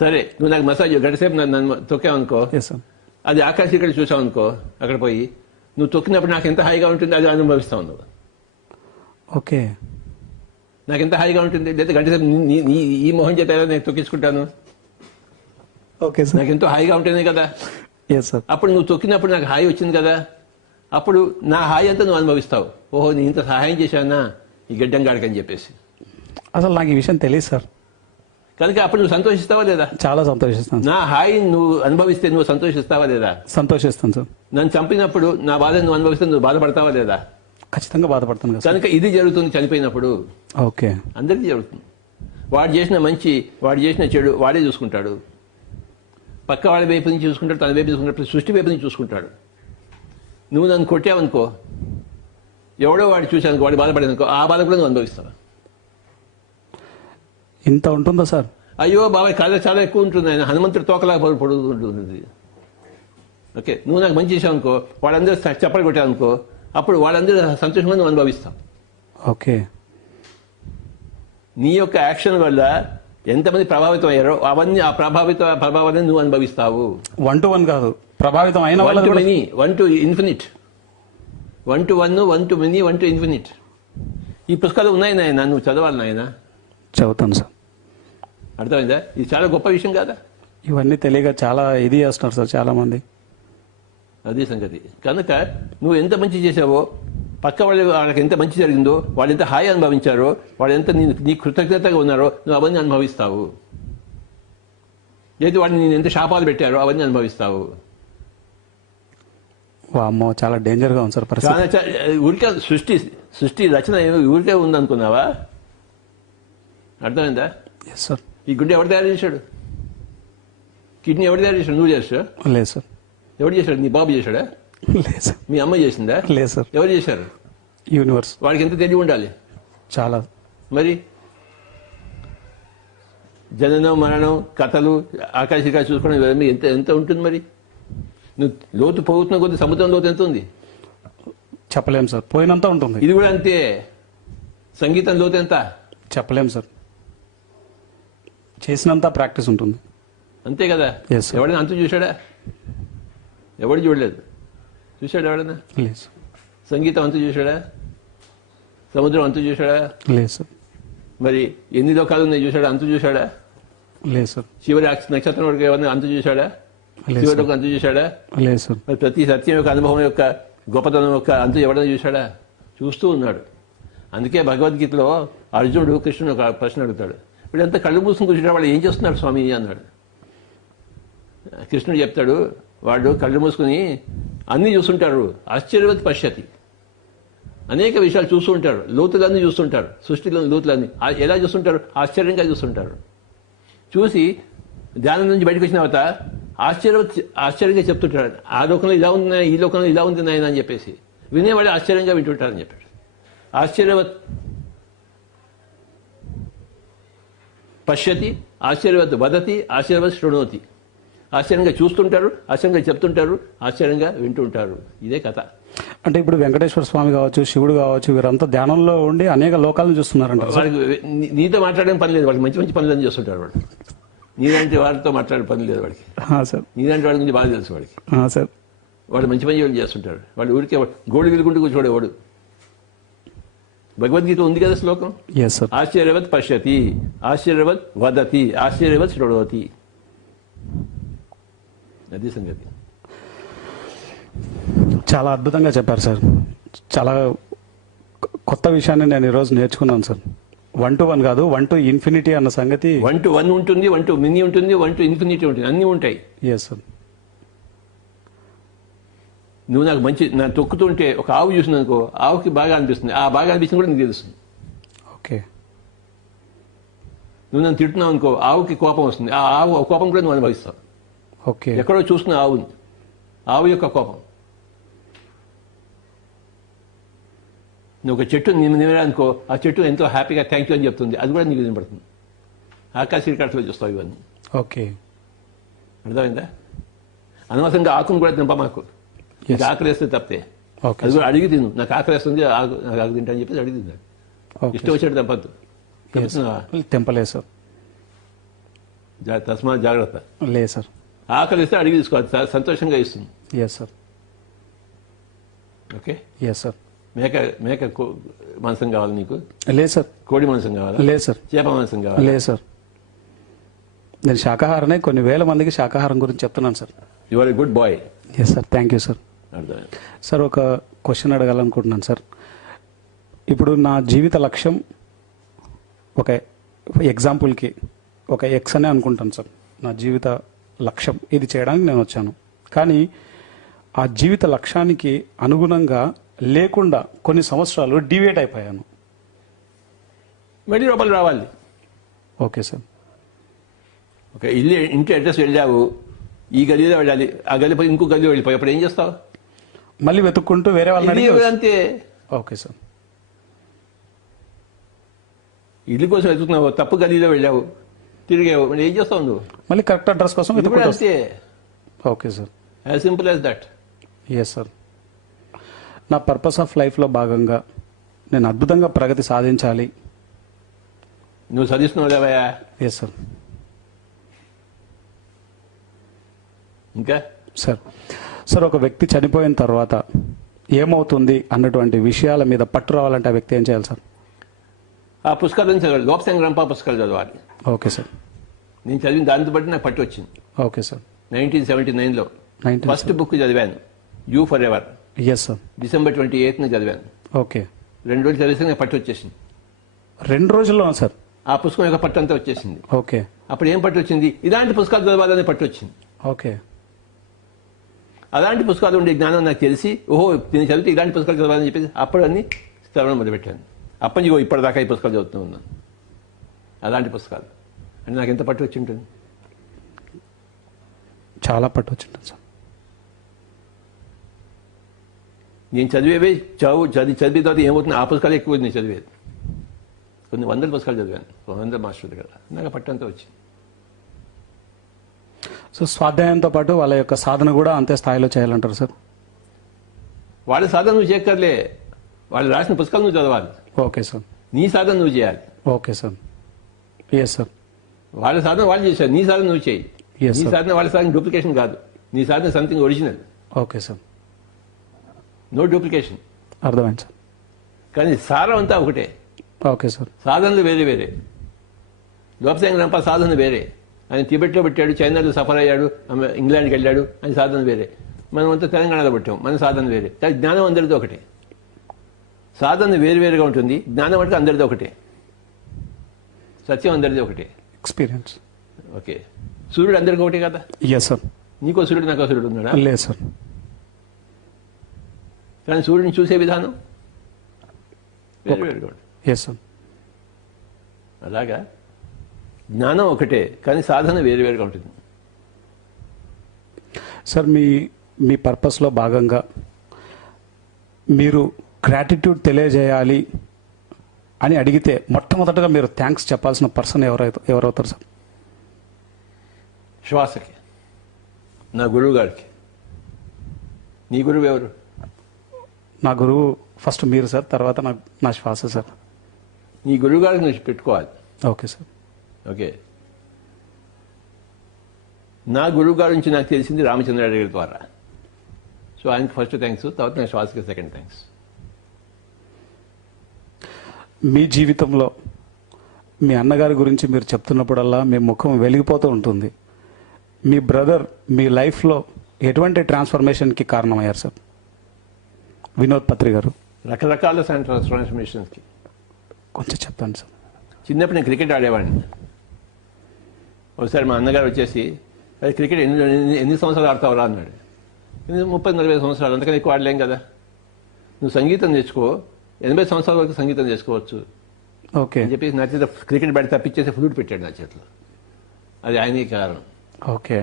సరే, నువ్వు నాకు మసాజ్ గంటసేపు నన్ను తొక్కావనుకో, ఎస్ సార్. అది ఆకాశ ఇక్కడ చూసావు అనుకో, అక్కడ పోయి నువ్వు తొక్కినప్పుడు నాకు ఎంత హాయిగా ఉంటుంది అది అనుభవిస్తావు నువ్వు. ఓకే. నాకు ఎంత హాయిగా ఉంటుంది, లేదా గంటసేపు ఈ మొహం చేత నేను తొక్కించుకుంటాను, ఓకే సార్. నాకు ఎంతో హాయిగా ఉంటుంది కదా. Yes sir. అప్పుడు నువ్వు తొక్కినప్పుడు నాకు హాయి వచ్చింది కదా, అప్పుడు నా హాయి అంతా నువ్వు అనుభవిస్తావు. ఓహో, నేను ఇంత సహాయం చేశానా ఈ గడ్డం గాడికని చెప్పేసి. అసలు నాకు ఈ విషయం తెలియదు సార్. కనుక అప్పుడు నువ్వు సంతోషిస్తావా లేదా? చాలా సంతోషిస్తాను సార్. నా హాయిని నువ్వు అనుభవిస్తే నువ్వు సంతోషిస్తావా లేదా? సంతోషిస్తాను సార్. నన్ను చంపినప్పుడు నా బాధను నువ్వు అనుభవిస్తే నువ్వు బాధపడతావా లేదా? ఖచ్చితంగా బాధపడతాను కదా సార్. కనుక ఇది జరుగుతుంది చనిపోయినప్పుడు. ఓకే. అందరికీ జరుగుతుంది. వాడు చేసిన మంచి, వాడు చేసిన చెడు వాడే చూసుకుంటాడు. పక్క వాడి వైపు నుంచి చూసుకుంటాడు, తన వైపు చూసుకుంటాడు, సృష్టి వైపు నుంచి చూసుకుంటాడు. నువ్వు నన్ను కొట్టావనుకో, ఎవడో వాడు చూశానుకో, వాడు బాధపడేదనుకో, ఆ బాధ కూడా నువ్వు అనుభవిస్తావు. ఇంత ఉంటుందా సార్? అయ్యో బాబాయ్ కథ చాలా ఎక్కువ ఉంటుంది, ఆయన హనుమంతుడు తోకలా పొడుగుతుంటుంది. ఓకే, నువ్వు నాకు మంచి చేసావు అనుకో, వాళ్ళందరూ చప్పలు కొట్టావనుకో, అప్పుడు వాళ్ళందరూ సంతోషంగా నువ్వు అనుభవిస్తావు. ఓకే. నీ యొక్క యాక్షన్ వల్ల ఎంతమంది ప్రభావితం అయ్యారో అవన్నీ ఆ ప్రభావాన్ని నువ్వు అనుభవిస్తావు. 1 to 1 కాదు, ప్రభావితం అయిన one to many, 1 to infinite, 1 to 1, 1 to many, 1 to infinite. ఈ పుస్తకాలు ఉన్నాయి నాయన, నువ్వు చదవాలి నాయన. చదువుతాను సార్. అర్థమైందా? ఇది చాలా గొప్ప విషయం కాదా? ఇవన్నీ తెలియక చాలా ఇది చేస్తున్నారు సార్ చాలా మంది. అదే సంగతి. కనుక నువ్వు ఎంత మంచి చేసావో, పక్క వాళ్ళకి ఎంత మంచి జరిగిందో, వాళ్ళు ఎంత హాయి అనుభవించారో, వాళ్ళు ఎంత నీ కృతజ్ఞతగా ఉన్నారో నువ్వు అవన్నీ అనుభవిస్తావు. లేదు వాడిని నేను ఎంత శాపాలు పెట్టారో అవన్నీ అనుభవిస్తావు. వామ్మో, చాలా డేంజర్గా ఉంది సార్ పరిస్థితి. ఊరికే సృష్టి రచన ఊరికే ఉందనుకున్నావా? అర్థమైందా? Yes sir. ఈ గుండె ఎవరు తయారు చేశాడు? కిడ్నీ ఎవరు తయారు చేశాడు? నువ్వు చేస్తా? లేదు సార్. ఎవరు చేశాడు? నీ బాబు చేశాడా? లేదు సార్. మీ అమ్మ చేసిందా? లేదు సార్. ఎవరు చేశారు? యూనివర్స్. వాడికి ఎంత తెలివి ఉండాలి? చాలా. మరి జననం మరణం కథలు ఆకాశిక చూసుకోవడం ఇవన్నీ ఎంత ఎంత ఉంటుంది మరి? నువ్వు లోతు పోతున్న కొద్ది సముద్రం లోతు ఎంత ఉంది చెప్పలేం సార్. పోయినంత ఉంటుంది. ఇది కూడా అంతే. సంగీతం లోతు ఎంత చెప్పలేం సార్. చేసినంత ప్రాక్టీస్ ఉంటుంది. అంతే కదా. Yes, sir. ఎవడైనా అంతు చూశాడా? ఎవడు చూడలేదు. చూశాడు ఎవడన్నా? లేదు సార్. సంగీతం అంతు చూశాడా? సముద్రం అంతు చూశాడా? లేదు సార్. మరి ఎన్ని లోకాలు ఉన్నాయి చూశాడా? అంతు చూశాడా? లేదు సార్. చివరి నక్షత్రం వరకు ఎవరిని అంతు చూశాడా? లేదు చివరి సార్. అంతు చూశాడా? లేదు సార్. మరి ప్రతి సత్యం యొక్క అనుభవం యొక్క గొప్పతనం యొక్క అంతు ఎవడన్నా చూశాడా? చూస్తూ ఉన్నాడు. అందుకే భగవద్గీతలో అర్జునుడు కృష్ణుడు ఒక ప్రశ్న అడుగుతాడు. వీళ్ళంతా కళ్ళు మూసుకుని కూర్చుంటే వాళ్ళు ఏం చేస్తున్నారు స్వామి అన్నాడు. కృష్ణుడు చెప్తాడు, వాడు కళ్ళు మూసుకుని అన్నీ చూస్తుంటారు. ఆశ్చర్యవత్ పశ్యతి, అనేక విషయాలు చూస్తూ ఉంటారు, లోతులన్నీ చూస్తుంటారు, సృష్టిలోని లోతులన్నీ ఎలా చూస్తుంటారు? ఆశ్చర్యంగా చూస్తుంటారు. చూసి ధ్యానం నుంచి బయటకు వచ్చిన తర్వాత ఆశ్చర్యంగా చెప్తుంటాడు, ఆ లోకంలో ఇలా ఉంది నాయన, ఈ లోకంలో ఇలా ఉంది నాయన అని చెప్పేసి వినేవాడు ఆశ్చర్యంగా వింటుంటారని చెప్పాడు. ఆశ్చర్యవత్ పశ్యతి, ఆశ్చర్యవత్ వదతి, ఆశ్చర్యవత్ శృణోతి. ఆశ్చర్యంగా చూస్తుంటారు, ఆశ్చర్యంగా చెప్తుంటారు, ఆశ్చర్యంగా వింటుంటారు. ఇదే కథ. అంటే ఇప్పుడు వెంకటేశ్వర స్వామి కావచ్చు, శివుడు కావచ్చు, వీరంతా ధ్యానంలో ఉండి అనేక లోకాలను చూస్తున్నారంట సార్. వాళ్ళకి నీతో మాట్లాడడం పని లేదు, వాళ్ళకి మంచి మంచి పనులని చేస్తుంటారు. వాడు నీలాంటి వాడితో మాట్లాడే పని లేదు వాడికి. సార్ నీలాంటి వాడి గురించి బాగా తెలుసు వాడికి. సార్ వాడు మంచి మంచి వాళ్ళు చేస్తుంటారు. వాడు ఊరికే గోడు గిలుకుంటూ కూర్చోడేవాడు. భగవద్గీత ఉంది కదా శ్లోకం, ఎస్ సార్. ఆశ్చర్యవత్ పశ్యతి, ఆశ్చర్యవత్ వదతి, ఆశ్చర్యవత్ శృణోతి. అది సంగతి. చాలా అద్భుతంగా చెప్పారు సార్. చాలా కొత్త విషయాన్ని నేను ఈరోజు నేర్చుకున్నాను సార్. 1 to 1 కాదు, 1 to ఇన్ఫినిటీ అన్న సంగతి. 1 to 1 ఉంటుంది, 1 to మినీ ఉంటుంది, 1 to ఇన్ఫినిటీ ఉంటుంది, అన్నీ ఉంటాయి. Yes sir. నువ్వు నాకు తొక్కుతుంటే ఒక ఆవు చూసినందుకో, ఆవుకి బాగా అనిపిస్తుంది, ఆ బాగా అనిపిస్తుంది కూడా నీకు తెలుస్తుంది. ఓకే. నువ్వు నన్ను తిడుతున్నావు అనుకో, ఆవుకి కోపం వస్తుంది, ఆ ఆవు కోపం కూడా నువ్వు అనుభవిస్తావు. ఓకే. ఎక్కడో చూస్తున్న ఆవుని, ఆవు యొక్క కోపం. నువ్వు ఒక చెట్టు నిమిరానుకో, ఆ చెట్టు ఎంతో హ్యాపీగా థ్యాంక్ యూ అని చెప్తుంది, అది కూడా నీకు వినపడుతుంది. ఆకాశ శ్రీకాంతలో చూస్తావు ఇవన్నీ. ఓకే. అర్థమైందా? అనవసరంగా ఆకును కూడా తింప మాకు. నీకు ఆకలి వేస్తే తప్పితే ఓకే. అది కూడా అడిగి తిను. నాకు ఆకలి వేస్తుంది, నాకు ఆకు తింటా అని చెప్పేసి అడిగి తింటాడు. ఓకే. ఇష్టం వచ్చేట్టు తప్పద్దు. తెంపలేదు సార్. తస్మా జాగ్రత్త. లేదు సార్. ఆకలి ఇస్తే అడిగి తీసుకోవాలి, సంతోషంగా ఇస్తుంది. Yes sir. Okay. Yes sir. మేక మాంసం కావాలి నీకు? లేదు సార్. కోడి మాంసం కావాలా? లేదు సార్. చేప మాంసం కావాలి? లేదు సార్. నేను శాకాహారనే, కొన్ని వేల మందికి శాకాహారం గురించి చెప్తున్నాను sir. You are a good boy. Yes sir. Thank you sir. అర్థమైంది సార్, ఒక క్వశ్చన్ అడగాలనుకుంటున్నాను సార్. ఇప్పుడు నా జీవిత లక్ష్యం ఒక ఎగ్జాంపుల్కి ఒక ఎక్స్ అనే అనుకుంటాను సార్. నా జీవిత లక్ష్యం ఇది చేయడానికి నేను వచ్చాను. కానీ ఆ జీవిత లక్ష్యానికి అనుగుణంగా లేకుండా కొన్ని సంవత్సరాలు డివేట్ అయిపోయాను. మళ్ళీ లోపల రావాలి. Okay sir. ఒక ఇంటి అడ్రస్ వెళ్ళావు, ఈ గదిలో వెళ్ళాలి, ఆ గదిలో ఇంకో గదిలో వెళ్ళిపోయి అప్పుడు ఏం చేస్తావు? మళ్ళీ వెతుక్కుంటూ వేరే వాళ్ళని ఇది అడిగి. అంతే. Okay sir. ఇల్లు కోసం వెతుకుతున్నావు, తప్పు గదిలో వెళ్ళావు, తిరిగావు, మరి ఏం చేస్తావు నువ్వు? మళ్ళీ కరెక్ట్ అడ్రస్ కోసం ఇది కూడా వెతుక్కుంటూ. అంతే. Okay sir. As simple as that. Yes sir. నా పర్పస్ ఆఫ్ లైఫ్లో భాగంగా నేను అద్భుతంగా ప్రగతి సాధించాలి. నువ్వు చదివిస్తున్నావు లేవయా? Yes sir. ఇంకా సార్, సార్ ఒక వ్యక్తి చనిపోయిన తర్వాత ఏమవుతుంది అన్నటువంటి విషయాల మీద పట్టు రావాలంటే ఆ వ్యక్తి ఏం చేయాలి సార్? ఆ పుస్తకాలను చదవాలి, లోపసంగ రంప పుస్తకాలు చదవాలి. Okay sir. నేను చదివిన దాంతో బట్టి నాకు పట్టు వచ్చింది. Okay sir. 1979లో ఫస్ట్ బుక్ చదివాను, you forever. Yes sir. December 28న చదివాను. ఓకే. 2 రోజులు చదివితే నాకు పట్టు వచ్చేసింది. 2 రోజుల్లో సార్? ఆ పుస్తకం యొక్క పట్టు అంతా వచ్చేసింది. ఓకే. అప్పుడు ఏం పట్టు వచ్చింది? ఇలాంటి పుస్తకాలు చదవాలని పట్టు వచ్చింది. ఓకే. అలాంటి పుస్తకాలు ఉండే జ్ఞానం నాకు తెలిసి, ఓహో నేను చదివితే ఇలాంటి పుస్తకాలు చదవాలని చెప్పేసి అప్పుడు అన్ని చదవడం మొదలుపెట్టాను. అప్పటి నుంచి ఇప్పటిదాకా ఈ పుస్తకాలు చదువుతూ ఉన్నాను. అలాంటి పుస్తకాలు అంటే నాకు ఎంత పట్టు వచ్చి ఉంటుంది? చాలా పట్టు వచ్చింటుంది సార్. నేను చదివేవే చదివిన తర్వాత ఏమవుతుంది? ఆ పుస్తకాలు ఎక్కువ నేను చదివేది. కొన్ని 100 పుస్తకాలు చదివాను, 100 మాస్టర్ దగ్గర. నాకు పట్టు అంతా వచ్చింది. సో స్వాధ్యాయంతో పాటు వాళ్ళ యొక్క సాధన కూడా అంతే స్థాయిలో చేయాలంటారు సార్? వాళ్ళ సాధన నువ్వు చేయక్కర్లే, వాళ్ళు రాసిన పుస్తకాలు నువ్వు చదవాలి. Okay sir. నీ సాధన నువ్వు చేయాలి. Okay sir. Yes sir. వాళ్ళ సాధన వాళ్ళు చేశారు, నీ సాధన నువ్వు చేయి. Yes, నీ sir. సాధన వాళ్ళ సాధన డూప్లికేషన్ కాదు, నీ సాధన something original. Okay sir. No duplication. అర్థమైంది సార్. కానీ సారం అంతా ఒకటే. Okay sir. సాధనలు వేరే వేరే. లోపసంగ రంప సాధన వేరే. ఆయన టిబెట్లో పెట్టాడు, చైనాలో సఫర్ అయ్యాడు, ఇంగ్లాండ్కి వెళ్ళాడు, ఆయన సాధన వేరే. మనం అంతా తెలంగాణలో పెట్టాం, మన సాధన వేరే. కానీ జ్ఞానం అందరిది ఒకటే. సాధన వేరువేరుగా ఉంటుంది, జ్ఞానం అంటే అందరిది ఒకటే. సత్యం అందరిది ఒకటే. ఎక్స్పీరియన్స్. ఓకే. సూర్యుడు అందరికీ ఒకటే కదా? Yes sir. నీకో సూర్యుడు, నాకో సూర్యుడు ఉన్నాడా? లేదు సార్. కానీ సూర్యుని చూసే విధానం వేరువేరుగా ఉంటుంది. Yes sir. అలాగా జ్ఞానం ఒకటే కానీ సాధన వేరువేరుగా ఉంటుంది. సార్ మీ పర్పస్లో భాగంగా మీరు గ్రాటిట్యూడ్ తెలియజేయాలి అని అడిగితే మొట్టమొదటగా మీరు థ్యాంక్స్ చెప్పాల్సిన పర్సన్ ఎవరవుతారు సార్? శ్వాసకి, నా గురువు గారికి. నీ గురువు ఎవరు? నా గురువు ఫస్ట్ మీరు సార్, తర్వాత నా శ్వాస సార్. నీ గురువు గారికి నువ్వు పెట్టుకోవాలి. Okay sir. ఓకే. నా గురువు గారి నుంచి నాకు తెలిసింది రామచంద్రారెడ్డి గారి ద్వారా. సో ఆయనకి ఫస్ట్ థ్యాంక్స్, తర్వాత నా శ్వాసకి సెకండ్ థ్యాంక్స్. మీ జీవితంలో మీ అన్నగారి గురించి మీరు చెప్తున్నప్పుడల్లా మీ ముఖం వెలిగిపోతూ ఉంటుంది. మీ బ్రదర్ మీ లైఫ్లో ఎటువంటి ట్రాన్స్ఫర్మేషన్కి కారణమయ్యారు సార్? వినోద్ పత్రి గారు. రకరకాల ట్రాన్స్ఫర్మేషన్స్కి. కొంచెం చెప్పండి సార్. చిన్నప్పుడు నేను క్రికెట్ ఆడేవాడిని. ఒకసారి మా అన్నగారు వచ్చేసి అది క్రికెట్ ఎన్ని సంవత్సరాలు ఆడతావురా అన్నాడు. 30-40 సంవత్సరాలు, అంతకని ఎక్కువ ఆడలేం కదా. నువ్వు సంగీతం నేర్చుకో, 80 సంవత్సరాల వరకు సంగీతం చేసుకోవచ్చు ఓకే అని చెప్పి నా చేత క్రికెట్ బ్యాట్ తప్పించేసి ఫ్లూట్ పెట్టాడు నా చేతిలో. అది ఆయనకి కారణం. ఓకే.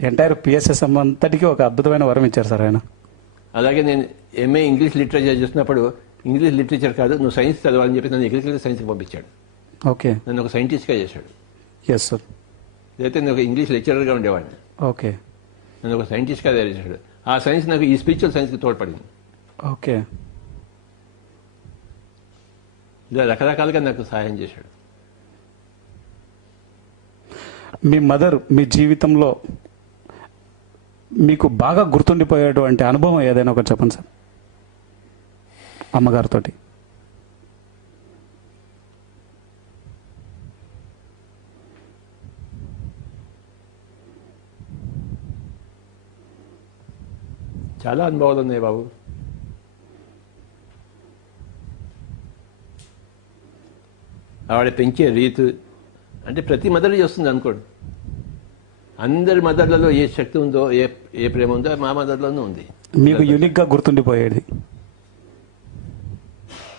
ఎంటైర్ పిఎస్ఎస్ఎం అంతటికీ ఒక అద్భుతమైన వరం ఇచ్చారు సార్ ఆయన. అలాగే నేను ఎంఏ ఇంగ్లీష్ లిటరేచర్ చేస్తున్నప్పుడు ఇంగ్లీష్ లిటరేచర్ కాదు, నువ్వు సైన్స్ చదవాలని చెప్పి నన్ను అగ్రికల్చర్ సైన్స్కి పంపించాడు. ఓకే. నన్ను ఒక సైంటిస్ట్గా చేశాడు. Yes sir. లేకపోతే నేను ఒక ఇంగ్లీష్ లెక్చరర్గా ఉండేవాడిని. ఓకే. నన్ను ఒక సైంటిస్ట్గా తయారు చేశాడు. ఆ సైన్స్ నాకు ఈ స్పిరిచువల్ సైన్స్కి తోడ్పడింది. ఓకే. ఇలా రకరకాలుగా నాకు సహాయం చేశాడు. మీ మదర్ మీ జీవితంలో మీకు బాగా గుర్తుండిపోయేటువంటి అనుభవం ఏదైనా ఒకటి చెప్పండి సార్, అమ్మగారితోటి. చాలా అనుభవాలు ఉన్నాయి బాబు. ఆవిడ పెంచే రీతు అంటే ప్రతి మదర్ చేస్తుంది అనుకోండి. అందరి మదర్లలో ఏ శక్తి ఉందో, ఏ ప్రేమ ఉందో మా మదర్లోనూ ఉంది. మీకు యూనిక్గా గుర్తుండిపోయేది?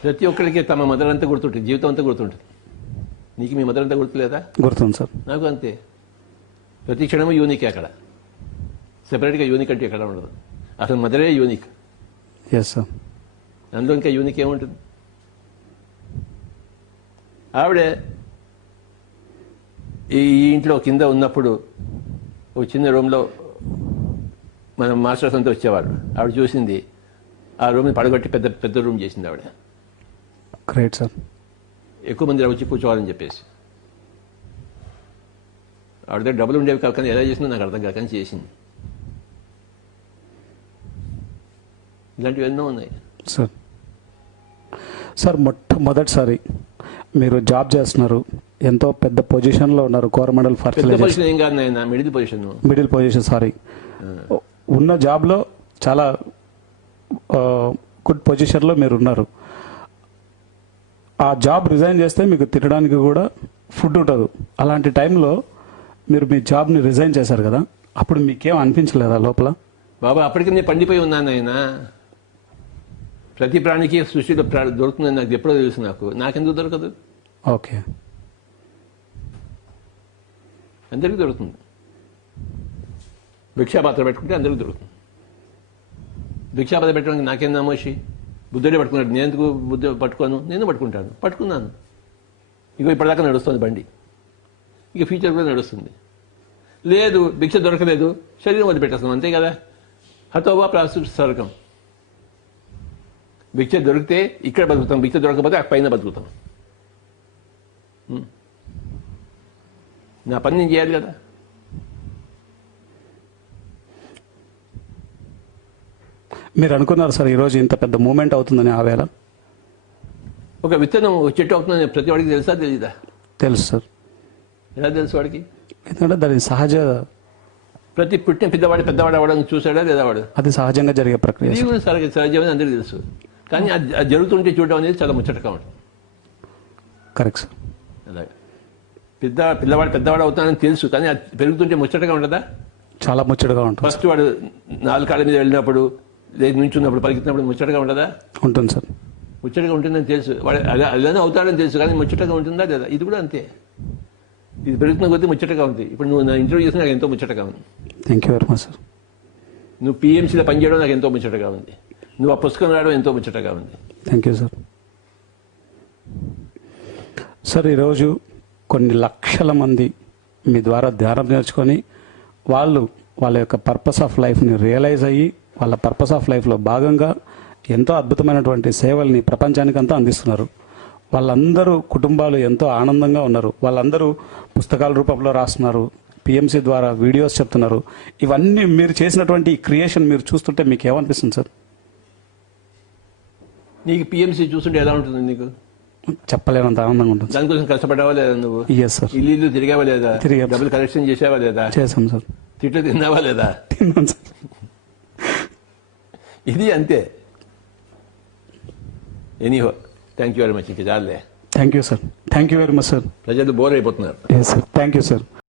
ప్రతి ఒక్కరికి తమ మదర్ అంతా గుర్తుంటుంది, జీవితం అంతా గుర్తుంటుంది. నీకు మీ మదర్ అంతా గుర్తులేదా? గుర్తుంది సార్. నాకు అంతే. ప్రతి క్షణము యూనిక్. అక్కడ సెపరేట్గా యూనిక్ అంటే ఎక్కడ ఉండదు. అసలు మదరే యూనిక్. Yes sir. అందులో ఇంకా యూనిక్ ఏముంటుంది? ఆవిడే ఈ ఇంట్లో కింద ఉన్నప్పుడు ఒక చిన్న రూమ్లో మన మాస్టర్స్ అంతా వచ్చేవారు. ఆవిడ చూసింది, ఆ రూమ్ని పడగొట్టి పెద్ద పెద్ద రూమ్ చేసింది ఆవిడ. Great sir. ఎక్కువ మంది వచ్చి కూర్చోవాలని చెప్పేసి. ఆవిడ దగ్గర డబ్బులు ఉండేవి కాదు, కానీ ఎలా చేసిందో నాకు అర్థం కాక చేసింది. ఇలాంటివి ఎన్నో ఉన్నాయి సార్. సార్ మొట్టమొదటిసారి మీరు జాబ్ చేస్తున్నారు, ఎంతో పెద్ద పొజిషన్లో ఉన్నారు, కోరమండల్ పెద్ద ఫర్టిలైజర్స్. పొజిషన్ ఏం కాదు నాయన, మిడిల్ పొజిషన్. సారీ, ఉన్న జాబ్లో చాలా గుడ్ పొజిషన్లో మీరు ఉన్నారు. ఆ జాబ్ రిజైన్ చేస్తే మీకు తినడానికి కూడా ఫుడ్ ఉండదు. అలాంటి టైంలో మీరు మీ జాబ్ని రిజైన్ చేశారు కదా, అప్పుడు మీకేం అనిపించలేదా లోపల? బాబా అప్పటికి నేను పండిపోయి ఉన్నాను ఆయన. ప్రతి ప్రాణికి సృష్టిలో దొరుకుతుందని నాకు ఎప్పుడో తెలుసు. నాకెందుకు దొరకదు? ఓకే. అందరికీ దొరుకుతుంది. భిక్షాపాత్ర పెట్టుకుంటే అందరికీ దొరుకుతుంది. భిక్షాపాత్ర పెట్టడానికి నాకేం నమోషి? బుద్ధుడే పట్టుకున్నాడు, నేను ఎందుకు బుద్ధి పట్టుకోను? నేను పట్టుకున్నాను. ఇగో ఇప్పటిదాకా నడుస్తుంది బండి, ఇక ఫ్యూచర్ కూడా నడుస్తుంది. లేదు భిక్ష దొరకలేదు, శరీరం వదిలిపెట్టేస్తాం, అంతే కదా. హతోవా ప్రాసు స్వర్గం. భిక్ష దొరికితే ఇక్కడ బతుకుతాం, భిక్ష దొరకకపోతే ఆ పైన బతుకుతాం. నా పని నేను చేయాలి కదా. మీరు అనుకున్నారు సార్ ఈరోజు ఇంత పెద్ద మూమెంట్ అవుతుందని? ఆ వేళ ఒక విత్తనం ఒక చెట్టు అవుతుందని ప్రతి వాడికి తెలుసా తెలీదా? తెలుసు సార్. ఎలా తెలుసు వాడికి? ఎందుకంటే దాని సహజ, ప్రతి పుట్టిన పెద్దవాడు అవ్వడానికి చూసాడా లేదా వాడు? అది సహజంగా జరిగే ప్రక్రియ. ఇది కూడా సహజమని అందరికీ తెలుసు, కానీ అది జరుగుతుంటే చూడడం అనేది చాలా ముచ్చటగా ఉంటుంది. Correct sir. అలాగే పెద్దవాడు అవుతానని తెలుసు, కానీ అది పెరుగుతుంటే ముచ్చటగా ఉండదా? చాలా ముచ్చటగా ఉంటుంది. ఫస్ట్ వాడు 4 కాళ్ళ మీద వెళ్ళినప్పుడు లేదు నుంచున్నప్పుడు పరిగెత్తినప్పుడు ముచ్చటగా ఉండదా? ఉంటుంది సార్. ముచ్చటగా ఉంటుందని తెలుసు, వాడు అలానే అవుతాడని తెలుసు, కానీ ముచ్చటగా ఉంటుందా లేదా? ఇది కూడా అంతే. ఇది పెరుగుతున్న కొద్దీ ముచ్చటగా ఉంది. ఇప్పుడు నువ్వు నా ఇంటర్వ్యూ చేస్తే నాకు ఎంతో ముచ్చటగా ఉంది. Thank you very much sir. నువ్వు పిఎంసీలో పనిచేయడం నాకు ఎంతో ముచ్చటగా ఉంది. నువ్వు ఆ పుస్తకం రాయడం ఎంతో ముచ్చటగా ఉంది. Thank you sir. సార్, ఈరోజు కొన్ని లక్షల మంది మీ ద్వారా ధ్యానం నేర్చుకొని వాళ్ళ యొక్క పర్పస్ ఆఫ్ లైఫ్ని రియలైజ్ అయ్యి వాళ్ళ పర్పస్ ఆఫ్ లైఫ్లో భాగంగా ఎంతో అద్భుతమైనటువంటి సేవల్ని ప్రపంచానికంతా అందిస్తున్నారు. వాళ్ళందరూ కుటుంబాలు ఎంతో ఆనందంగా ఉన్నారు. వాళ్ళందరూ పుస్తకాల రూపంలో రాస్తున్నారు, పిఎంసి ద్వారా వీడియోస్ చెప్తున్నారు. ఇవన్నీ మీరు చేసినటువంటి క్రియేషన్ మీరు చూస్తుంటే మీకు ఏమనిపిస్తుంది సార్? నీకు పిఎంసీ చూస్తుంటే ఎలా ఉంటుంది? నీకు చెప్పలేనంత ఆనందంగా ఉంటుంది. దానికోసం కష్టపడ్డావా లేదా? నువ్వు ఎస్ సార్. ఇల్లు తిరిగావా లేదా? తిరిగాం. డబ్బులు కలెక్షన్ చేసావా లేదా? చేసాం సార్. తిట్లు తిన్నావా లేదా? తిన్నాం సార్. ఇది అంతే. Anyhow, thank you very much. ఇంక చాలే. Thank you sir. Thank you very much sir. ప్రజలు బోర్ అయిపోతున్నారు. Yes sir. Thank you sir.